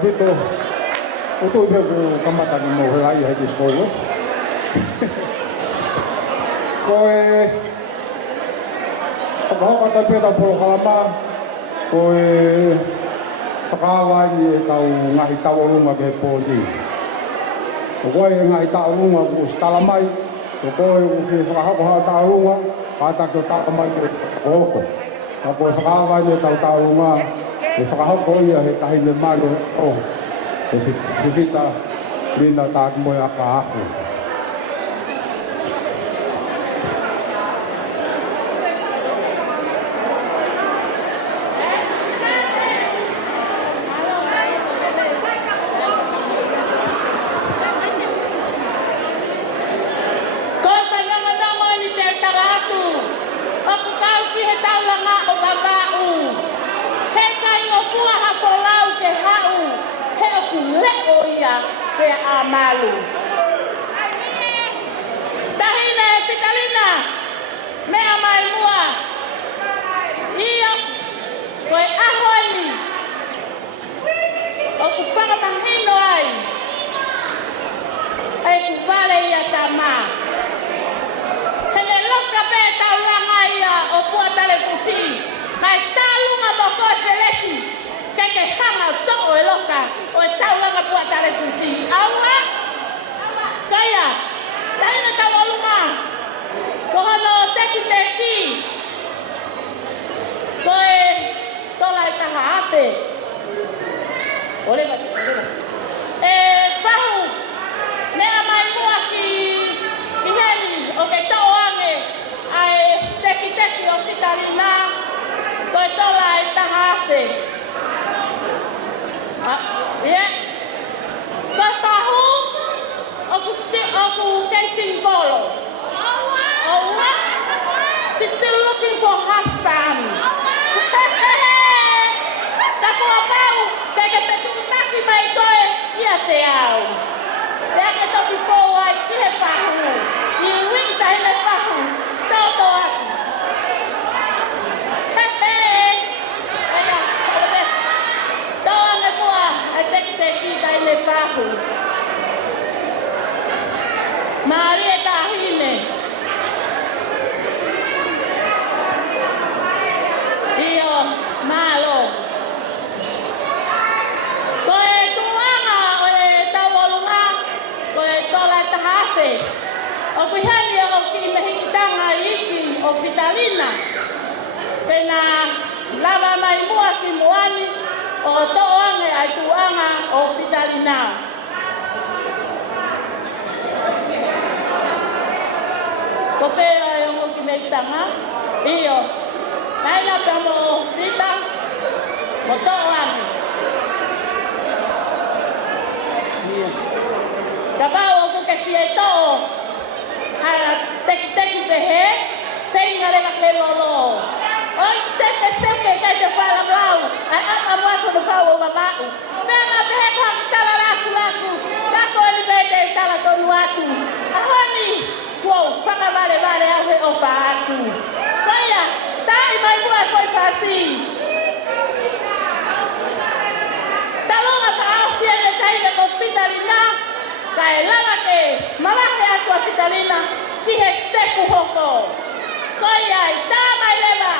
Vito, utu ibe ku kamata ni mo helai hai diskoyo. Koe Pagkakot na peta polo kalama, koe pakawai e tau nga itau olunga ke podi. Koe nga itau olunga ku stalamai, koe ku pakahako ha tau olunga, kata ke tau mai ke oko. Koe pakawai e tau olunga, pakahako ia he tahi me malu o. Fifita-Lina tak mo aka aku. Malu. Tahina Fifita-Lina, me amai mua. Iyo, koe ahoni. O kupanga mahino ai. Ai kupale ia tama. Hele loka pe taulanga ia o pua telefusi. Mai talunga moko seleki. Keke hanga toko e loka o taulanga pua telefusi. Aua. Kaya, tayo na tawaluma. Kung ano, teki-teki. Koe, tolay tahaase. Ole ba? Fahu, ne amay mo aki iheni, o kay tawange, ay teki-teki o Fifita-Lina. Koe tolay tahaase. Yeah. Koe fahu, Aku casing bolo. Oh, what? She's still looking for husband. Tapo apau, kaya petutaki mai toe ia te au. Kaya ke toki forward kihe fahu. Iwi sa hene fahu. Toto aku. Kaya, toa me pua, ai teki ka hene fahu. Maria tahine. Iyo, malo. Koe tuanga ole tawalunga, koe tola tahase. O kuhani o kimehikitanga iki o Fifita-Lina. Kena lava mai mua ki muani o toange ai tuanga o Fifita-Lina. Kope yung kimehikitanga. Iyo. Naila pa mo Fita, mo toange. Kapao ko kasi ito, tek-tek pehe, senga le makelolo. Oy, seke kay te fala blau, ay ang ato no fawo babau. Mena pehe ko ang tala laku, kako ni bete tala tonu atu. Ahoni, wow, faka vale ave o faatu. Kaya, tai mai bua foi fasi. Talonga pa asiene kai de Fifita-Lina. Kaya lama ke, mamake ako Fifita-Lina, kiheste kuhoko. Kaya, tama lema.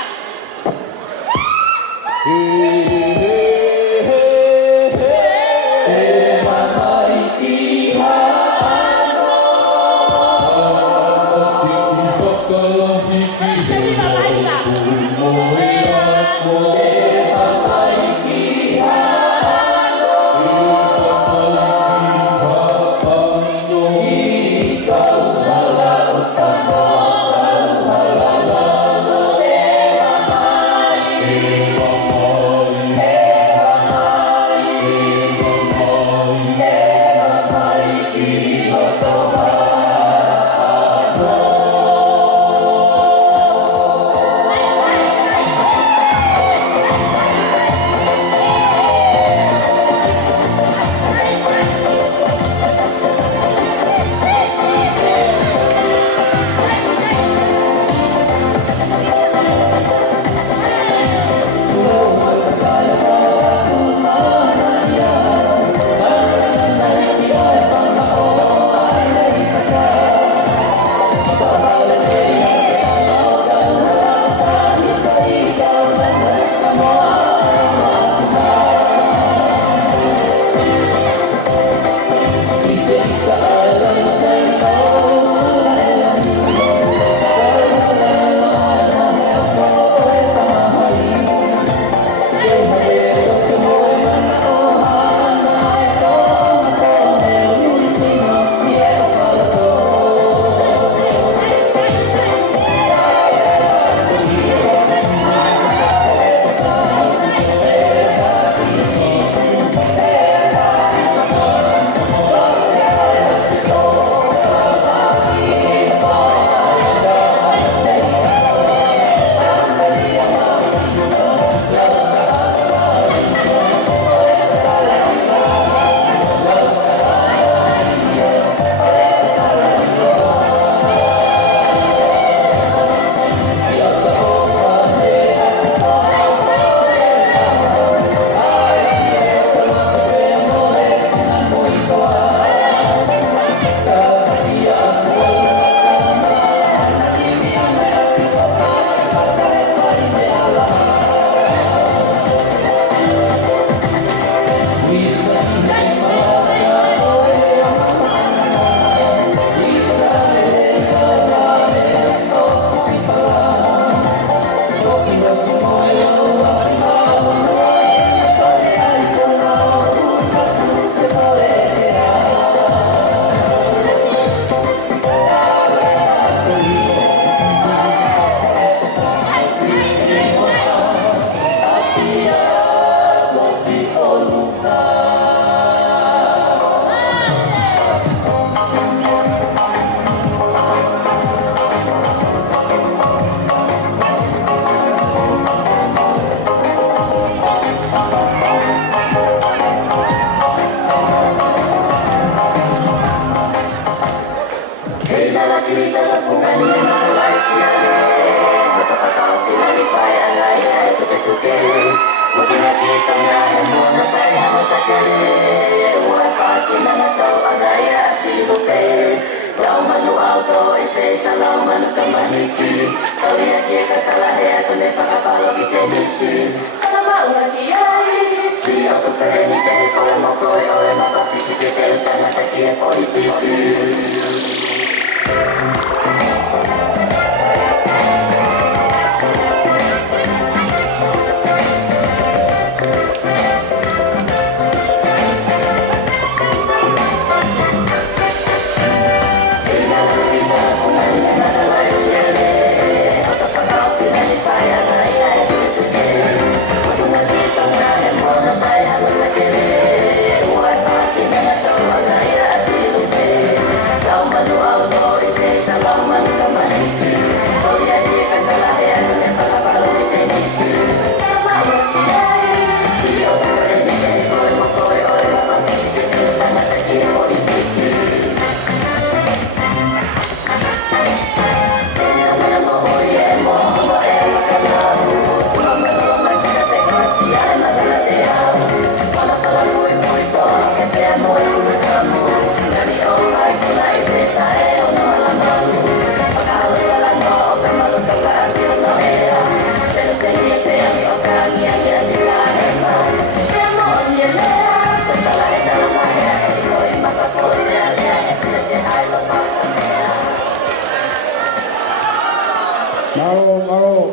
Malo.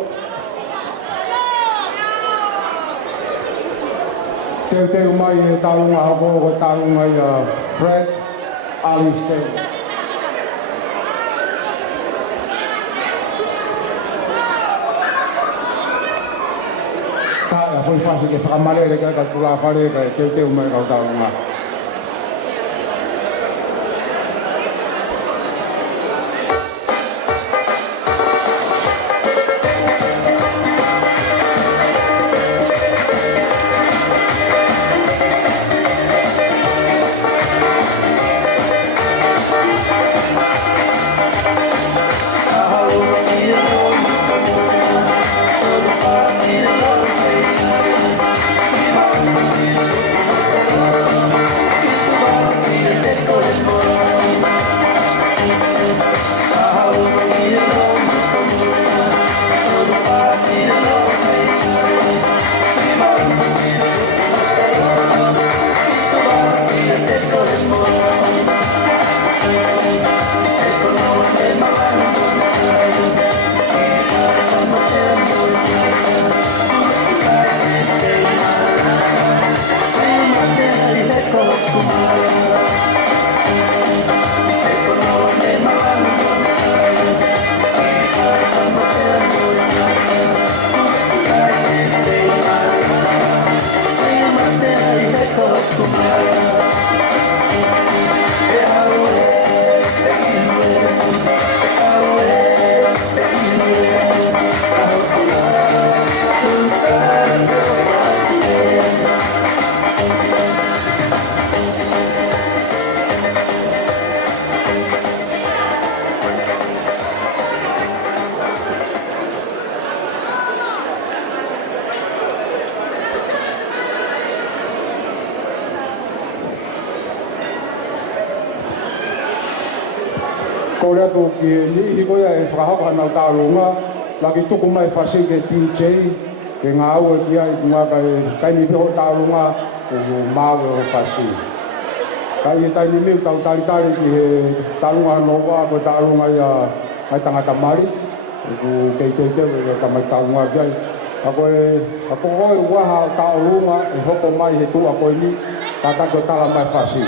Teu mai e taunga hako ko taunga i Fred Alistair. Kaya foi fácil ke whakamarere ka tula whare ka teu mai kau taunga. Ko lea tō ki ni hikoia e whakahaka nau tāronga, laki tuku mai whasi ke TJ, ke ngā aua ki ai ngā kai taini peho tāronga, o māwe o whasi. Kai e taini miu tau taritari ki he tāronga noa, ko tāronga i ai tangata mari, ku kei teu teu e ka mai tāronga ki ai. Ako oi waha ka orunga, e hoko mai he tu ako ni, ka tako tala mai whasi.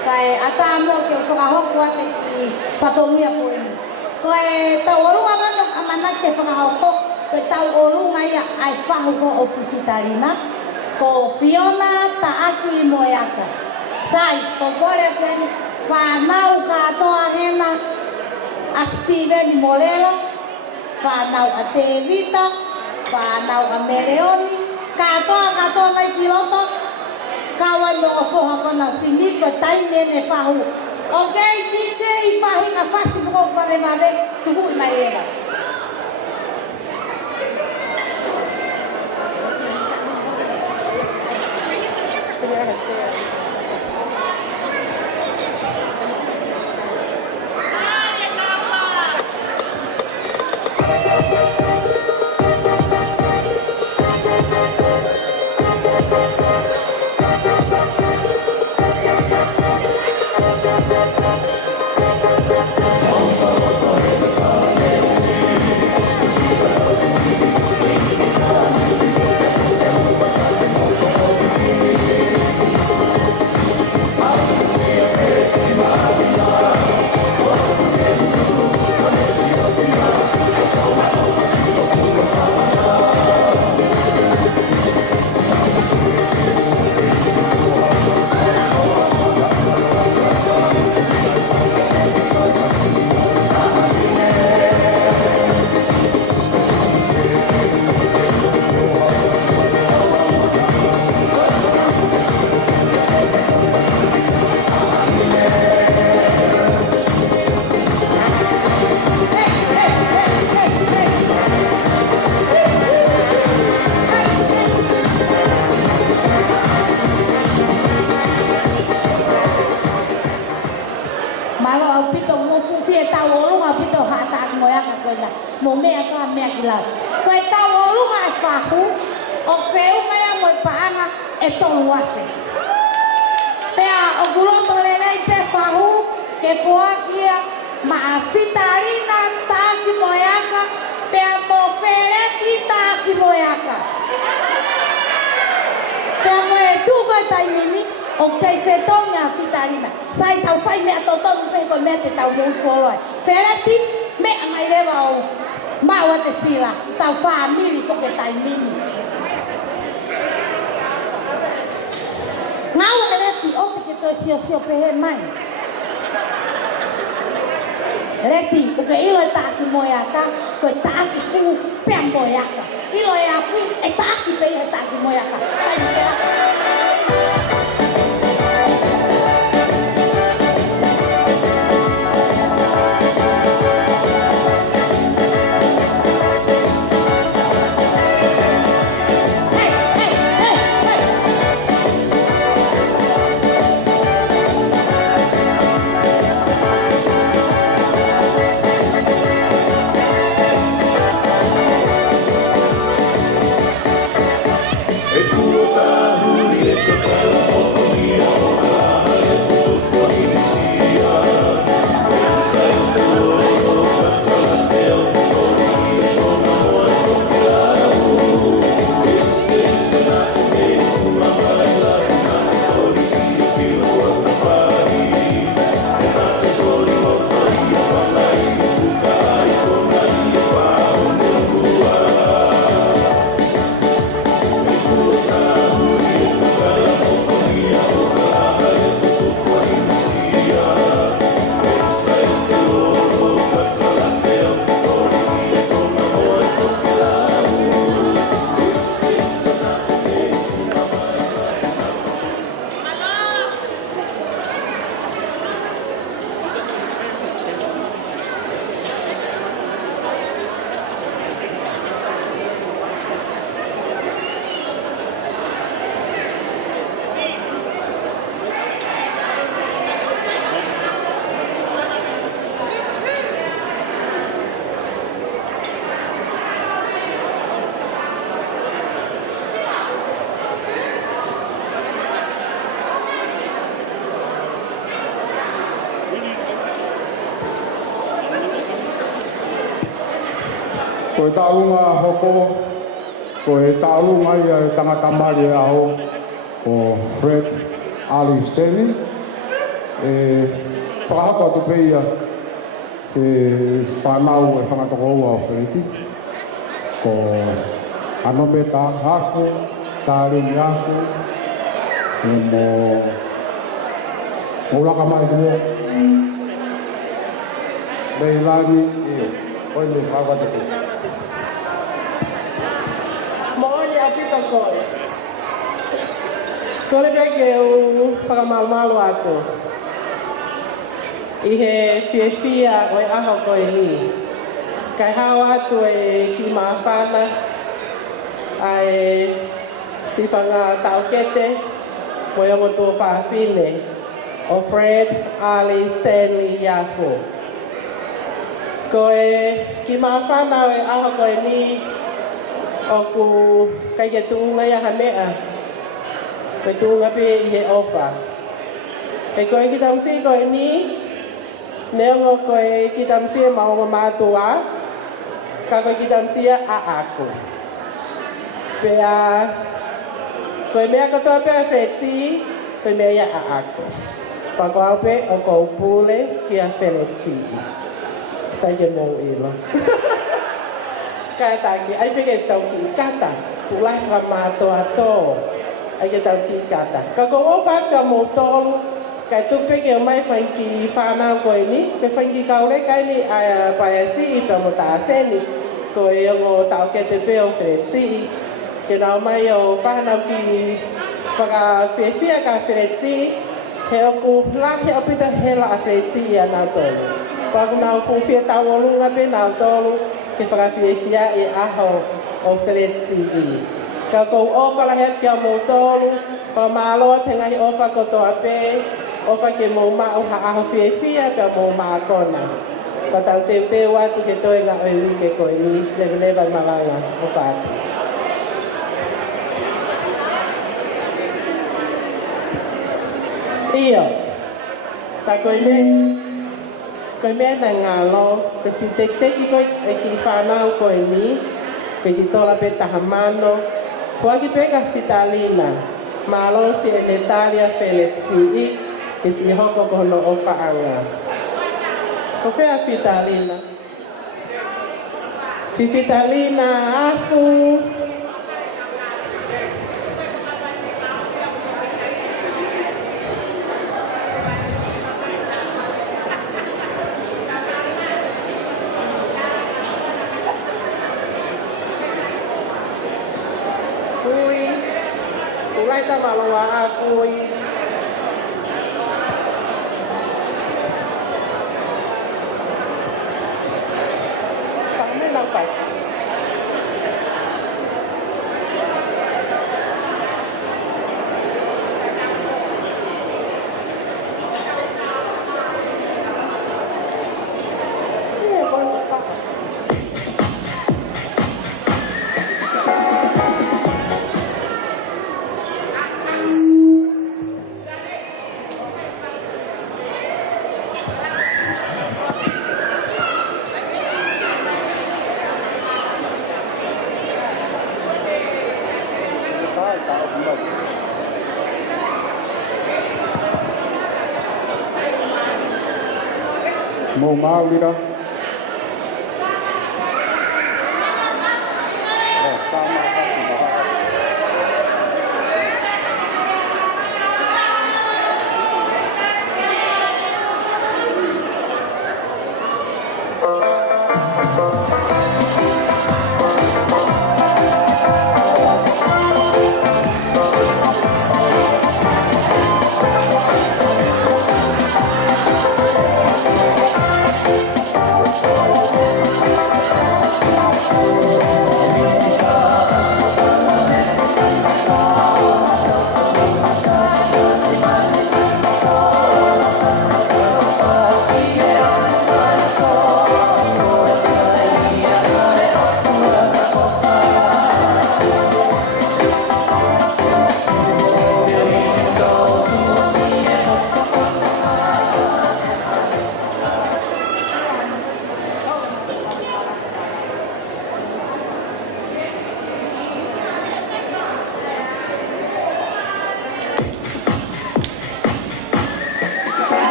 Kai ata mo ke whakahoko ate ki whatongia po ini. Kai tau orunga mana amana ke whakahoko, kai tau orunga ia ai whahuko o Fifita-Lina, ko Fiona Taaki Moeaka. Sai, ko kore atu eni, whanau katoa hena, a Steven Molela, whanau a Tevita, whanau a Mereoni, katoa mai kiloto, kawai mga foha kona siniko, taimene whahu. Okay, DJ, whahi nga whasi mo pa me mawe, tuhui mai eva. Mo mea ka mea kila. Koe tau o lunga e whahu, o wheu mea mo i paanga e tonu afe. Pea o guloto lelei pe whahu, ke fuakia, ma a Fifita-Lina tāki moeaka, pea mo wheleki tāki moeaka. Pea mo e tūko e taimini, o kei whetonga a Fifita-Lina. Sai tau whai mea totonu pe koe mea te tau mou soloi. Wheleti, mea mai rewa o Maua te sila, tau whaamili fo ke taimini. Ngau e reti, o te ke toi sio pehe mai. Reti, o ke ilo e tāki moeaka, ko e tāki fu pea moeaka. Ilo e a fu e tāki pe e tāki moeaka. Ko e tāunga hoko, ko e tāunga ia e tangata mari aho o Fred Ali Stanley. E whakahako atu peia e whanau e whangatoko ua o Fredi. Ko anope tā hako, tā ringi hako, e mo ulaka mai duo. Leilani iyo. Oi le hawa te te. Moimoi apita koe. Kore peke u whakamamalu ako. I he whiawhia o e aho koe ni. Kai hao atu e ki mawhana. Ai si whanga taukete. Mo i ongo tō whaawhine. O Fred, Ali, Stanley, Yafu. Ko e ki mawhana o e aho koe ni. O ku kai ke tuunga ia hanea. Koe tuunga pe i he ofa. E koe ki tamsi koe ni. Neongo koe ki tamsi e maunga mātua. Ka koe ki tamsi a aku. Pea koe mea katoa pe a whetsi. Koe mea ia a aku. Pako au pe o kou pule ki a whetsi. Sai ke mou ilo. Kata ki, ai peke tau ki kata. Pulai whamatoa tō. Ai ke tau ki kata. Ka ko o whaka mō tōlu. Kai tu peke o mai whainki whanau koe ni. Pe whainki kaure kai ni a paiasi i pa mo tāseni. Ko e ongo tau ke te peo whetsi. Ke nao mai o whanau ki whaka whiawhia ka whetsi. He oku lahi o pita hela a whetsi i a nau tōlu. Paku nau fuwhia tau o lunga pe nau tōlu. Ke whakawhiawhia e aho o whetsi i. Ka kou opa la het kia mō tōlu. Ka māloa te ngai opa kotoa pē. Opa ke mō mao ha aho whiawhia ka mō mākona. Pa tau te pēu atu ke toi ngā oi wike koe ni. Lewa malanga o whātu. Iyo. Ka koe me. Koe mea na ngā lo. Ka si teki koe e ki whanau koe ni. Ke ki tola pe tahamano. Fuaki pe ka Fifita-Lina. Malo si e Natalia Felixi i. Ke si hoko kono o whaanga. Ko whea Fifita-Lina. Fifita-Lina afu. Kulai ta malawa akui. Kami nampak. Mō Māwira.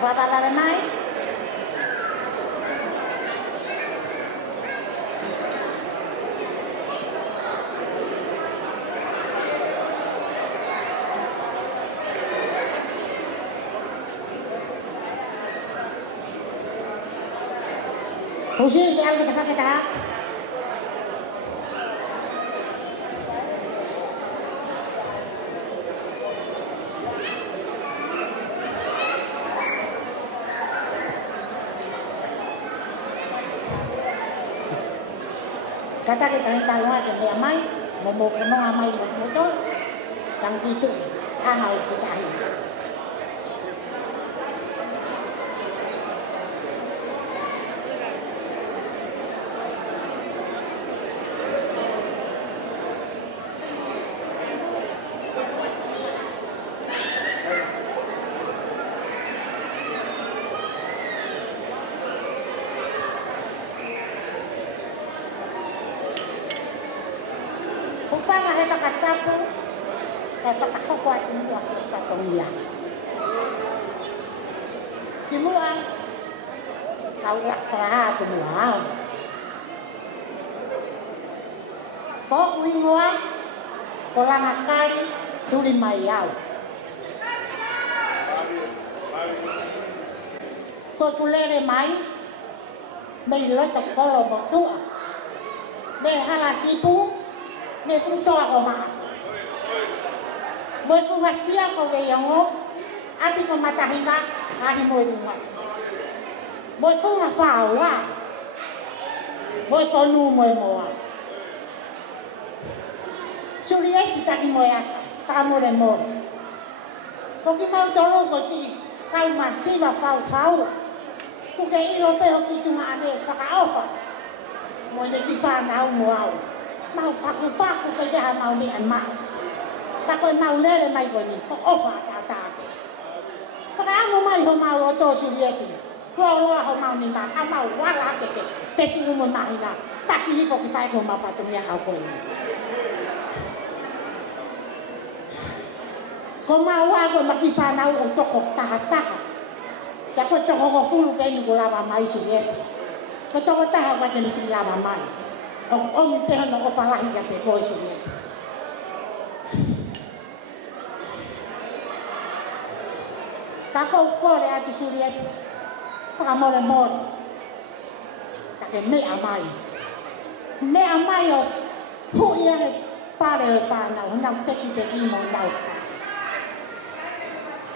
Whakalawe mai. Fusi ke algo kita kita. Kata kita ni tahu ada dia mai, mau kena mai betul, tang itu, ahai kita ahai. whanga he takatapu, kai whakakoko atu mua sa whatongia. Ki mua, kau rak whaha atu mua hao. Ko uingoa, ko langa kari, tuli mai au. Ko tulere mai, mei loto kolo motua. Me hala sipu, me futoa ko maa. Moi fungasia ko veiongo, api ko matahinga, ari moi runga. Moi funga whaua, moi tonu moi moa. Suri eki taki moi aka, kamore more. Ko ki mau tolu ko ki, kau masiva whau. Kuke ilo peho ki tunga ane whakaofa. Moi ne ki whanau moau. Mau paku ke jaha mau ni an mau. Ka koe mau lere mai koe ni, ko ofa tātāke. Whakaamo mai ho mau o tō suri eki. Loa ho mau ni ma, a mau wala keke. Teki umo mahina, taki hiko ki whae ko mapatumia hau koe ni. Ko mau wa koe maki whanau o toko taha. Ka koe toko ko fulu kei ko lawa mai suri eki. Ko toko taha koe keni si lawa mai. O mi peho no ko whalahi ka te koe suri eki. Ka kou kore atu suri eki. Whakamore more. Ka ke mea mai. Mea mai o hui ane pare o whanau. Nau teki te imo nau.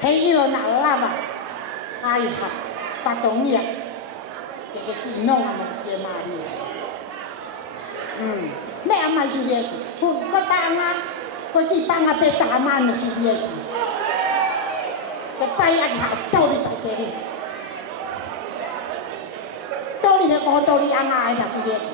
Hei ilo na lava. Ai ha. Patongia. Ke ki nonga mo ke maari. Mea mai suri eki. Ko panga. Ko ti panga pe tahamano suri eki. Ke whai ati hao tauri whai te ri. Tauri he koho tauri anga ai na suri eki.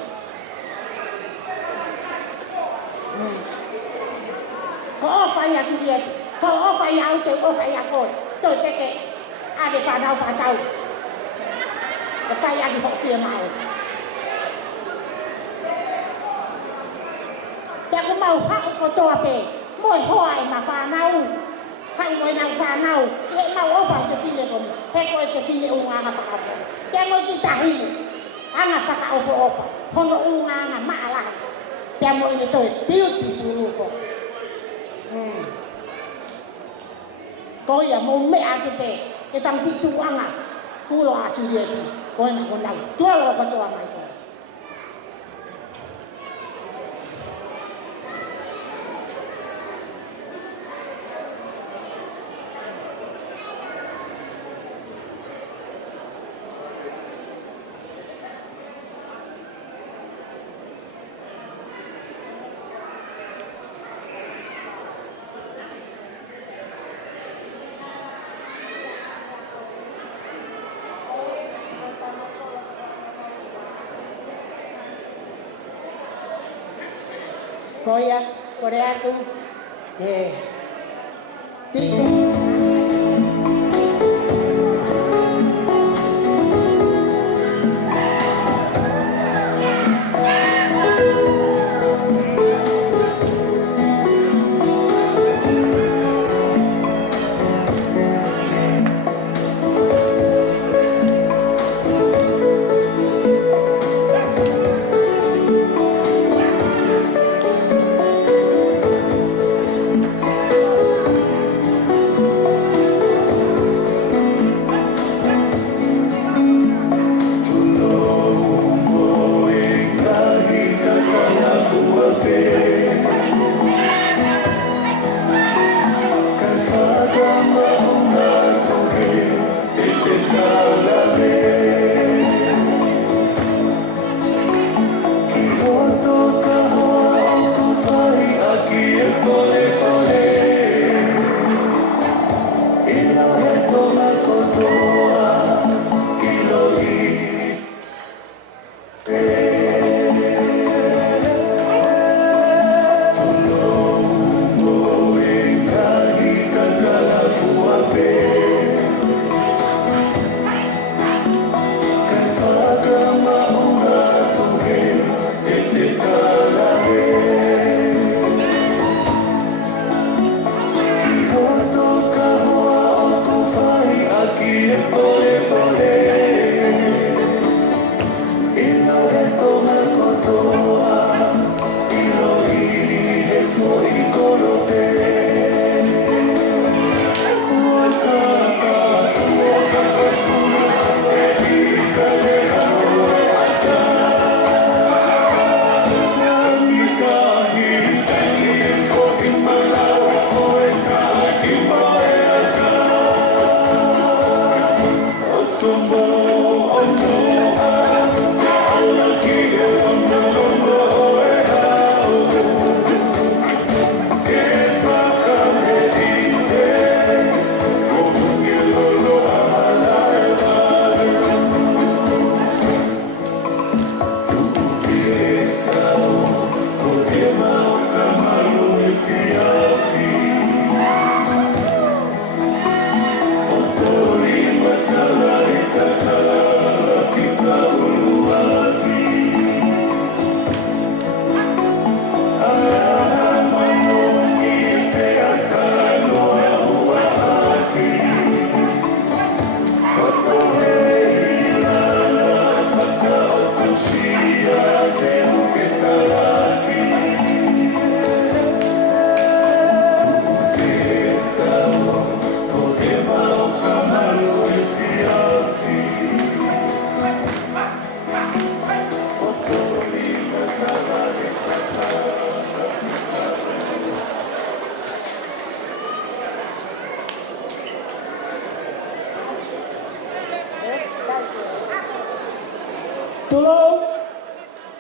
Ko o whai a suri eki. Ko o whai au te o whai a koe. Toi teke ade whanau whatau. Ke whai ati hao whia mau. Te ko mau hao ko toa pe. Moi hoa e ma whanau. Hai moi nau whanau. He mau o whai te whine koni. He koe te whine unga anga whakapo. Te moi ki tahine. Anga whaka ofa. Hono unga anga maalaha. Te moi ne toi beautiful uko. Ko ia mo mea te pe. E tang pitu anga. Tulo a suri eki. Ko ina ko nau. Tualo ko toa mai koe. Koia, korea tu, tisu.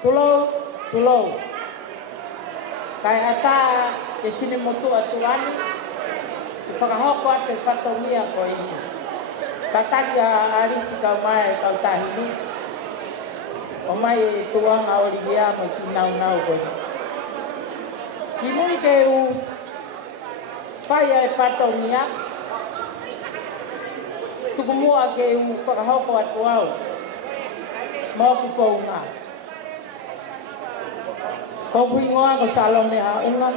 tulou. Kai ata e tine motu atuani, e whakahoko ate whatongia ko ina. Kataki a arisi kau mai kau tahini, o mai e tuanga Olivia mo ki nau ko ina. Ki mui ke u whaia e whatongia, tukumua ke u whakahoko atu au, mo ki whaunga. Ko puingoa ko salome a unga.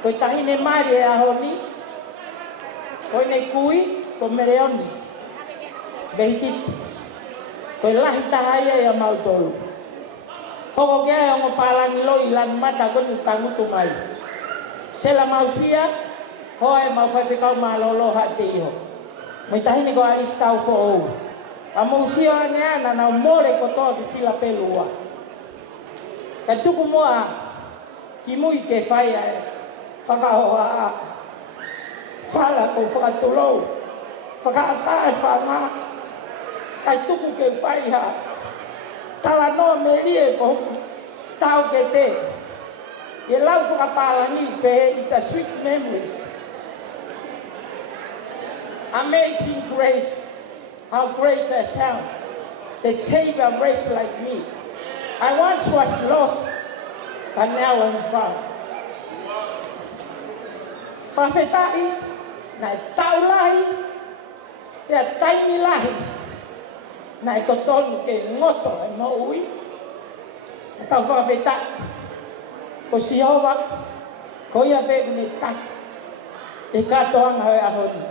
Ko tahine mari e ahoni. Ko nei kui, ko mereoni. Behikit. Ko lahi tahaya e mautolu. Ko kea e ongo palangi lo ilan mata ko ni tangutu mai. Sela mausia, ho e mauwhaiwhikau malolo hate iho. Mai tahine ko aristau fo ou. A mausio ane ana na more ko toa te sila pelua. Ka tuku moa ki mui ke whaia e whakahoa a whala ko whakatulou, whakaata e whanga, ka tuku ke whaia tala noa me rie ko tau ke te. E lau whakapalangi pe is a sweet memories. Amazing grace, how great the sound that saved a wretch like me. I once was lost, but now I'm found. Whawhetai, nai taulahi, te taimilahi, nai totonu ke ngoto e moui. Tau whawhetai, ko sihowa, ko ia beku ne tak, e katoanga e ahoni.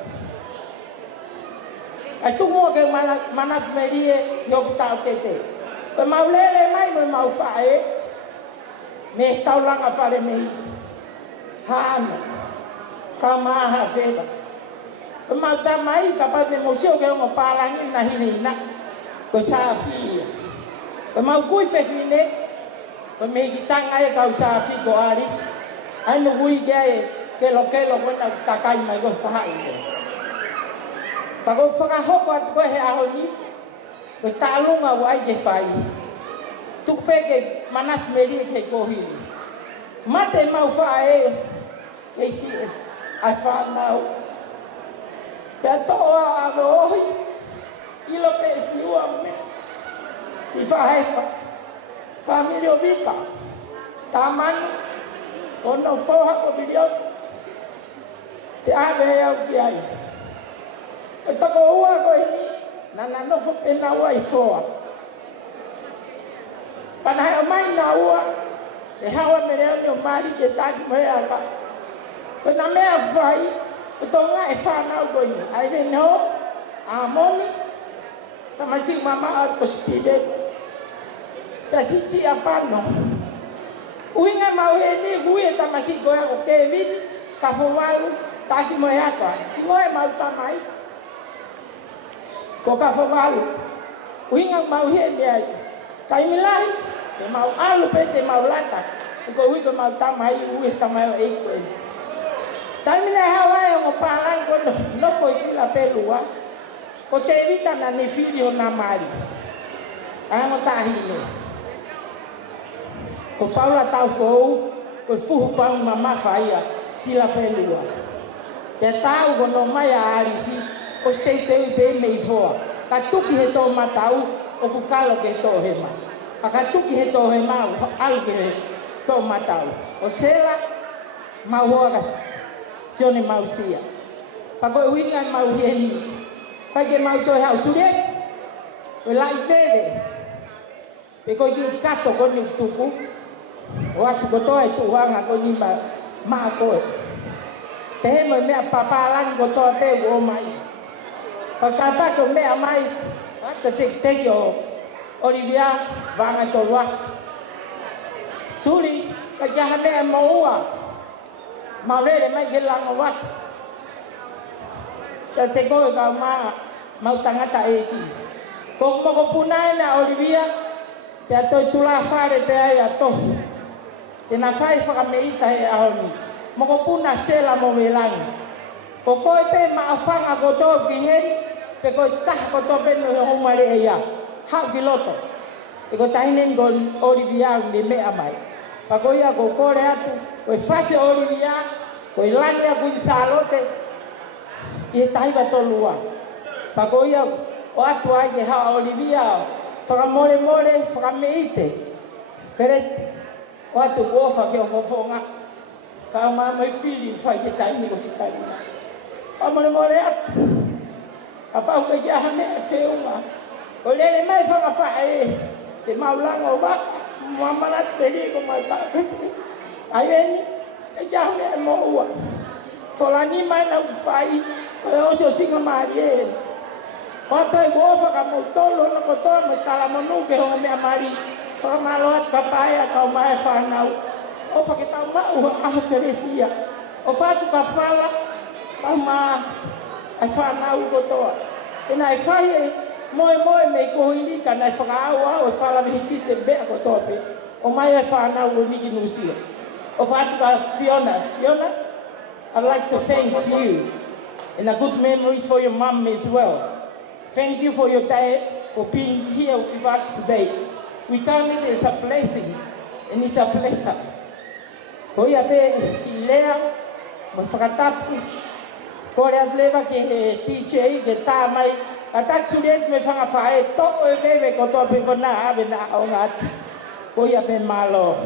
Kai tumo ke manat merie, yoku tau ke te. Ko maulele mai mo mau fae me taulanga fale me hana kama feba ko mau tamai kapag me museo ke mo palangi na hinina ko safi ko mau kui fefine ko me gitanga e kau safi ko aris ai no kui ke lo ko na takai mai ko fae pago whakahoko atu ko he ahoni ko talunga wai ke fai tupe ke manat meri ke kohili mate mau fae ke si ai fa mau toa abo ilo pe si wa me i fa família vika taman ono foha ko video te ave au ki ai to ko ua ko ni na no fo pena wai foa pana hai mai na ua e hawa mere o mari ke taki mai aka ko na me vai to nga e fa na ko ni ai ve no amoni tamasi mama at ko stide si apano uinga mau ni gue tamasi ko ko Kevin ka fo walu taki mai aka ngoe mau tamai ko ka fo walu uinga mau he ni ai kai milai te mau alu pe te mau lata ko ui ko mau tamai ui tamai e ko tamina hawa e mo palan ko no foi sila pelua ko te evita na ni filho na mari amo tahine ko Paula tau fou ko fuhu pa mama faia sila pelua te tau ko no mai arisi ko stei te be me voa ka tuki he to matau o ku kalo ke to hema akatuki he to hema alge to matau o sela mahoga sione mausia pago winga mau heni page mau to ha sure o lai bebe e ko gi kato ko ni tuku o atu ko to e tu hanga ko ni ma ko te mo me papa lan ko to te o mai pakata ko me mai ata te yo Olivia vanga to wa suri ka jahane moa maulele mai gelang wa te ko ka mau tangata e ki ko mo punai na Olivia te to tula fare te ai to e na fai fa meita e aoni mo ko puna sela mo velang ko ko pe ma afanga ko to kinheri pe ko ta ko to pe no ho mare ya ha piloto E ko tainen go Olivia le mea mai. Pa ko ia ko kore atu, ko e fase Olivia, ko i lani aku i salote, i tahi wa tolua. Pa ko ia o atu ai ke haa Olivia, whakamore more, whakameite. Kere, o atu kofa ke o fofonga, ka mai fili whai ke taini ko whitaina. Whamore more atu. A pau ke kia hane e whiunga. O lele mai whakawhae, te maulanga o waka, mamana te riko mai tāpe. Ai eni, e kia hane e mo ua. Tolani mai na uwhai, o e oso singa maari e. Wata e wofa ka mo tolo na kotoa mai tala monu ke honga mea mari. Whakamalo at papaya kau mai whanau. O whaketau mau aha keresia. O whatu ka whala, kau maa ai whanau kotoa. E nai whai e moe mei kohini ka nai whakaau au e whala mihi te bea kotoa pe. O mai ai whanau o niki nusia. O whatu ka Fiona, I'd like to thank you and a good memories for your mom as well. Thank you for your dad for being here with us today. We count it as a blessing and it's a pleasure. Koi ape ki lea, ma whakatapu, kore atleva ke he teacher ke tā mai, a taksuret me whangawhae, toko e wewe kotoa pe kona awe na au ngātu. Koi ape malo.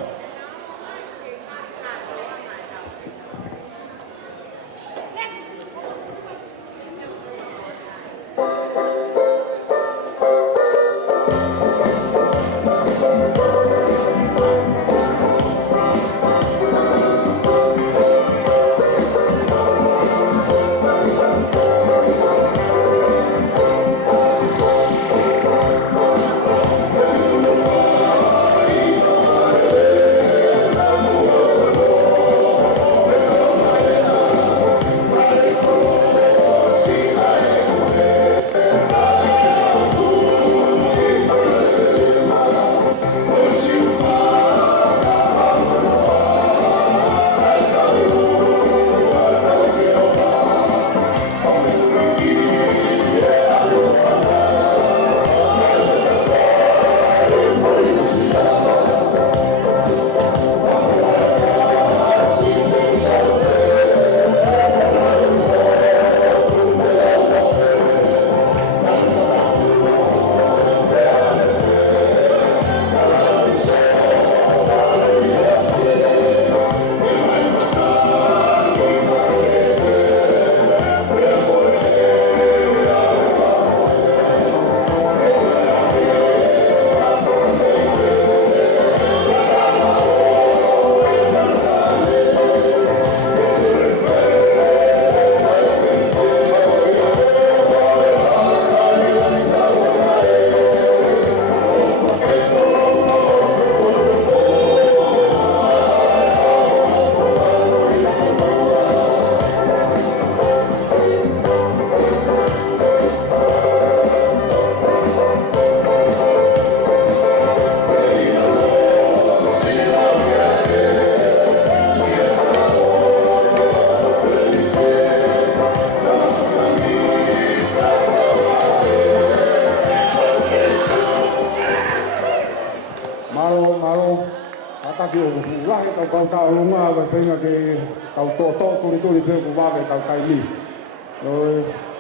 taki o lahi tau kau tau lunga wa whenga ke tau tō turi pēr ko wāwe tau kai ni.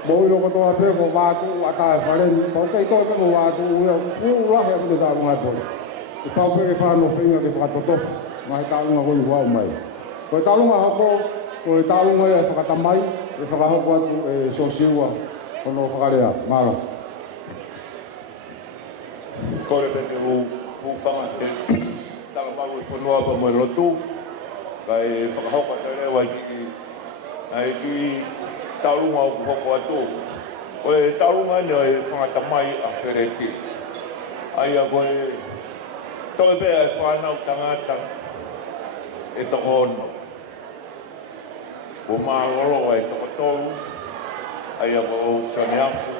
Mo iro kotoa pēr ko wātu a tā wharen, pau kei tō pēr ko wātu ua fu lahi a mune tā lunga pōre. I pau pēr ke whāno whenga ke whakatotofu, mai tā lunga koi wau mai. Koe tā lunga hoko, koe tā lunga e whakatamai, e whakahoko atu e sosiua, kono whakarea, māra. Kore pēne hu whanga te tanga maru e whanua pa mai Latu, kai whakahoka te rewa i ki taurunga o hoko atu. Koe taurunga ne e whangatamai a whereti. Ai a koe toke pēa e whanau tangata e toko ono. Ko māngoro e toko tōu, ai a koe sani afu,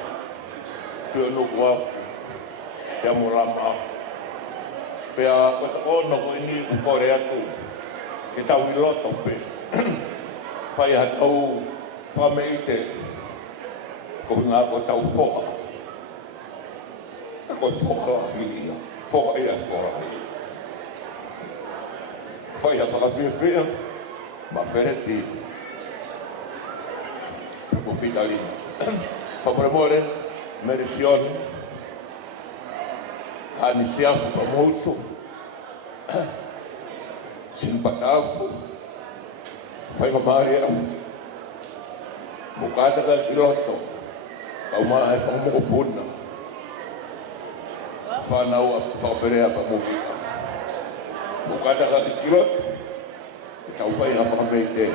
pio nuku afu, te amorama afu. Pea koe toko ono koe ni ku kore atu, ke tau i loto pe. Whai ha tau whameite, ko ngā ko tau whoka. Ko whoka a hili ia. Foka ia fora. Fai a whakawhiawhia, ma whereti. Mo Fifita-Lina. Whaparemore, merisione. Hani siafu pa mouso. Simpatafu. Fai mamari au. Mukata ka kiloto. Kau maa e whakamoko puna. Whanau a whaperea pa mukika. Mukata ka kiloto. Tau whai a whakameite.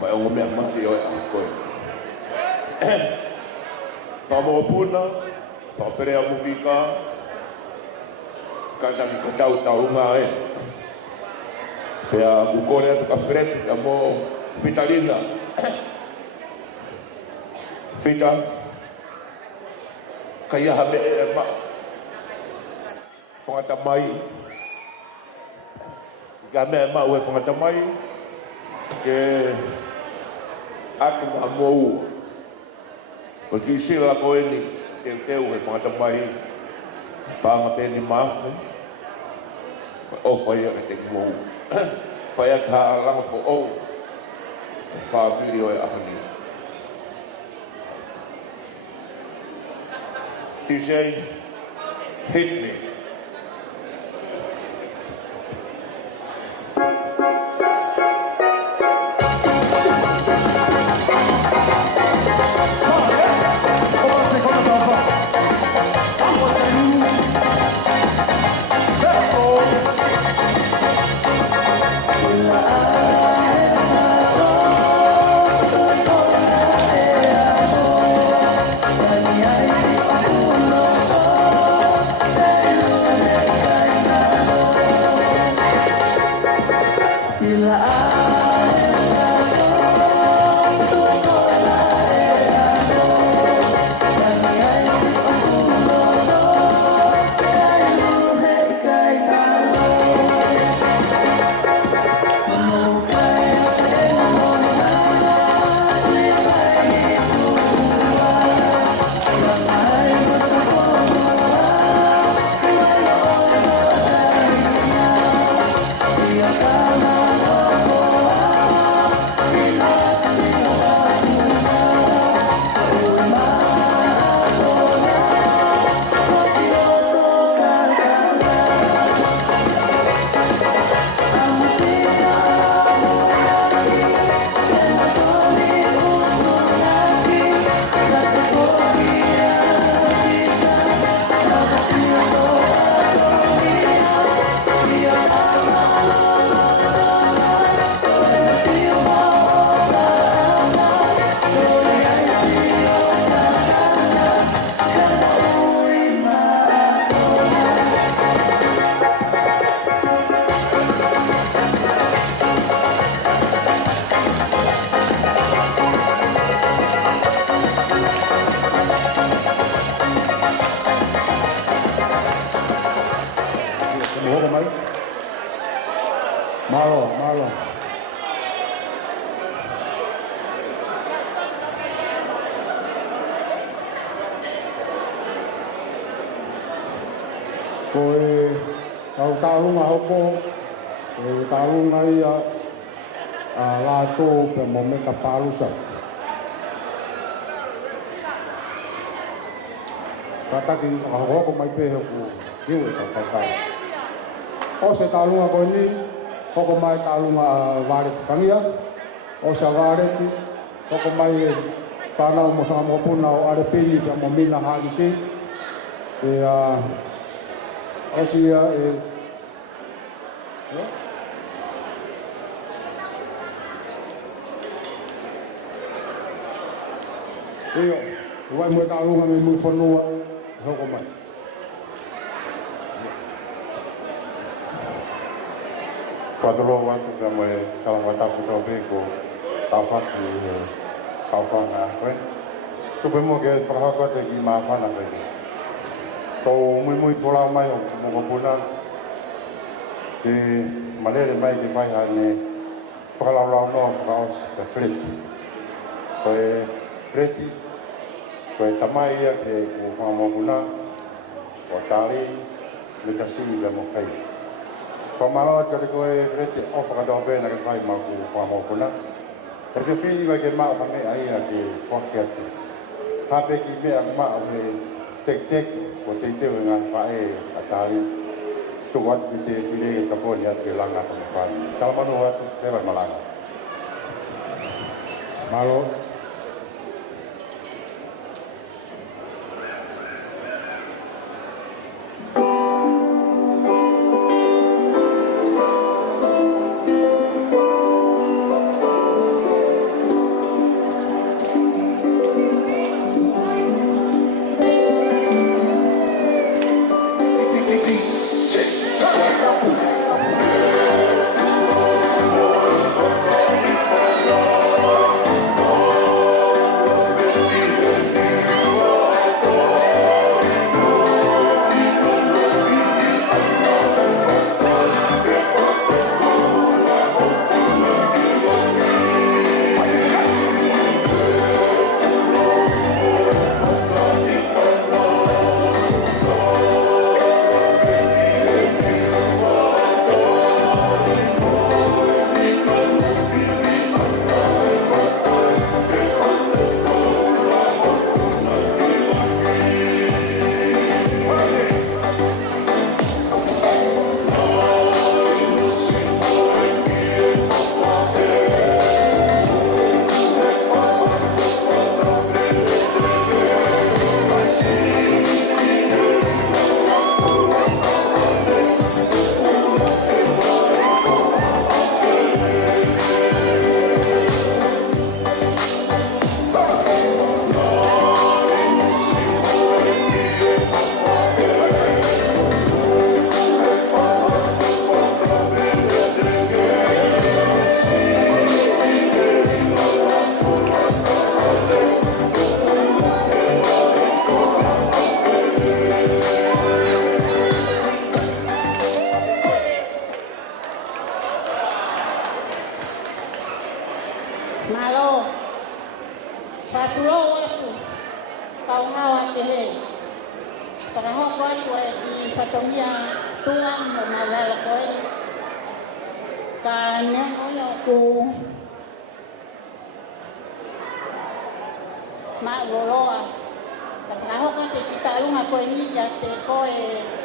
Mai ongo mea mati oe a koe. Whamoko puna. Whaperea mukika. Kata ki katau taunga e. Pea ukore atu ka frete ka mo Fifita-Lina. Fita, kaya hame e ma. Whangata mai. Ka me e ma ue whangata mai. Ke atu ma mou. O ki sila koe ni teu e whangata mai. Panga pe ni mafu. O whaia ke te mou. Whaia ka alanga fo o. Whaapiri o e ahani. He said, hit me. Malo. Koe tau tāunga hoko, koe tāunga ia Latu pe mo meka palusa. Kataki hoko mai pe hoku iu e tau. O se tāunga koe ni, hoko mai tāunga vare tikangia, o se vare ti, hoko mai whanau mo sanga mopuna o are pini pe mo mina halisi. O si Iyo, wai mo tāunga me mui whanua, hoko mai. Whadolo watu ka moe kalangwatapu tau peko tau whatu tau whanga koe. Tupe mo ke whakahaka te ki maa whana koe. Tau mui wholau mai o moko puna ke malere mai ke whaiha ne whakalau noa whakaos ke flit. Koe freti, koe tamai ia ke ko whamokuna, o tari, le kasi le mo fai. Whamalo ka te koe rete o whakadau na ke whai mau ku whamokuna. E te whini wai ke mao hange aia ke whake atu. Hape ki mea mao he tek o te teo ngā whae a tāri. Tuku atu ki te pile ka poni atu ke langa atu whai. Kalamanu atu, te wai malanga. Malo. Malo, patulo aku, kau ngawa kehe. Pakahok aku di patomia tuang malala koe. Kanya oyo ku mak loloa. Pakahok aku kita lunga koe ni jate koe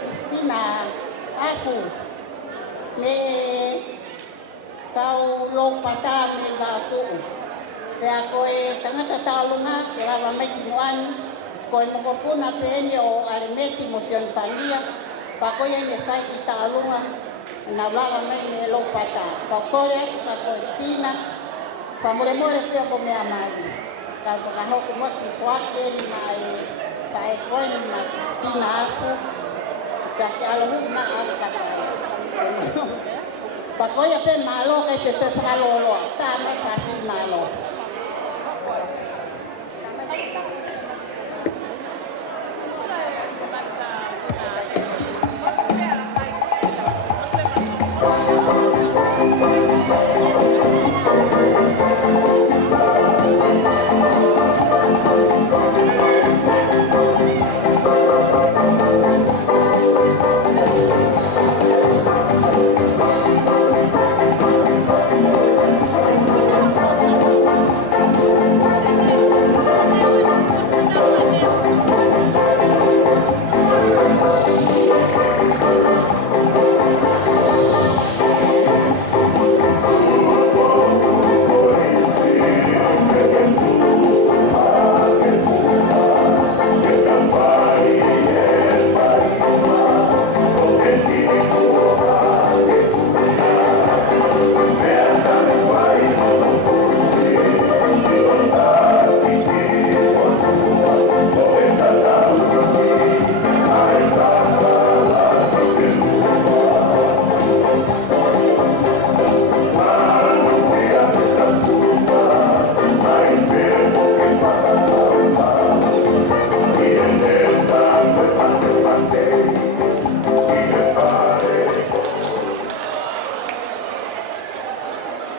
istina afu. Me kau long patah me Latu. Kaya koe tangata talunga kaya mamay kinuan koe mokopuna pene o alimeti mosion fandia pa koe ne fai talunga na wala mai ne long patah. Pa koe ka koe tina pa more kaya ko me amai. Ka ko ko mo si fuake ni mai ka koe ni ma tina afu. Ka alu ma ala ka. Pa koe pe malo ke te salolo ta me fasi malo.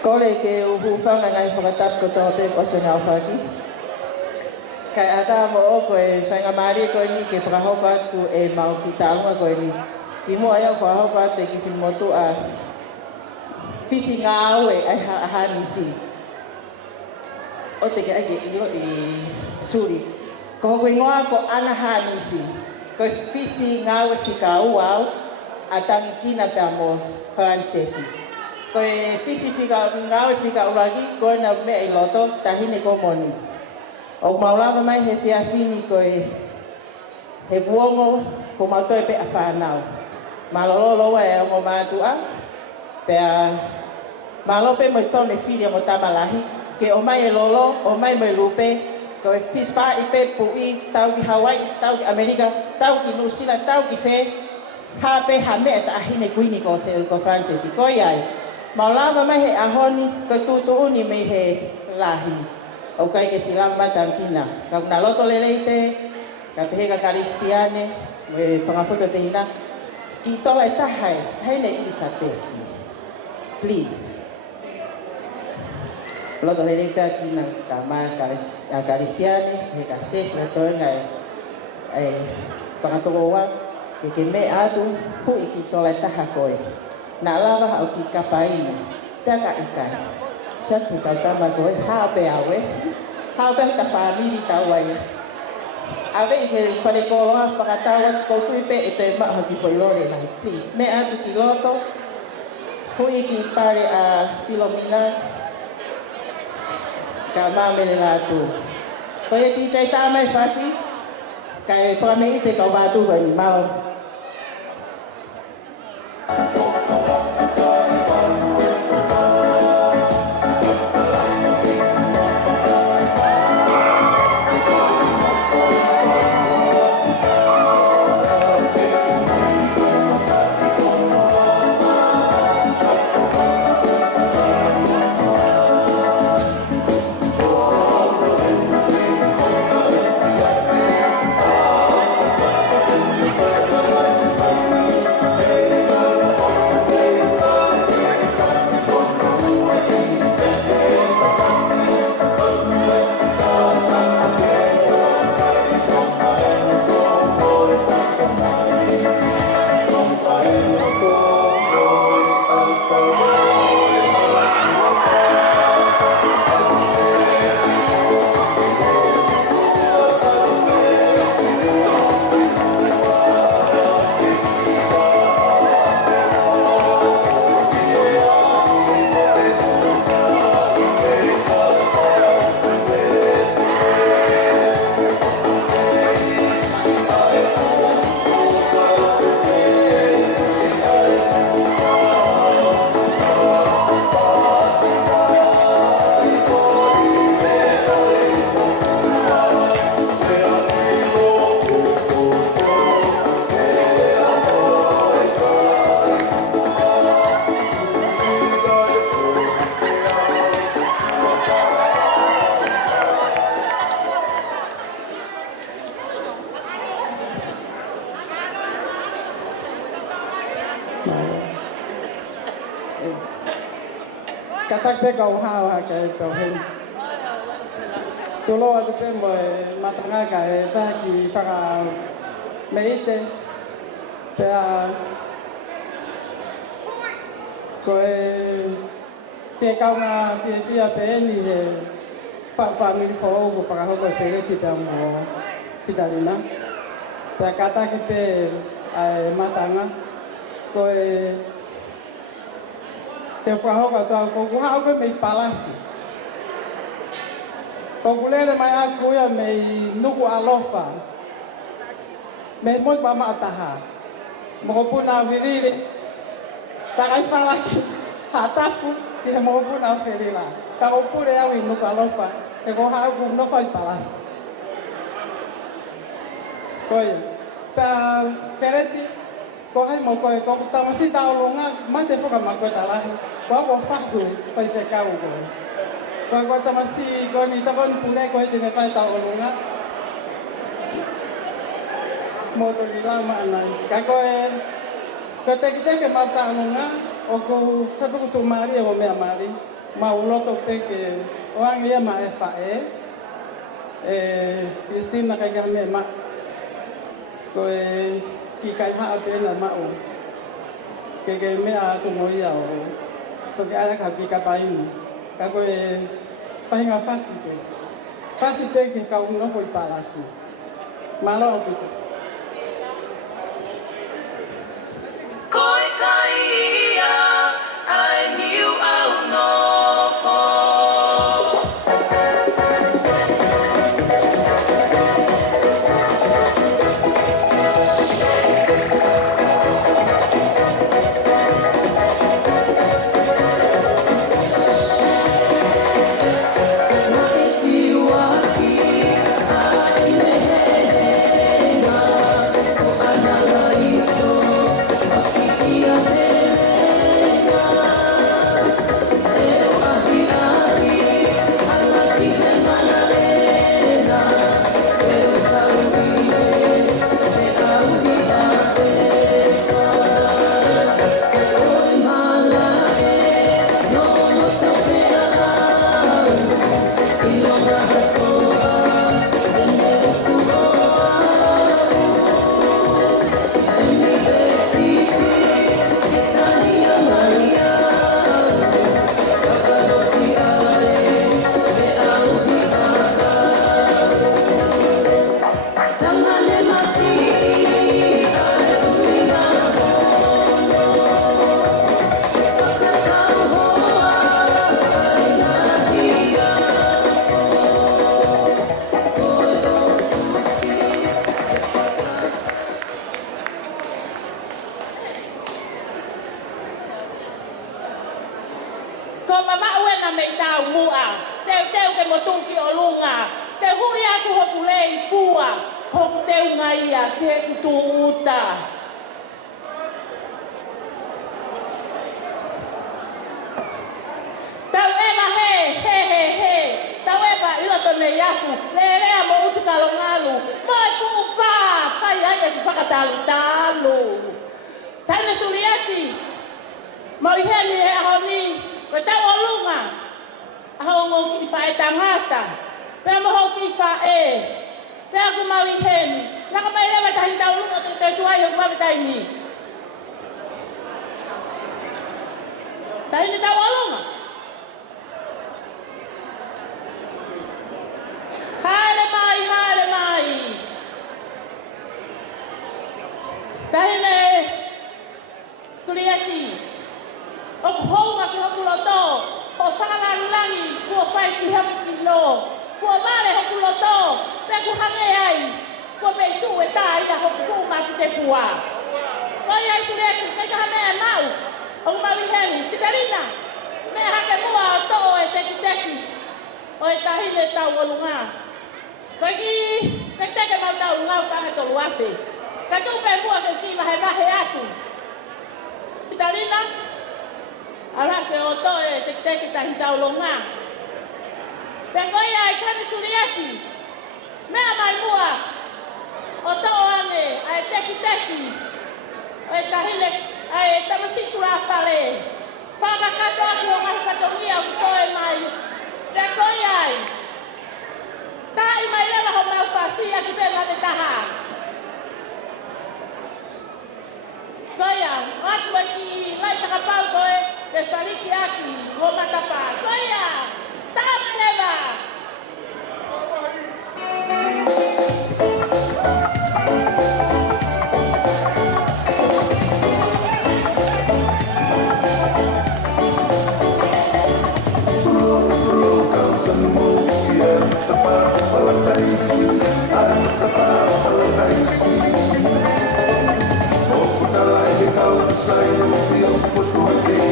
Kole ke uhufanga ngai whakatap ko tō pe kose ngā whaki. Kai ata mo o koe whainga maari koe ni ke whakahoko atu e mau ki tāunga koe ni. Ki mua ia kwa hapa te ki motu a fisi ngau e ai ha nisi. O te ke ai i suri. Ko koe ngoa ko ana ha nisi. Ko fisi ngau e fika au a tangi kina pe amo francesi. Ko fisi fika ngau e fika uragi ko na me i loto tahine ko moni. O maulava mai he fiafini ko he buongo ko mautoe pe a whanau. Malolo e o matua pe malo pe mo tone fili mo tamalahi ke o mai lolo o mai mo lupe ko fispa i pe pui tau ki Hawaii tau ki Amerika tau ki New Zealand tau ki fe ha pe ha me ta hine kuini ko se ko Francis ko yai malava mai he ahoni ko tutu ni me he lahi o kai ke silam matankina ka na loto leleite ka pe ka kristiane me pangafoto te hina ki tola tahai haine isa pesi please loto leleite ki na kama kristiane he ka ses na to ngai pangatowa ke me atu hu ki tola taha koe na lava o ki kapaina taka ikai sati ka tama koe ha pe awe ha pe ta family tawai ave ke fale ko ha fakatawa ko tu pe ete ma ha ki foilore na please me atu ki loto hui ki pare a Filomena kama me Latu ko ye ti chai ta mai fasi kai fa me ite ko ba tu ba ni mau katak pe kau hao ha kai kau hen tu lo atu pe mo matanga kai pa ki para meite pe ko pe kau na pe pe ni he fa mi fo ko para ho ko pe ki pe mo Fifita-Lina pe katak pe matanga ko te whaho ka tau ko hao ko me palasi. Ko kulele mai aku ya me nuku alofa. Me mo pa ma taha. Mo puna virili. Takai palasi. Hatafu ke mo puna ferila. Ka o pure au nuku alofa. E ko hao ko no fa palasi. Ko ya. Pa fereti ko hai mo ko tamasi taulunga mate foka ma ko talahi ko fahu pa se kau ko tamasi ko ni ta kon pune ko te ne pa taulunga mo to di lama na ka ko te ke ma taulunga o ko sa ko tu mari o me mari ma ulo to pe ke o ang ia ma fa Christina ka ga me ma ko ki kai ha pe na ma o ke mea ko mo ia o to ke ala ka ki ka pai ka ko e pai nga fasi ke ka uno foi palasi malo ko Koi kaia, I knew I would know. Fifita-Lina, ala ke oto e te tahitau longa. Pengoia i kani suriaki, mea mai mua, oto ane, ai teki, ai tahile, ai tamasitu a fale. Whaka kato aku o ngahi patongia u koe mai. Pengoia ai, ka i mai lewa ho mau whasia ki te mate taha. Goia, atu aki, lai takapau koe, te whariki aki, o matapa. Goia, tama lewa. Say, you'll be on foot one day,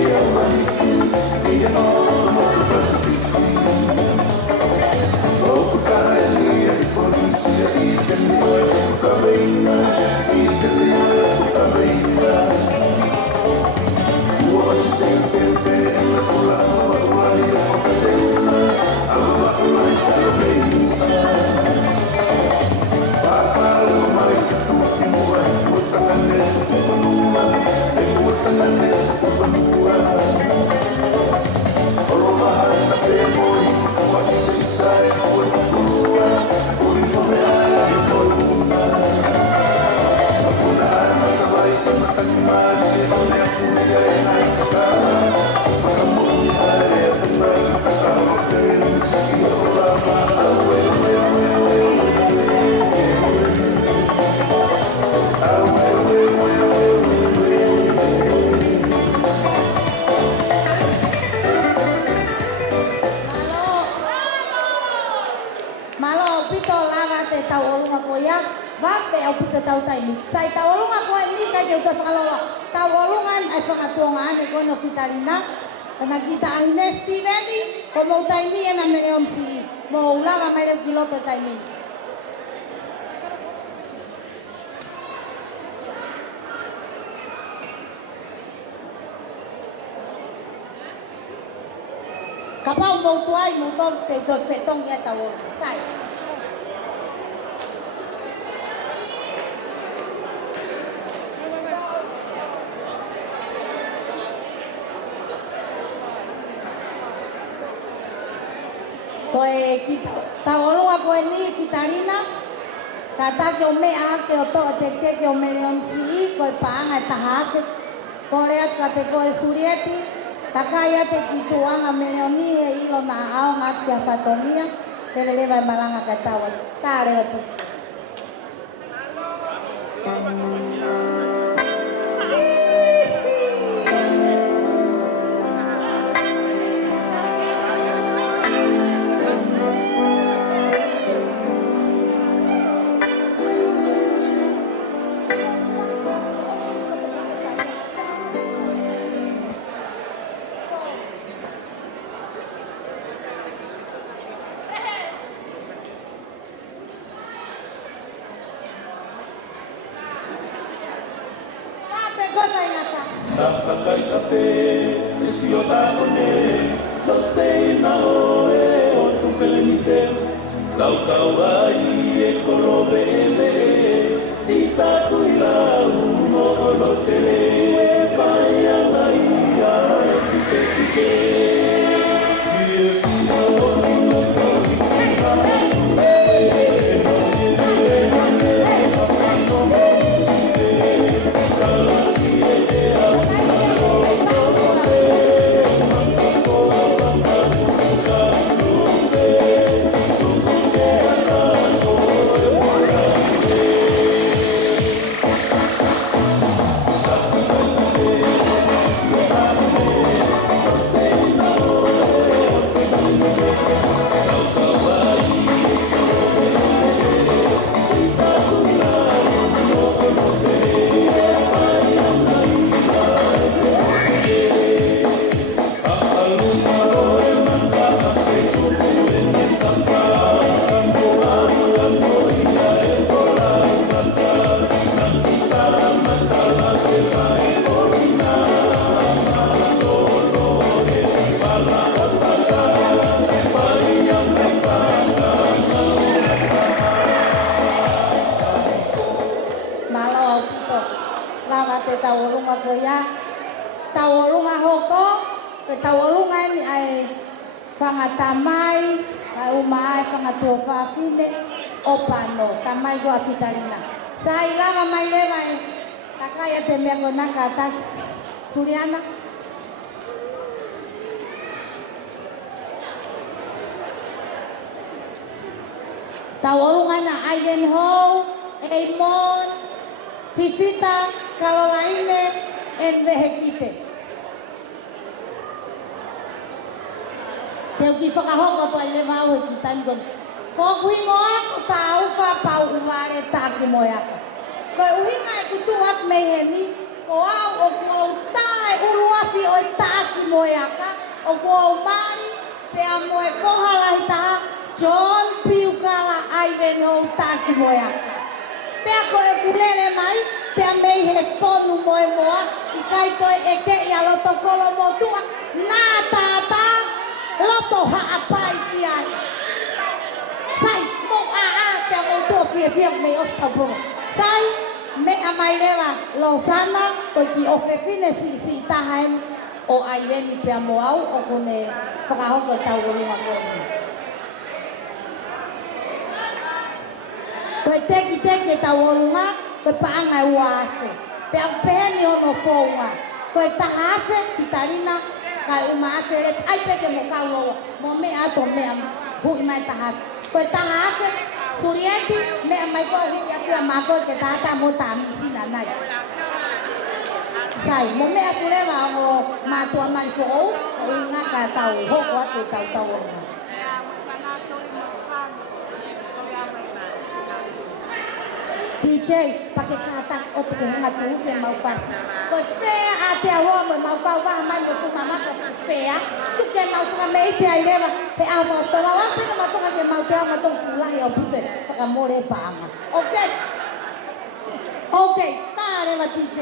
au pita tau taimi. Sai tau olunga koe ni kai te uta whakaloa. Tau olunga ai whakatuonga ane koe no Fifita-Lina. Kana kita ahine Steveni, ko mau taimi ena mene onsi. Mo ulaga mai leo kiloto taimi. Kapau mau tuai mau tong te to fetong ya tau sai. Koe kita tawolunga koe ni Fifita-Lina kata ke o mea ke o toa te ke o meleon si koe paanga e tahake kore at kate koe surieti takai ate kituanga meleoni he ilo na ao ngat kia fatomia te lelewa e maranga kai tawa tare atu Tapakai kafe, esi o tāone, no sei na oe o tu whelenite, lau kauai e korobe e me, i tāku i lau mo ono te le, e whai ana ia e pite pite. tawolunga koya tawolunga hoko tawolunga ni ai fangatamai ai umai fangatuofa fine opano tamai go Fifita-Lina sai lama mai leva takaya tembengo nakata Suriana tawolunga na Ivanhoe Eimon Fifita Kalolaine en Vehekite Teu ki whakahoko to ai le mau ki tangon. Ko kuingo aku tau fa pau uware taki moyaka. Ko uhinga e kutu at meheni ko au o ko tai uruafi o taki moyaka o ko mari pe amoe kohala hita John Piukala Ivanhoe taki moyaka. Pe ko e kulele mai pe mei he fonu moemoa I kai koe e ke ia loto kolo motua na tata Loto haapai kiai. Sai mo pe mo to fia me ostabo. Sai me amai lewa Losana ko ki ofefine si tahan o aiveni pe mo au o kone whakahoko tau olunga ko. Ko teki tau olunga ko paanga uafe. Pe apeni ono foua. Ko tahafe Fifita-Lina kai umaafe le ai peke mo kaulo mo me ato me hui mai tahat ko tahat surieti me mai ko hui atu ma ko ke tata mo tami sina nai sai mo me atu le la o ma to mai ko o nga ka tau ho ko atu tau TJ pakai kata otak yang ngatu sih mau pas. Kau fair ada awak mau kau wah mai mau mama kau fair. Tu kan mau kau mai dia ini lah. He awak tu awak tu mau kau kan mau dia mau tu fulah ya bukan. Pakai more bang. Okay. Okay. Tare lah TJ.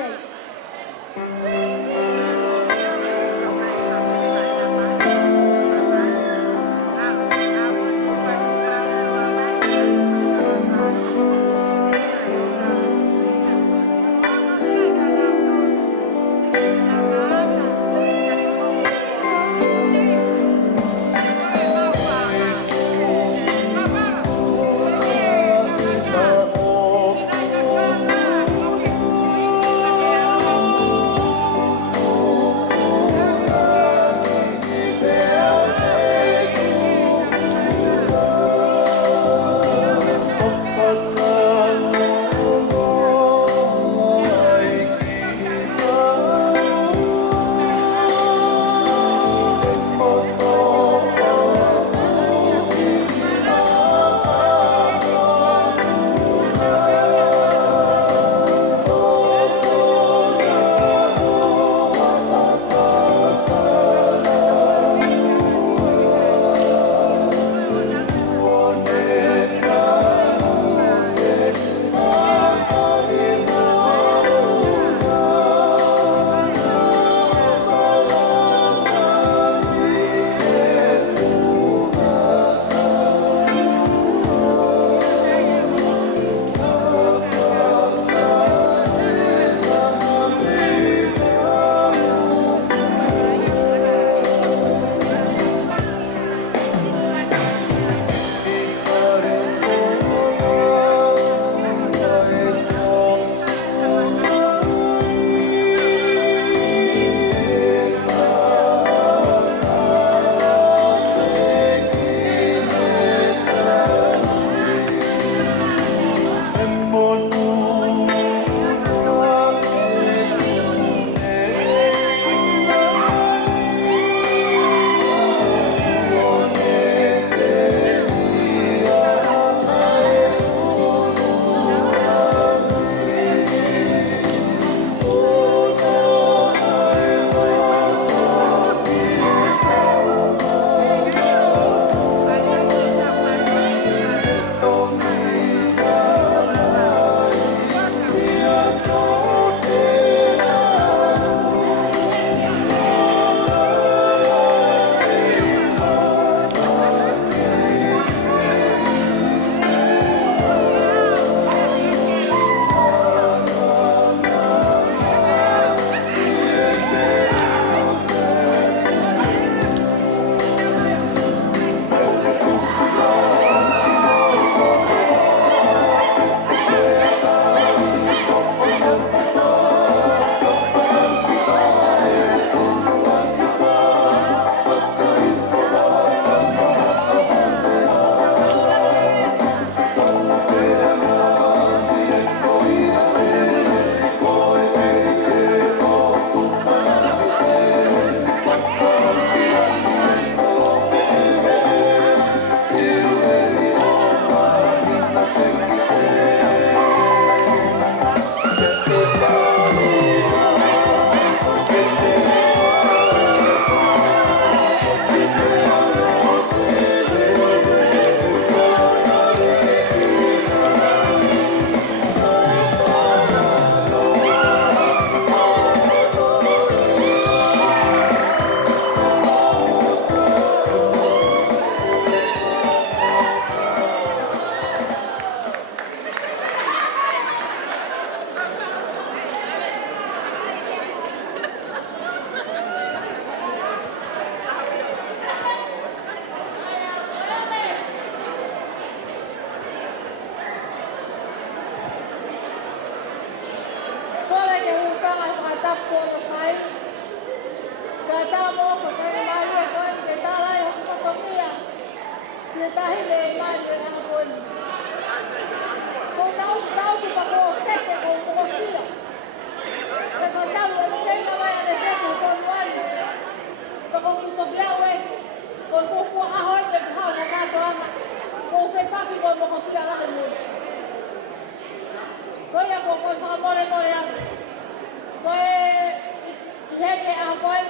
he a koe,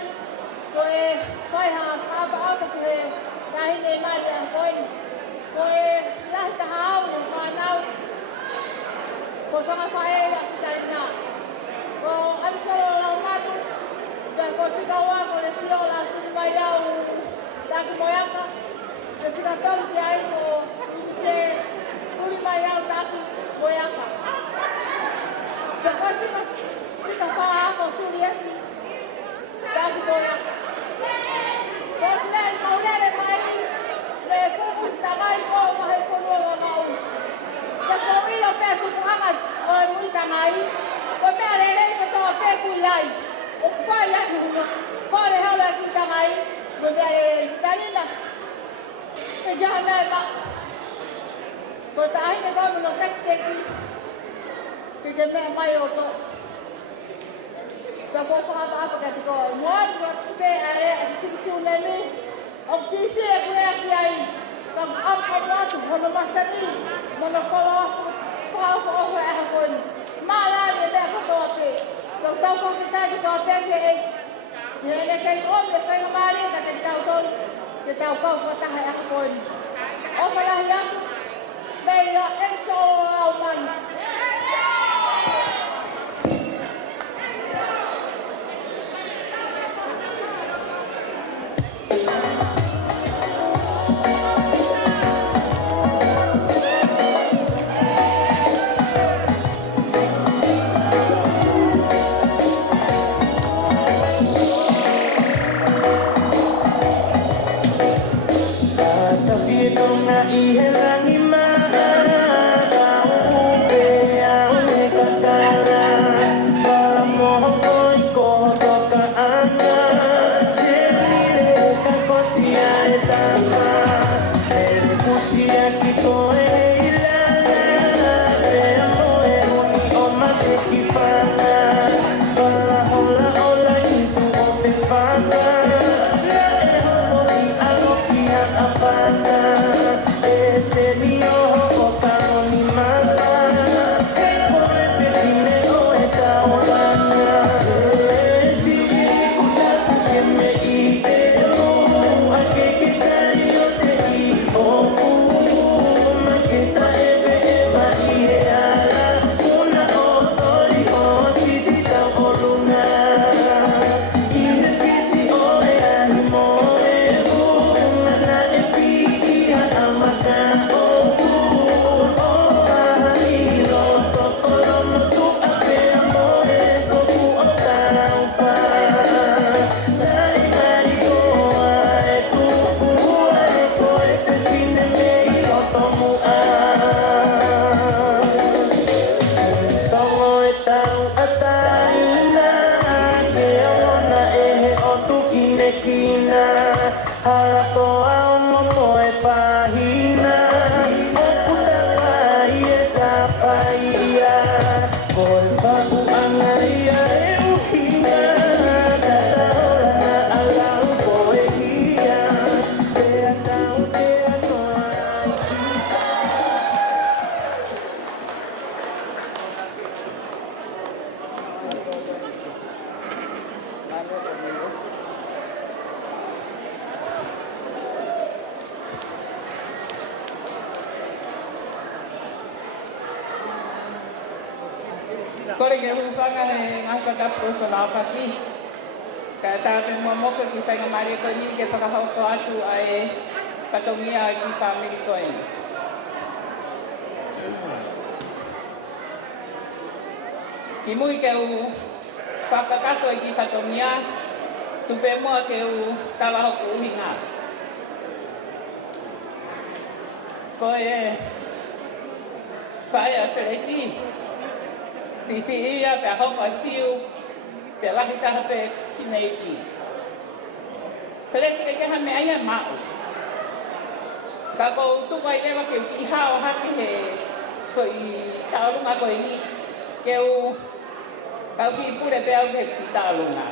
ko e koe ha apa apa ke nahi ne mari a koe, ko e lahi taha au e whanau, ko tonga whae a Fifita-Lina. Ko arisoro lau matu, ko whika oa ko le whio la kuni mai au laki moiaka, le whika tolu ki ai ko se kuni mai au laki moiaka. Ko whika whaa ko suri eti, laki moiaka. Ko maulele mai, le kuku tangai ko mahe konua wa mau. Ko ilo pe kuku angat ko e mui tangai, ko mea lelei ko toa pe kuiai. O whai atu huna, whare haula ki tangai, ko mea lelei Fifita-Lina. E jaha mea ma, ko tahine koe no teki, ki te mea mai o to. Ka ko whakapa ka te koe, moari ko tupe a ea ki kirisu nenu, o sisi e kue aki ai, ka apa watu, hono masani, mono kolo aku, whao oho e ha koni. Maa lani e mea katoa pe, ka tau ko ki tai ki toa pe ke e, i hene kei ome whainga maari ka te tau tolu, ke tau kau ko taha e ha koni. O whalahi aku, mei o enso o au mani. Kore ke hupanga he ngaka kapu so lau pati. Ka tāpe mua moka ki whainga mare koe ni ke whakahauko atu ai patongia ki whamiri koe. Ki mui ke u whakakato i ki patongia, tupe mua ke u tawahoko uhinga. Koe e whaia whereti. Sisi ia pe hoko siu pe lahi taha pe kinei ki. Whereti ke ha me aia mau. Ka kou tuka i lewa ke i hao haki he ko i taurunga ko i ni. Ke u kau ki pure pe au ke ki taurunga.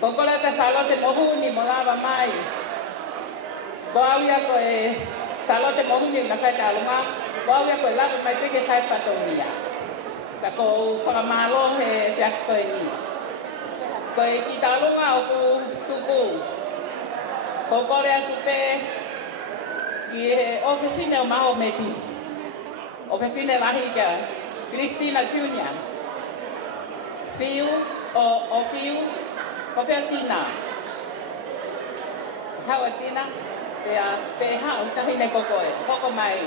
Ko kola te salote mohuni mo lava mai. Ko au ia ko e salote mohuni na whai taurunga. Ko au ia ko e lava mai peke whai patongia. Ka kou whakamalo he whiako koe ni. Koe ki talunga o ku tuku. Ko kore atu pe ki o ke fine o maho meti. O ke fine wahi ka Christina Junior. Fiu o fiu ko pe Tina. Hawa Tina pe hao tahine ko koe. Hoko mai.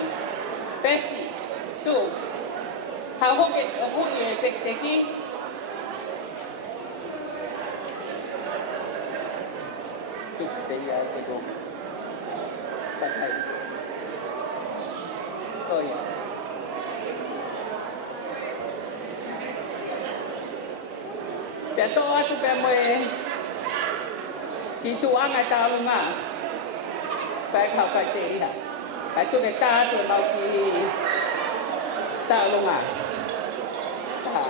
Pesi tu. Hao hoke o hui e teki. Dia ke dong. Pakai. Oh ya. Beto atu pe moe. Itu anga talunga. Pai kau kai te ina. Kai tu ke ta tu mau ki talunga. Ta.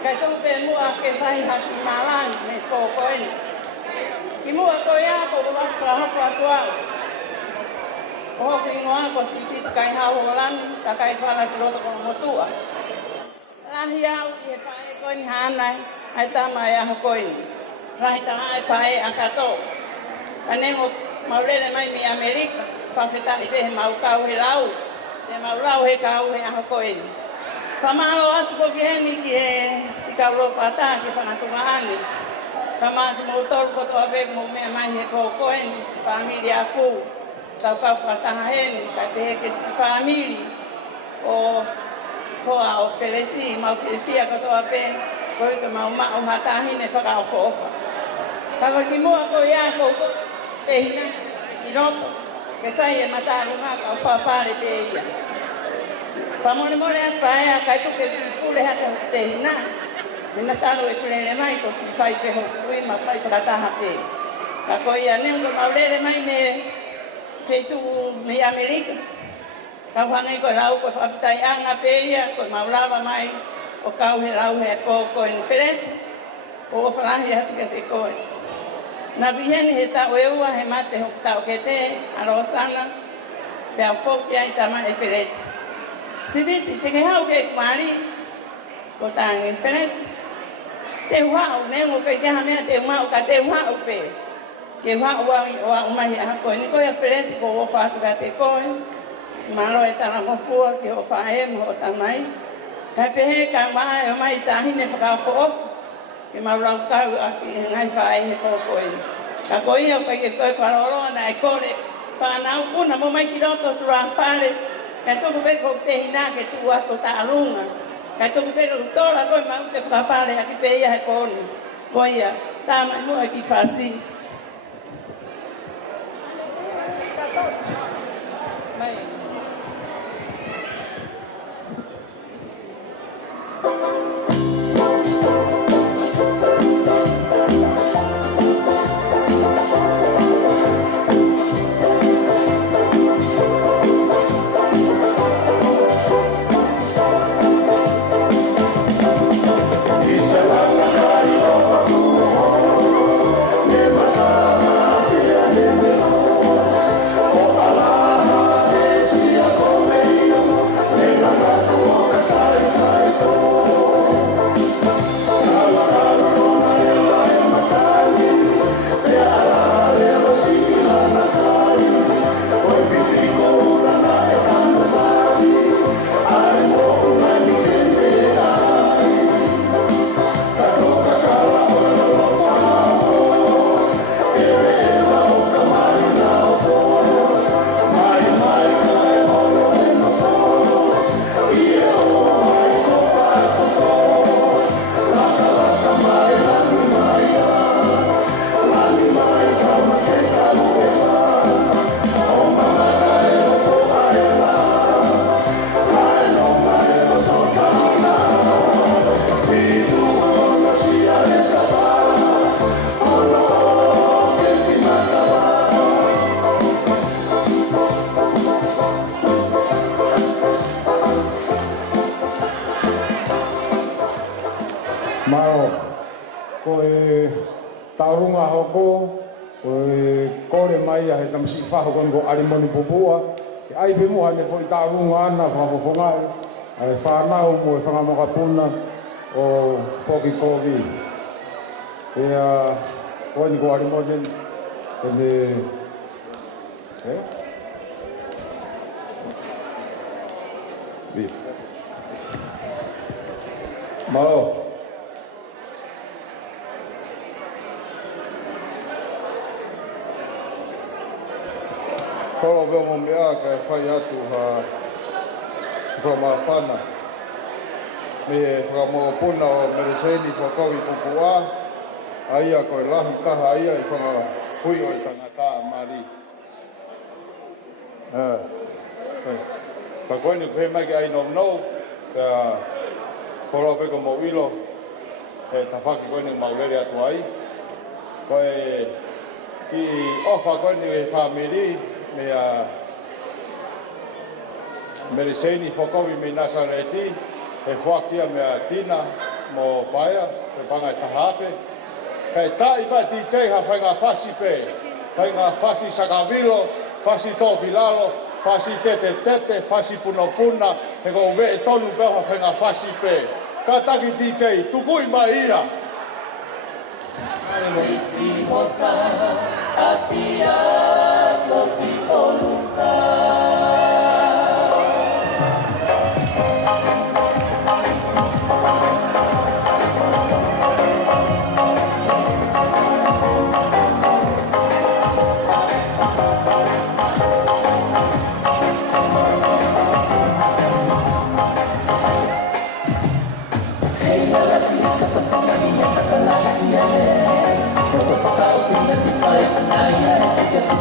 Kai tu pe mua ke sai haki malan me ko koin. Ki mua ko ya ko ba ka ha ka tua. O ki ngoa ko si ti kai ha ho lan ta kai fala ki lo to ko mo tua. La hia u ye pai ko ni han nai ai ta ma ya ho koin. Rai ta ai pai a ka to. Ane ngo mau le mai mi Amerika fa feta i be mau ka he lau. E mau lau he ka he a ho koin. Pamalo atu ko geni ki e sikaulo pata ki whanatunga ani. Pamatu mo tolu ko toa be mo mea mai he ko koen si familia fu. Kau kau whataha heni kai te heke si famili o hoa o wheleti mau whiwhia ko toa be ko ito mau mao hatahine whakao whofa. Kawa ki mua ko ia ko te hina i roto ke whai e matarunga kau whapare pe ia. Famone more pai a kai tu ke pule ha te hina. Mina talo e pulele mai ko si fai pe ho kui ma fai para ta hape. Ka ko ia ne ko maulele mai me te tu me Amerika. Ka whangai ko lau ko whaftai anga pe ia ko maulawa mai o kau he lau he ko en feret. O whalahi hatu ke te koe. Na biheni he tau e ua he mate ho tau ke te arosana pe au foki ai tama e feret. Siditi te ke hau ke kumari ko tangi feret. Te uhau nengo ke te hamea te umau ka te uhau pe. Ke uhau wa umai a koe ni koe a feret ko o whatu ka te koe. Malo e tala mo fua ki o whae mo o tamai. Kai pehe ka mai o mai tahine whakawhoof. Ke maulau kau a ki ngai whae he koko e. Ka koi au kai ke koe wharoro na e kore. Whanau kuna mo mai ki roto tura whare. Kai toku peko te hina ke tu ato ta arunga. Kai toku peko tora koe mau te whakapare a ki peia he kone. Koia, tā mai mua ki whasi. Mao, koe taurunga hoko, koe kore mai a he tamsi whaho kon ko arimoni pupua. Ke ai pe mua ne foi taurunga ana whafofongai, ai whanau mo e whangamakapuna o Foki Kovi. Ea, koe ni ko arimoni, ene, Mao. Kolo veo mo mea ka e whai atu ha whamawhana. Me e whakamopuna o mereseni whakawi pupua. Aia koe lahi taha ia e whanga hui o i tangata mari. Ta koe ni kuhe mai ki ai nom nou. Ka kolo veko mo wilo. He ta whaki koe ni maurere atu ai. Koe ki ofa koe ni e whamiri. Mea mereseni whakawi me Nasareti, he whakia mea tina mo baia, he panga tahawhe. Kei tai pa DJ ha whainga whasi pe, whainga whasi sakavilo, whasi tōpilalo, whasi tete, whasi punopuna, he ko uwe e tonu peo ha whainga whasi pe. Ka taki DJ, tukui mai ia. Ariki hota, apia, toki oluka. Hey, la vida, tata familia, tata la sia. Tata whakao whina ni whae anai,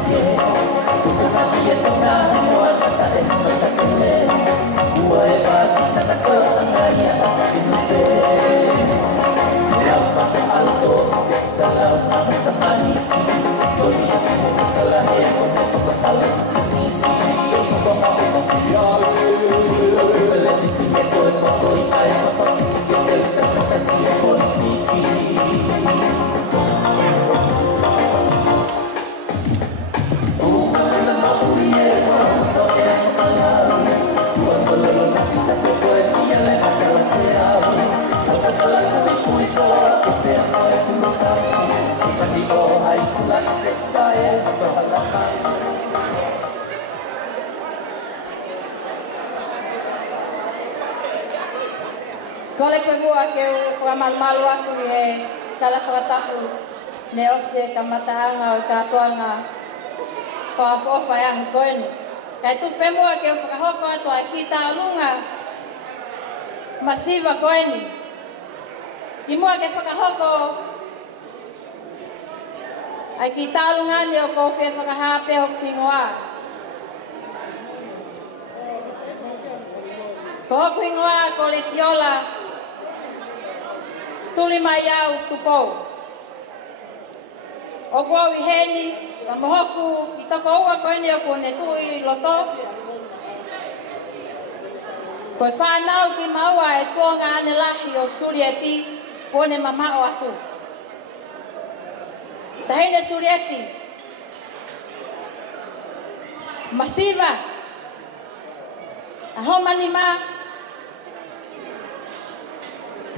Kole pe mua ke o malu atu e tala whakatapu ne ose ka mataanga o katoanga whaafofa e ahu koenu. Kai tu pe mua ke o whakahoko atu ai ki taurunga masiva koeni. I mua ke whakahoko ai ki taurunga ni o ko whea whakahape o kingoa. Ko hoku ingoa ko le tiola tuli mai au tupou. O kua wiheni, wa mohoku i toko ua koe ni o kone tui loto. Koe whanau ki maua e tuonga ane lahi o surieti kone mamao atu. Tahine surieti. Masiva. Ahomani ma.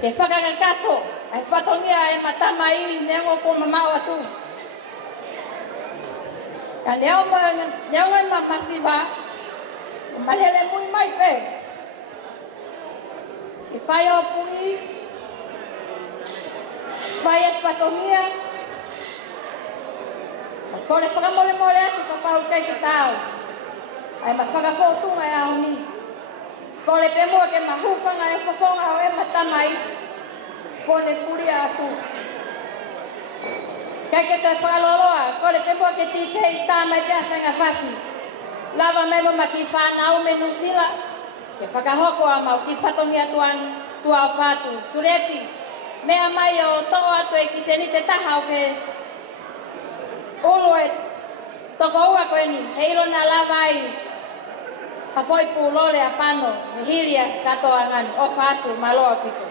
Ke whakakakato, ai whatongia e matama ili neongo ko mamao atu. Ka neongo e masiva, malele mui mai pe. Ke whai o pui, whai e whatongia. Ko le whakamole atu ka pau kei ke tau. Ai ma whakafotunga e au ni. Ko le pemua ke mahupanga e whafonga o e matamai. Ko le puria atu. Kai ke toi whakaloloa, ko le pemua ke tiche i tāmai pia whenga whasi. Lava memo maki whanau me nusila. Ke whakahoko a mau ki whatongi atuani tua o whatu. Sureti, mea mai o to'o atu e kiseni te taha o ke ulu e toko ua koe ni. Heiro na lava ai. Ha foi pulole a pano, mihiria katoa ngani, o whatu maloa pito.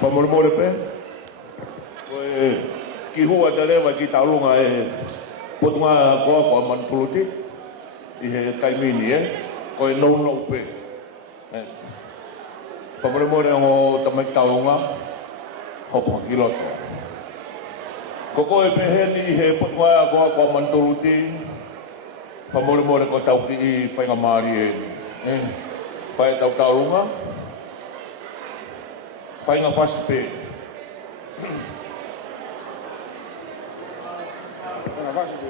Whamoremore pe. Koe ki hua te lewa ki taurunga e potunga koa koa manpuluti. I he kaimini koe nou pe. Whamoremore o tamai taurunga hopo ki loto. Ko koe pe heni he potunga koa koa manpuluti. Whamoremore ko tau ki I whainga maari heni. Whai tau taurunga. Whainga whaspe. Whainga whaspe,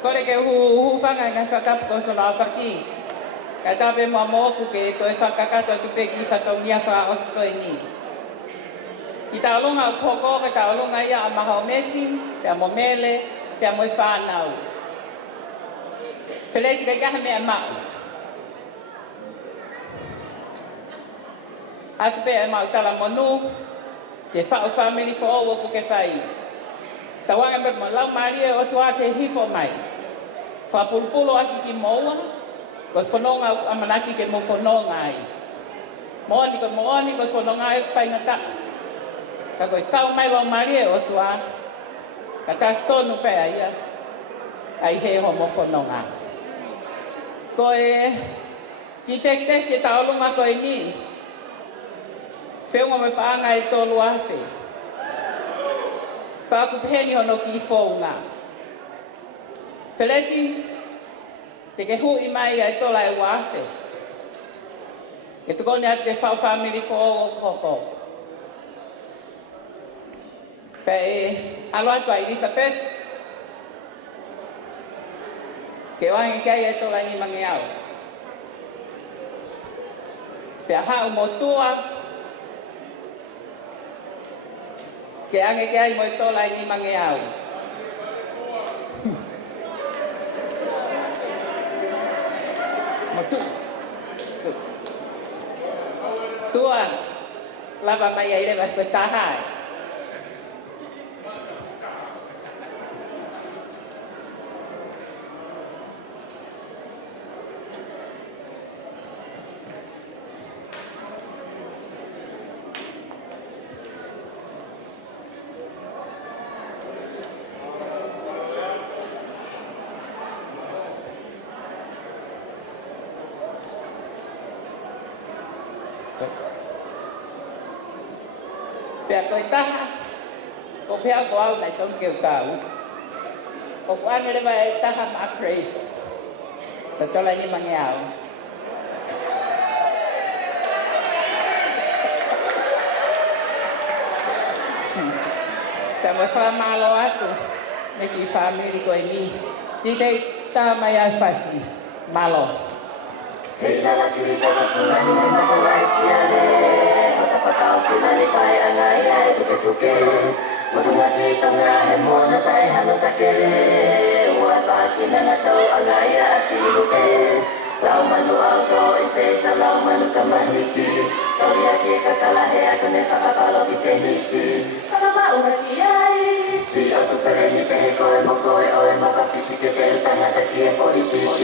Kore ke hu whanga ngai whakapuko so la whaki. Ka tape mua mōku ke toi whakakato tu peki whatongia wha osutoi ni. Ki taolunga u koko, ka taolunga ia a maha o meti, pia mo mele, pia mo i whanau. Whelei ki te kaha mea mau. Atu pia mau tala monu, ke whao family fo o ku ke whai. Tawanga me mo lau maria o tua te hifo mai. Whapulupulo aki ki moua, ko whanonga amanaki ke mo whanonga ai. Moani ko whanonga ai whaingata. Ka koe tau mai lau maria o tua, ka ta tonu pea ia, ai he ho mo whanonga. Koe, ki tek ke taolunga koe ni, whiunga me paanga e tolu awhi. Pāku peheni hono ki whaunga. Wheleti, te ke hui mai ai tola e wawhi. Ke tukone atu te whau family fo o koko. Pe alo atu a Elizabeth. Ke wangi kai ai tola ni mangi au. Pe hau motua. Ke ange kai mo tola ni mangi au. Tua, lava mai ai leva ko tahai. Pea koe taha, ko pea ko au nai tonu keu tau. Ko kuane lewa e taha ma praise. Ta tola ni mangi au. Ta mo wha malo atu, me ki family koe ni. Titei taha mai au pasi, malo. Hei la tiri taka fulani he makolai siale. Whakau whina whai anga ia e tuke. Matunga ki tonga he mona tai hano takere. Ua whakina na tau anga ia a sirupe. Lau manu auto e seisa lau manu kamahiki. Tori ake kakalahe a kone whakapalo ki te nisi. Whakamaunga ki ai. Si auto whereni te he koe moko e oe mapawhisi ke te utangata ki e politiki.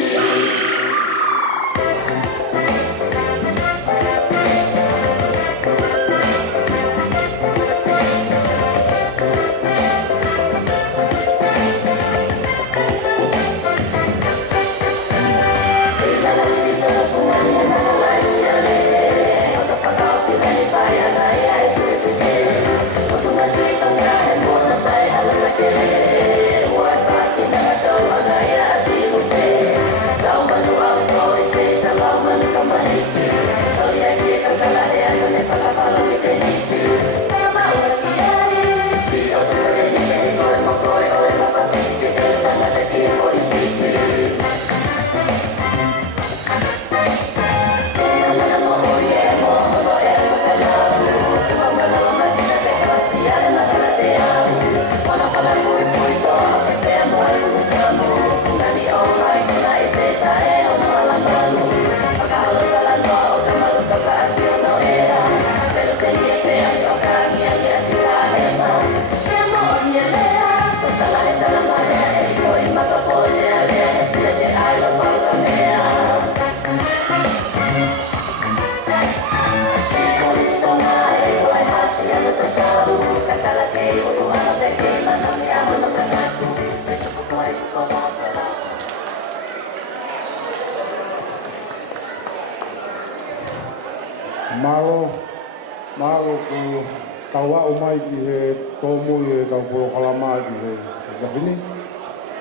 Malo ku tawa umai ki he tomu e tau polo kalama ki he gavini.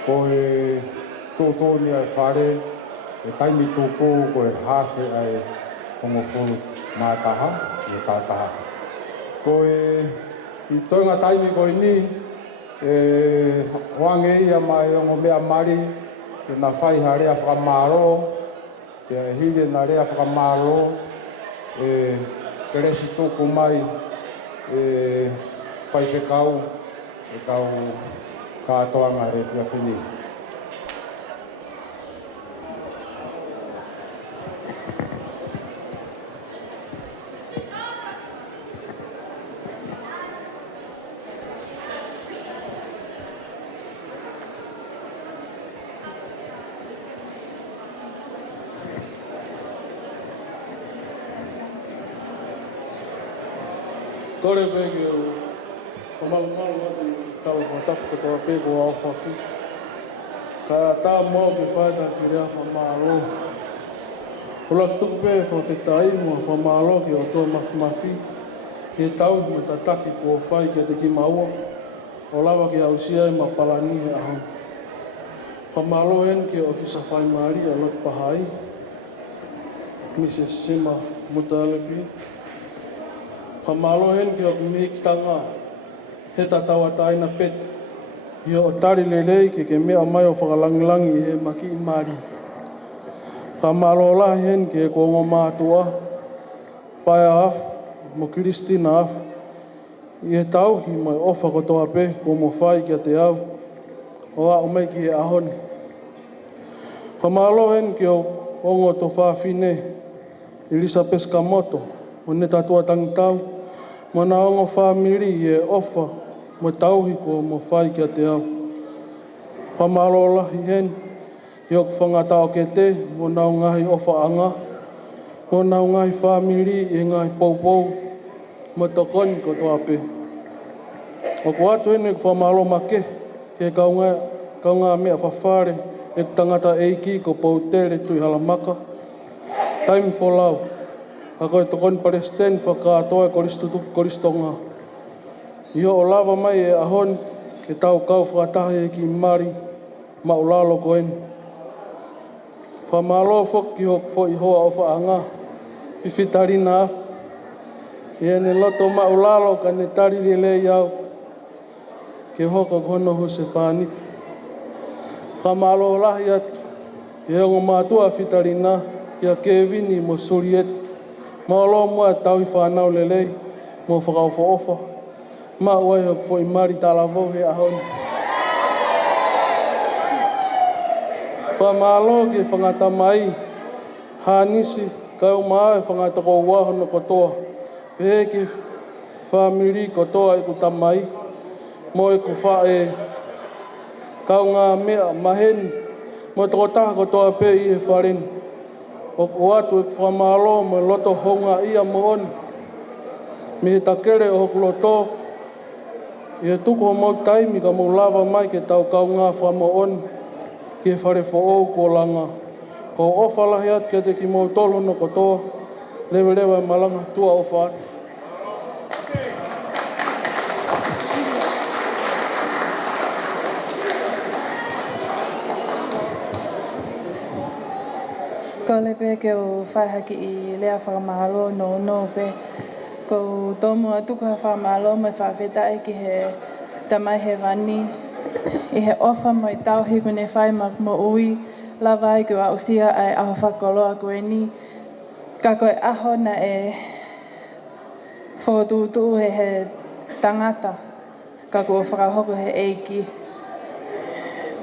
Ko e tōtōni ai whare, e taimi tōpō ko e hāwhe ai kongo whonu mātaha, e tātaha. Ko e i toinga taimi ko i ni, e hoange ia mai ongo mea mari, ke na whai ha rea whakamaro, ke hile na rea whakamaro, ke resi tōku mai, whai te kau, e kau katoa ngā re whia whini. Kore pēki o whamalumalu atu tau whatapu katoa pēko au whaku. Ka tā mau ki whaeta ki rea whamalo. Ola tuku pē whawhetai mua whamalo ki o toa mafi. He tau me tataki kua whai ki te ki maua. O lawa ki hausia e mapalani he aho. Whamalo hen ki ofisa whai maari a lot pahai. Mrs. Sima Mutalepi. Whamalo hen ki o kumihik tanga, he tatawa taina pet. I o tari lelei ke mea mai o whakalangilangi he maki i mari. Whamalo la hen ki e kongo mātua, paia afu, mo Kristina afu. I he tauhi mai ofa kotoa pe, ko mo whai kia te au, o a o mai ki he ahoni. Whamalo hen ki o ongo to whawhine, Elisabeth Kamoto, o ne tatua tangitau, mo na ongo whamiri e ofa mo tauhi ko mo whai kia te au. Whamalo lahi hen, i oku whangata o ke te, mo na ngahi ofa anga, mo na ngahi whamiri e ngahi poupou, mo tokoni ko toa pe. O ko atu hene ku whamalo make, e kaunga mea whawhare, e tangata eiki ko poutere tui halamaka. Time for love. A koe tokoni Palestine whakatoa koristonga. Iho o lava mai e ahon ke tau kau whakatahi e ki mari ma o lalo koen. Whamalo whoki hok fo i hoa o whaanga, Fifita-Lina afu. I ene loto ma o lalo ka ne tari lele iau, ke hoka kono hu se pāniti. Whamalo lahi atu, i hongo mātua Fifita-Lina, ia Kevini mo Surieti. Ma alo mua tau i whanau lelei, mo whakau whaofa. Ma uai hok fo i mari tālavo he ahoni. Whamalo ki whangata mai, hānisi, kau maa e whangata ko wahono kotoa. Pehe ki whamiri kotoa e ku tamai, mo e ku whae. Kau ngā mea maheni, mo toko taha kotoa pe i e whareni. O ko atu e whamalo mo loto honga ia mo oni. Me he takere o hoku loto, i he tuku o mau taimi ka mau lava mai ke tau kau ngā whamo oni, ki he whare whoou ko langa. Ko ofa lahi atu ke te ki mau tolo no kotoa, lewe lewe malanga tua ofa atu. Ko le pe ke o whaihaki i lea whakamahalo no pe. Ko tōmu atuka whakamahalo mai whawhetai ki he tamai he wani. I he ofa mai tau hiku ne whaimak mo ui. Lawa ai ku a usia ai aho whakoloa koe ni. Ka koe aho na e whotutu he tangata. Ka koe whakahoko he eiki.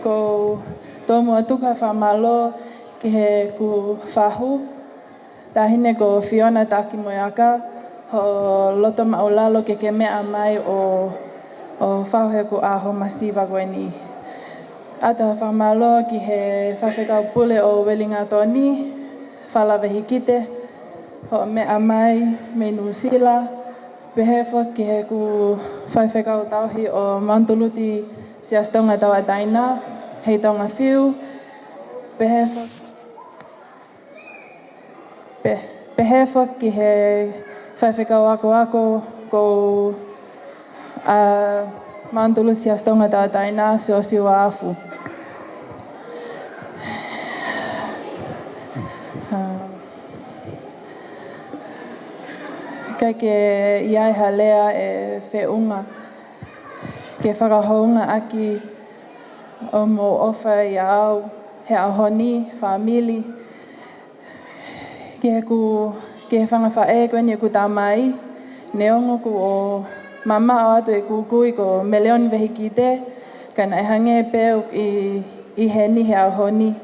Ko tōmu atuka whakamahalo ki he ku whahu, tahine ko Fiona taki moeaka, ho loto maulalo ke mea mai o whahu he ku aho masiva koe ni. Ata whamalo ki he whawhekau pule o Wellinga Toni, whalawehi kite, ho mea mai me Nusila, pehefo ki he ku whawhekau tauhi o Mantuluti siastonga tawa taina, hei tonga whiu, pehefo ki he whawhekau ako ko Mantulu siastonga tawa taina, siwa afu. Kai ke iai halea e whiunga, ke whakahounga aki o mo ofa i au, he ahoni, family. Ke he whangawhae koe ni ku tamai. Neongo ku o mama o atu e kukui ko meleoni vehi ki te. Kana e hange pēu i heni he ahoni.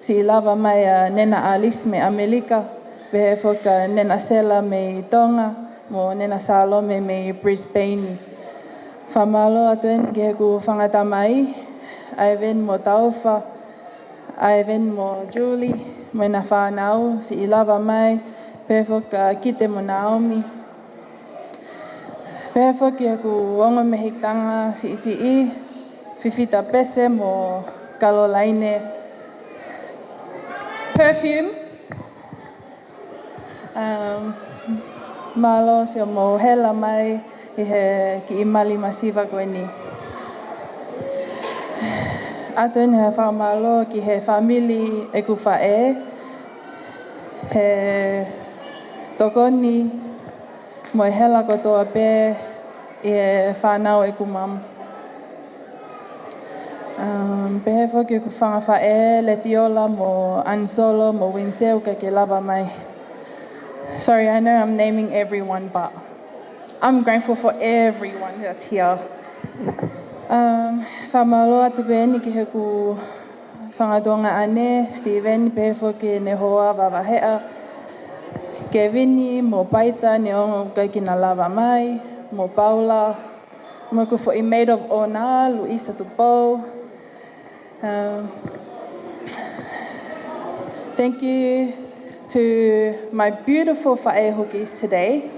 Si lava mai a Nena Alice me Amerika. Vehe whoka Nena Sela me Tonga. Mo Nena Salome me Brisbane. Whamalo atu eni ke he ku whangatamai. Aiven mo Taufa. Aiven mo Julie. Mo na whanau si i lava mai. Vehe whoka Kite mo Naomi. Vehe whoki he ku ongo mehitanga si i. Fifita Pese mo Caroline. Perfume. Malo si o mo hela mai i he ki imali masiva koe ni. Ato ni he whamalo ki he family e ku whae. He tokoni mo e hela kotoa pē i he whanau e ku mam. Pehe whoki ku whangawhae le tiola mo Ansolo mo Winseu ke lava mai. Sorry, I know I'm naming everyone, but I'm grateful for everyone that's here. Whamalo atu pēni ki he ku whangatonga ane, Steven, pehe whoki ne hoa wawahea. Kevini, mo Paita, ne ongo kai ki na lava mai, mo Paula, mo ku fo i maid of honor, Luisa Tupou. Thank you to my beautiful whae hookies today.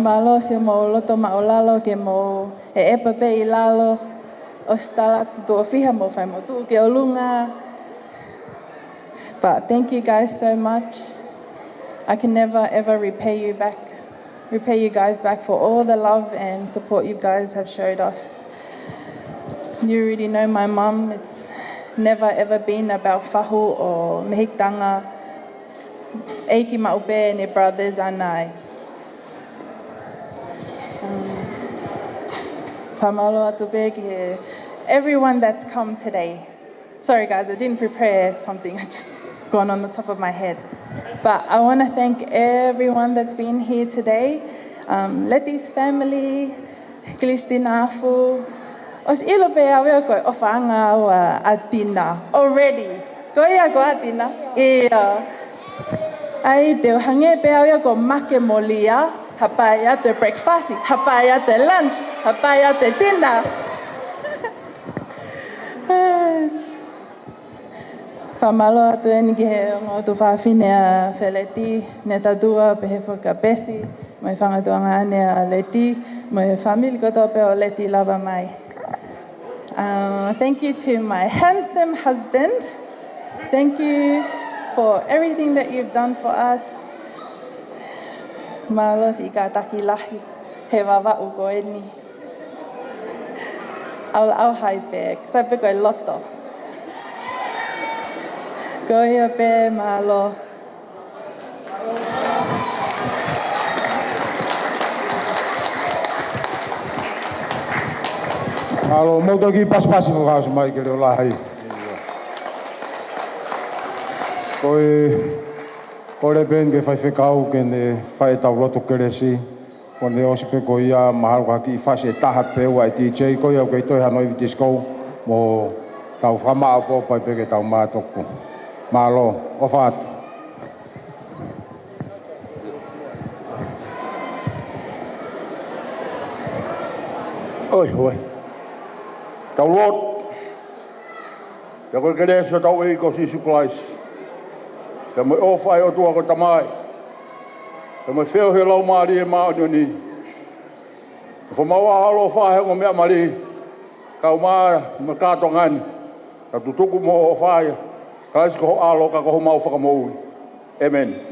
Malo si mo loto maolalo ke mo e epape i lalo o stala tutu o fiha mo whai mo tu ke o lunga. But thank you guys so much. I can never ever repay you guys back for all the love and support you guys have showed us. You already know my mum. It's never ever been about whahu or mehitanga. Eiki maupe ne brothers anai. Pamalo atu pe ki he everyone that's come today. Sorry guys, I didn't prepare something. I just gone on the top of my head. But I want to thank everyone that's been here today. Letty's family, Christina Afu. Os ilo pe awe koe o whaanga o atina. Already. Ko ia ko atina? Ia. Ai te hange pe awe ko make molia. Hapai ate breakfast, hapai ate lunch, hapai ate dinner. Whamalo atu eni ki he o tu whawhine a Wheleti, ne tatua pe he whaka pesi, mai whangatuanga ane a Leti, mai whamili koto pe o Leti lava mai. Thank you to my handsome husband. Thank you for everything that you've done for us. Malos I ka taki lahi, he wawa u koe ni. Au hai pe, sai pe koe loto. Koe pe malo. Alo, mauta ki paspasi mo kaos mai ke leo lahai. Koe ben ke whai whekau ke ne whai tau loto keresi. Ko ne osi pe ko ia maharu haki i whase taha peu ai DJ. Koe au kei toi hanoi viti skou mo tau whamaa po pai pe ke tau mātoku. Malo, o whaatu. Oi. Tau lot. Ja koe kere sa tau e ko sisu klais. Ja mo o whai o tua ko tamai. Ja mo wheo he lau maari e maa o ni. Fo maua halo whahe o mea mari. Kau maa ma kato ngani. Ka tutuku mo o whae. Kalais ko ho alo ka ko ho mau whakamoui. Amen.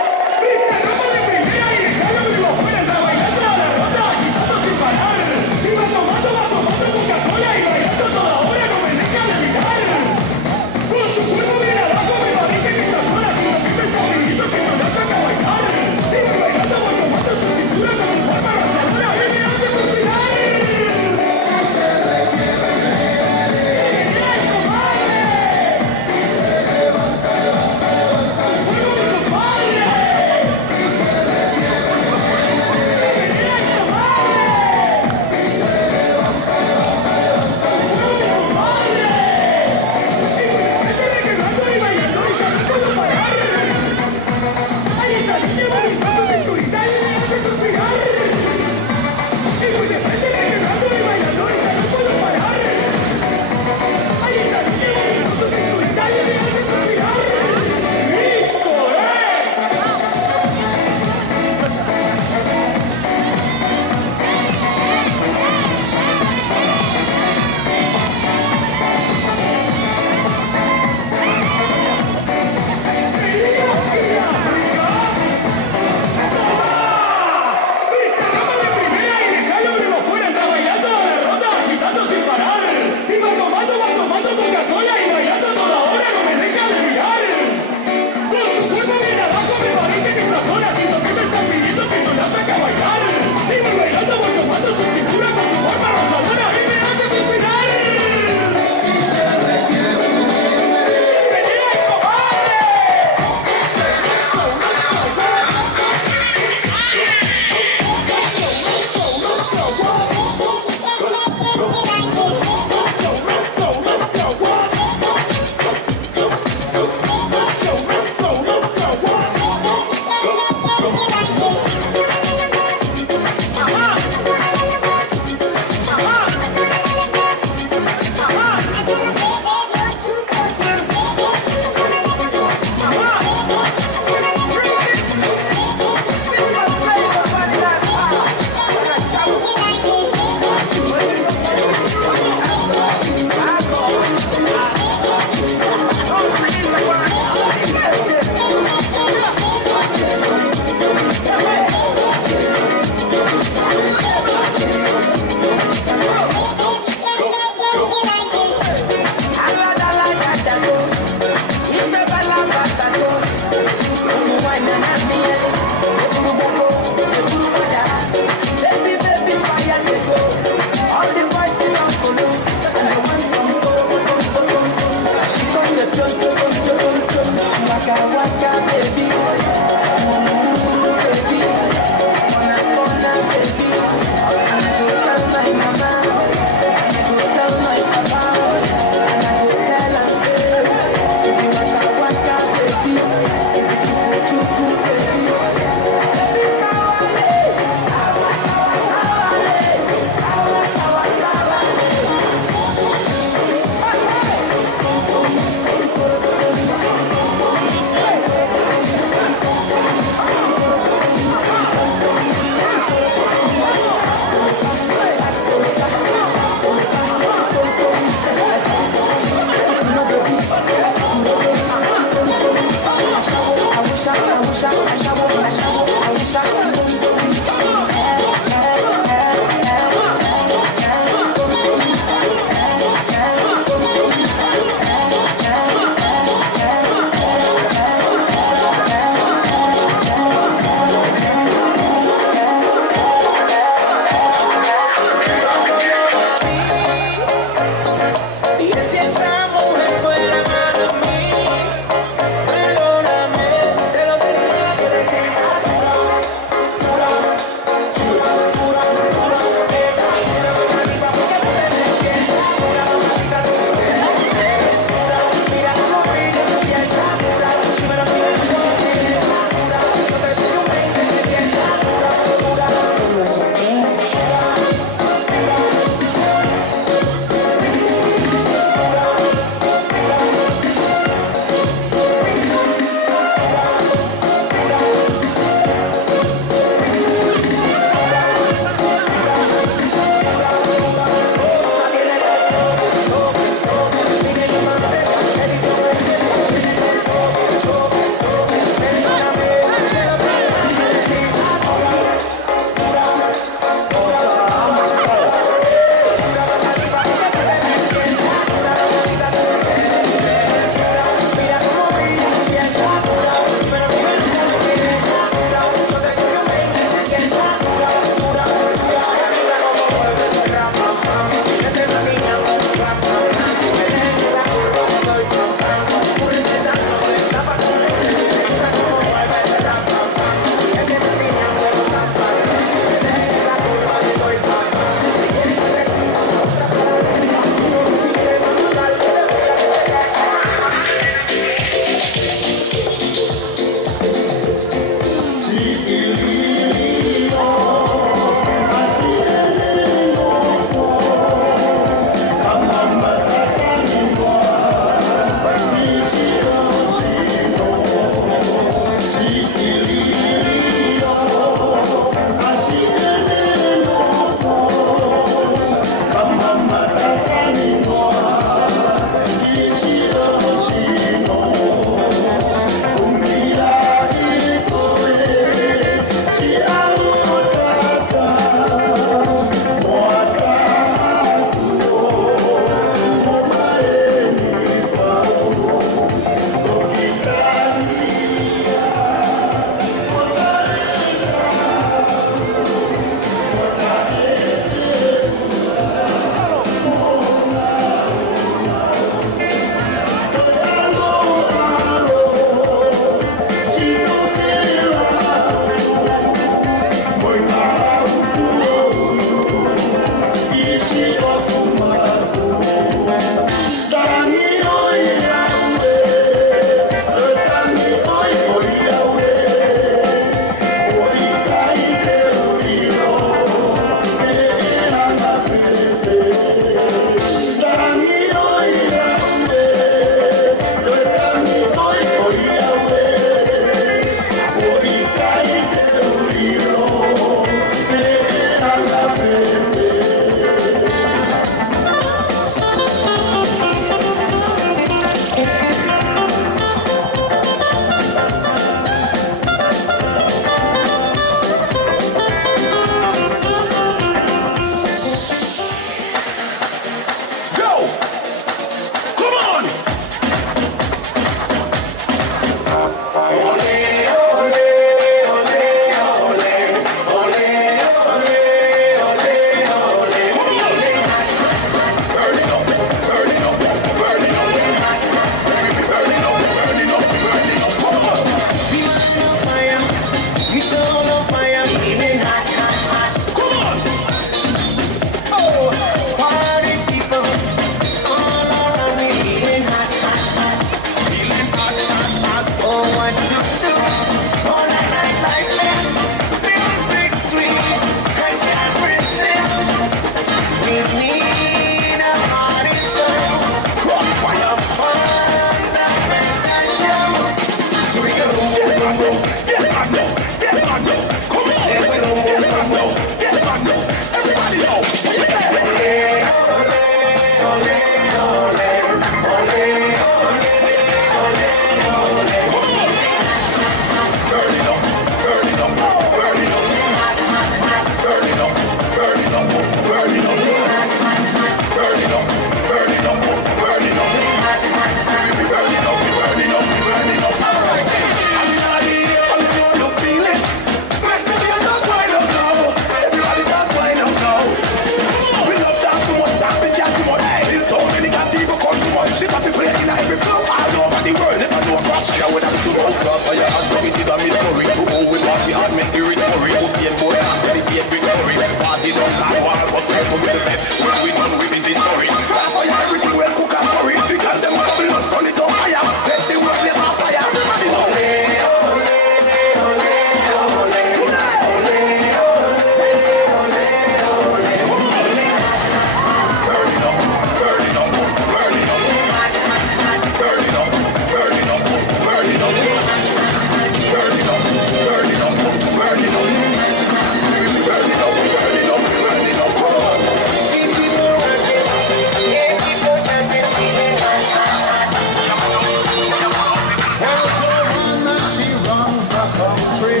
country.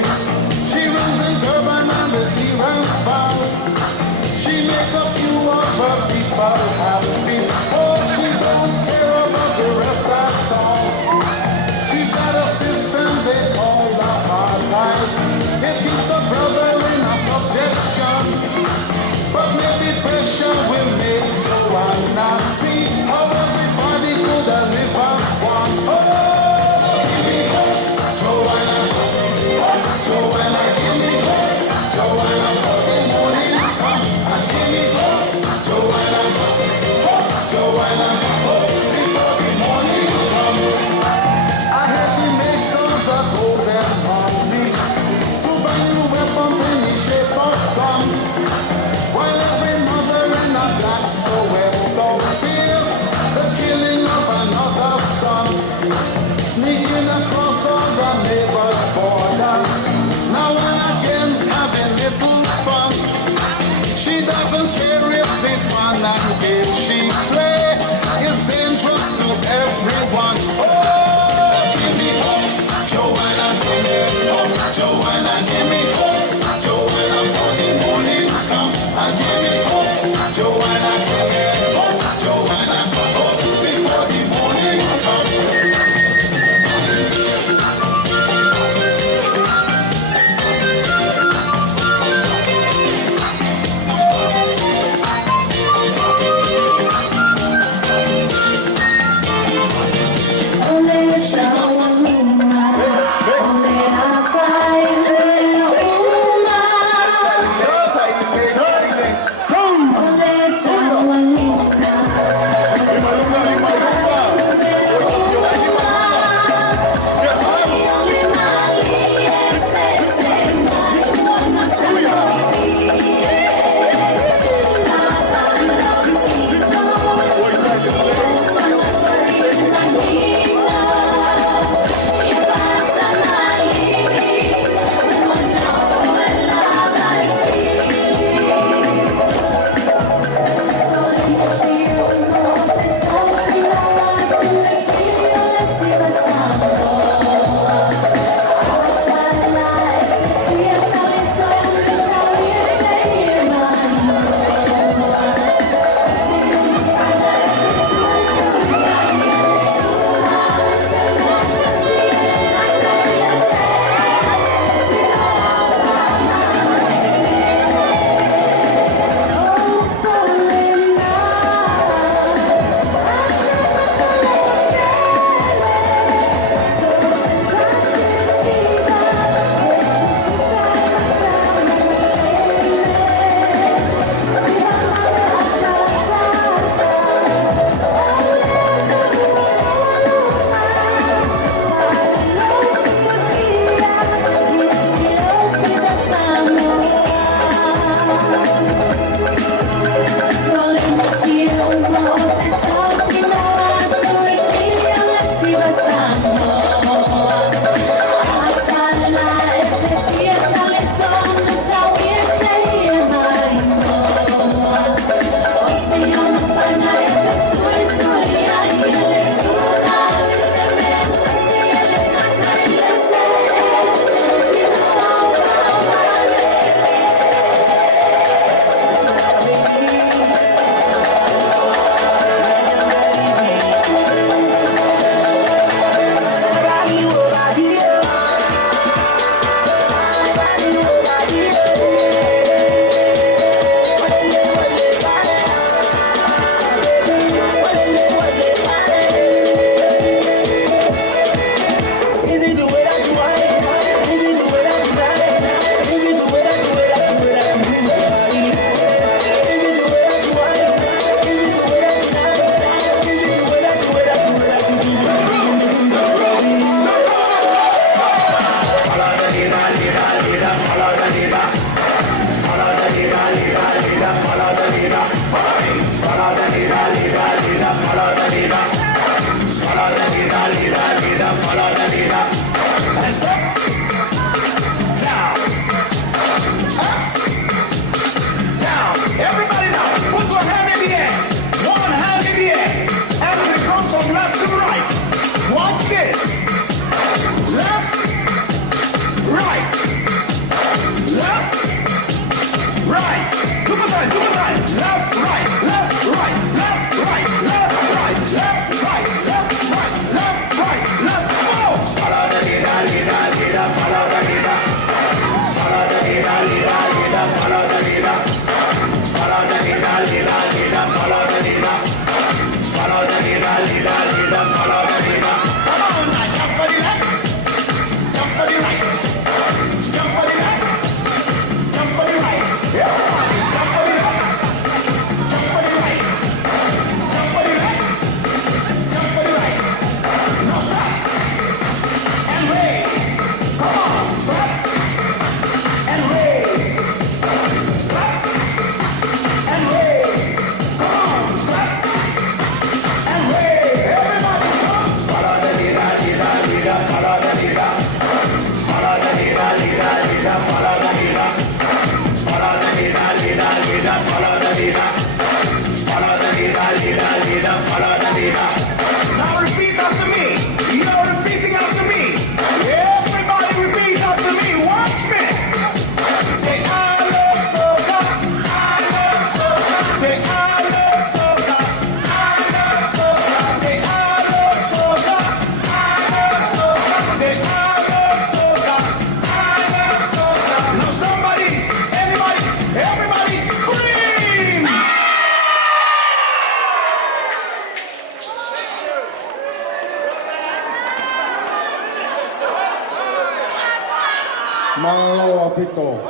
She runs in Durban and the T-Ranks bow. She makes a few of her people happy. Oh, she don't care about the rest at all. She's got a system they call apartheid. It keeps a brother in a subjection. But maybe pressure will make Joanna see how everybody could have lived as one. Oh, give me hope, Joanna. Joanna, give me hope. Joanna, for the morning come. And give me hope, Joanna. Hope, Joanna, hope before the morning come. I hear she makes all the golden money to buy new weapons in the shape of guns. While every mother in a black Soweto fears the killing of another son, sneaking across all the neighbors' borders, now and again having little fun. She doesn't care if the fun and game she play is dangerous to everyone. Oh, give me hope, Joanna, give me hope, Joanna, give me hope, Joanna, for the morning come. And give me hope, Joanna, give me hope, Joanna, hope before the morning come. Ole chawa muma, ole afai, Malo apito.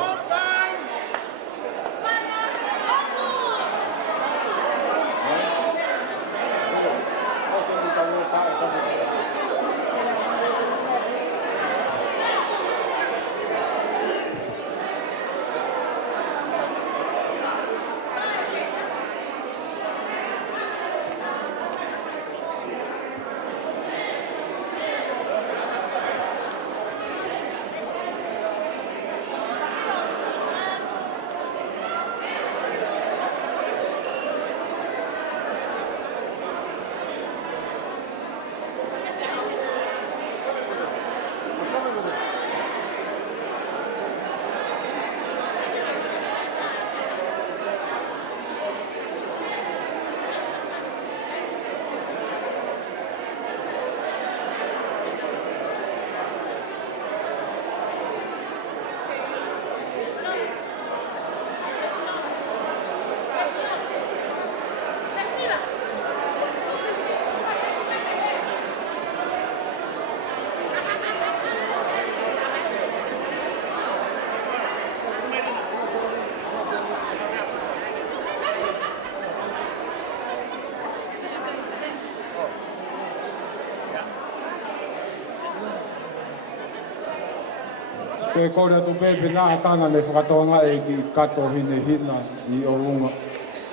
Pe kore atu pepe nā tāna me whakatoanga e ki kato hine hina I o runga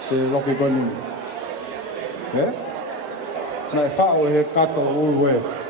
te loki koni. Nai whao he kato Woolworth.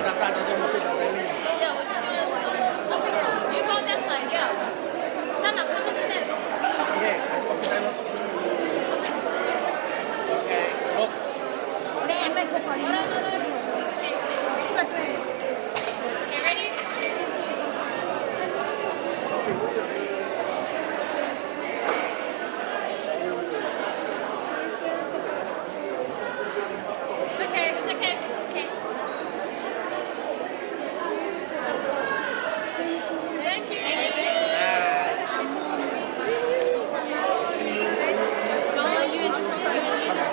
You go that side, yeah. Stand up, come into that. Okay, ready? It's okay. Thank you. Go on, you and Lina.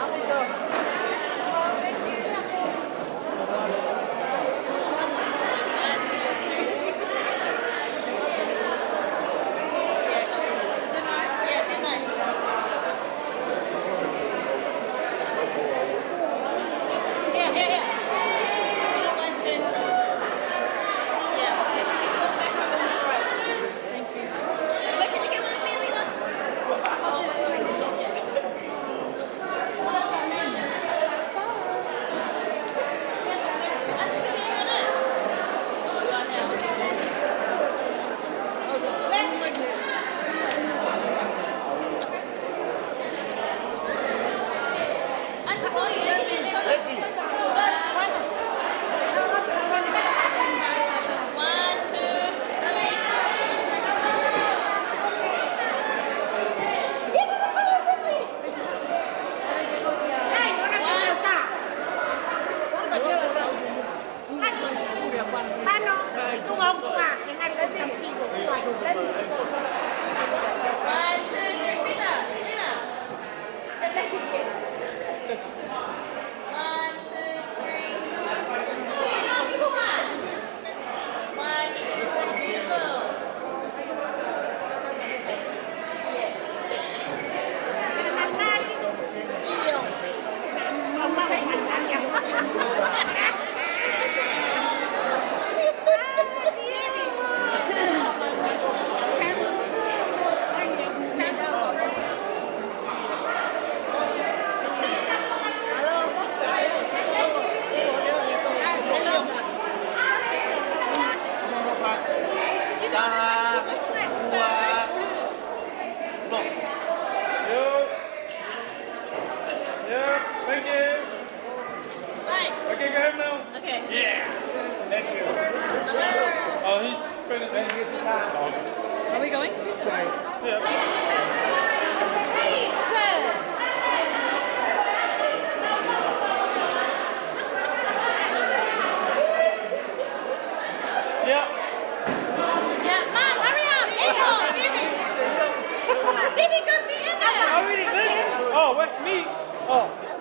Are we going? Oh, what? Me? Oh.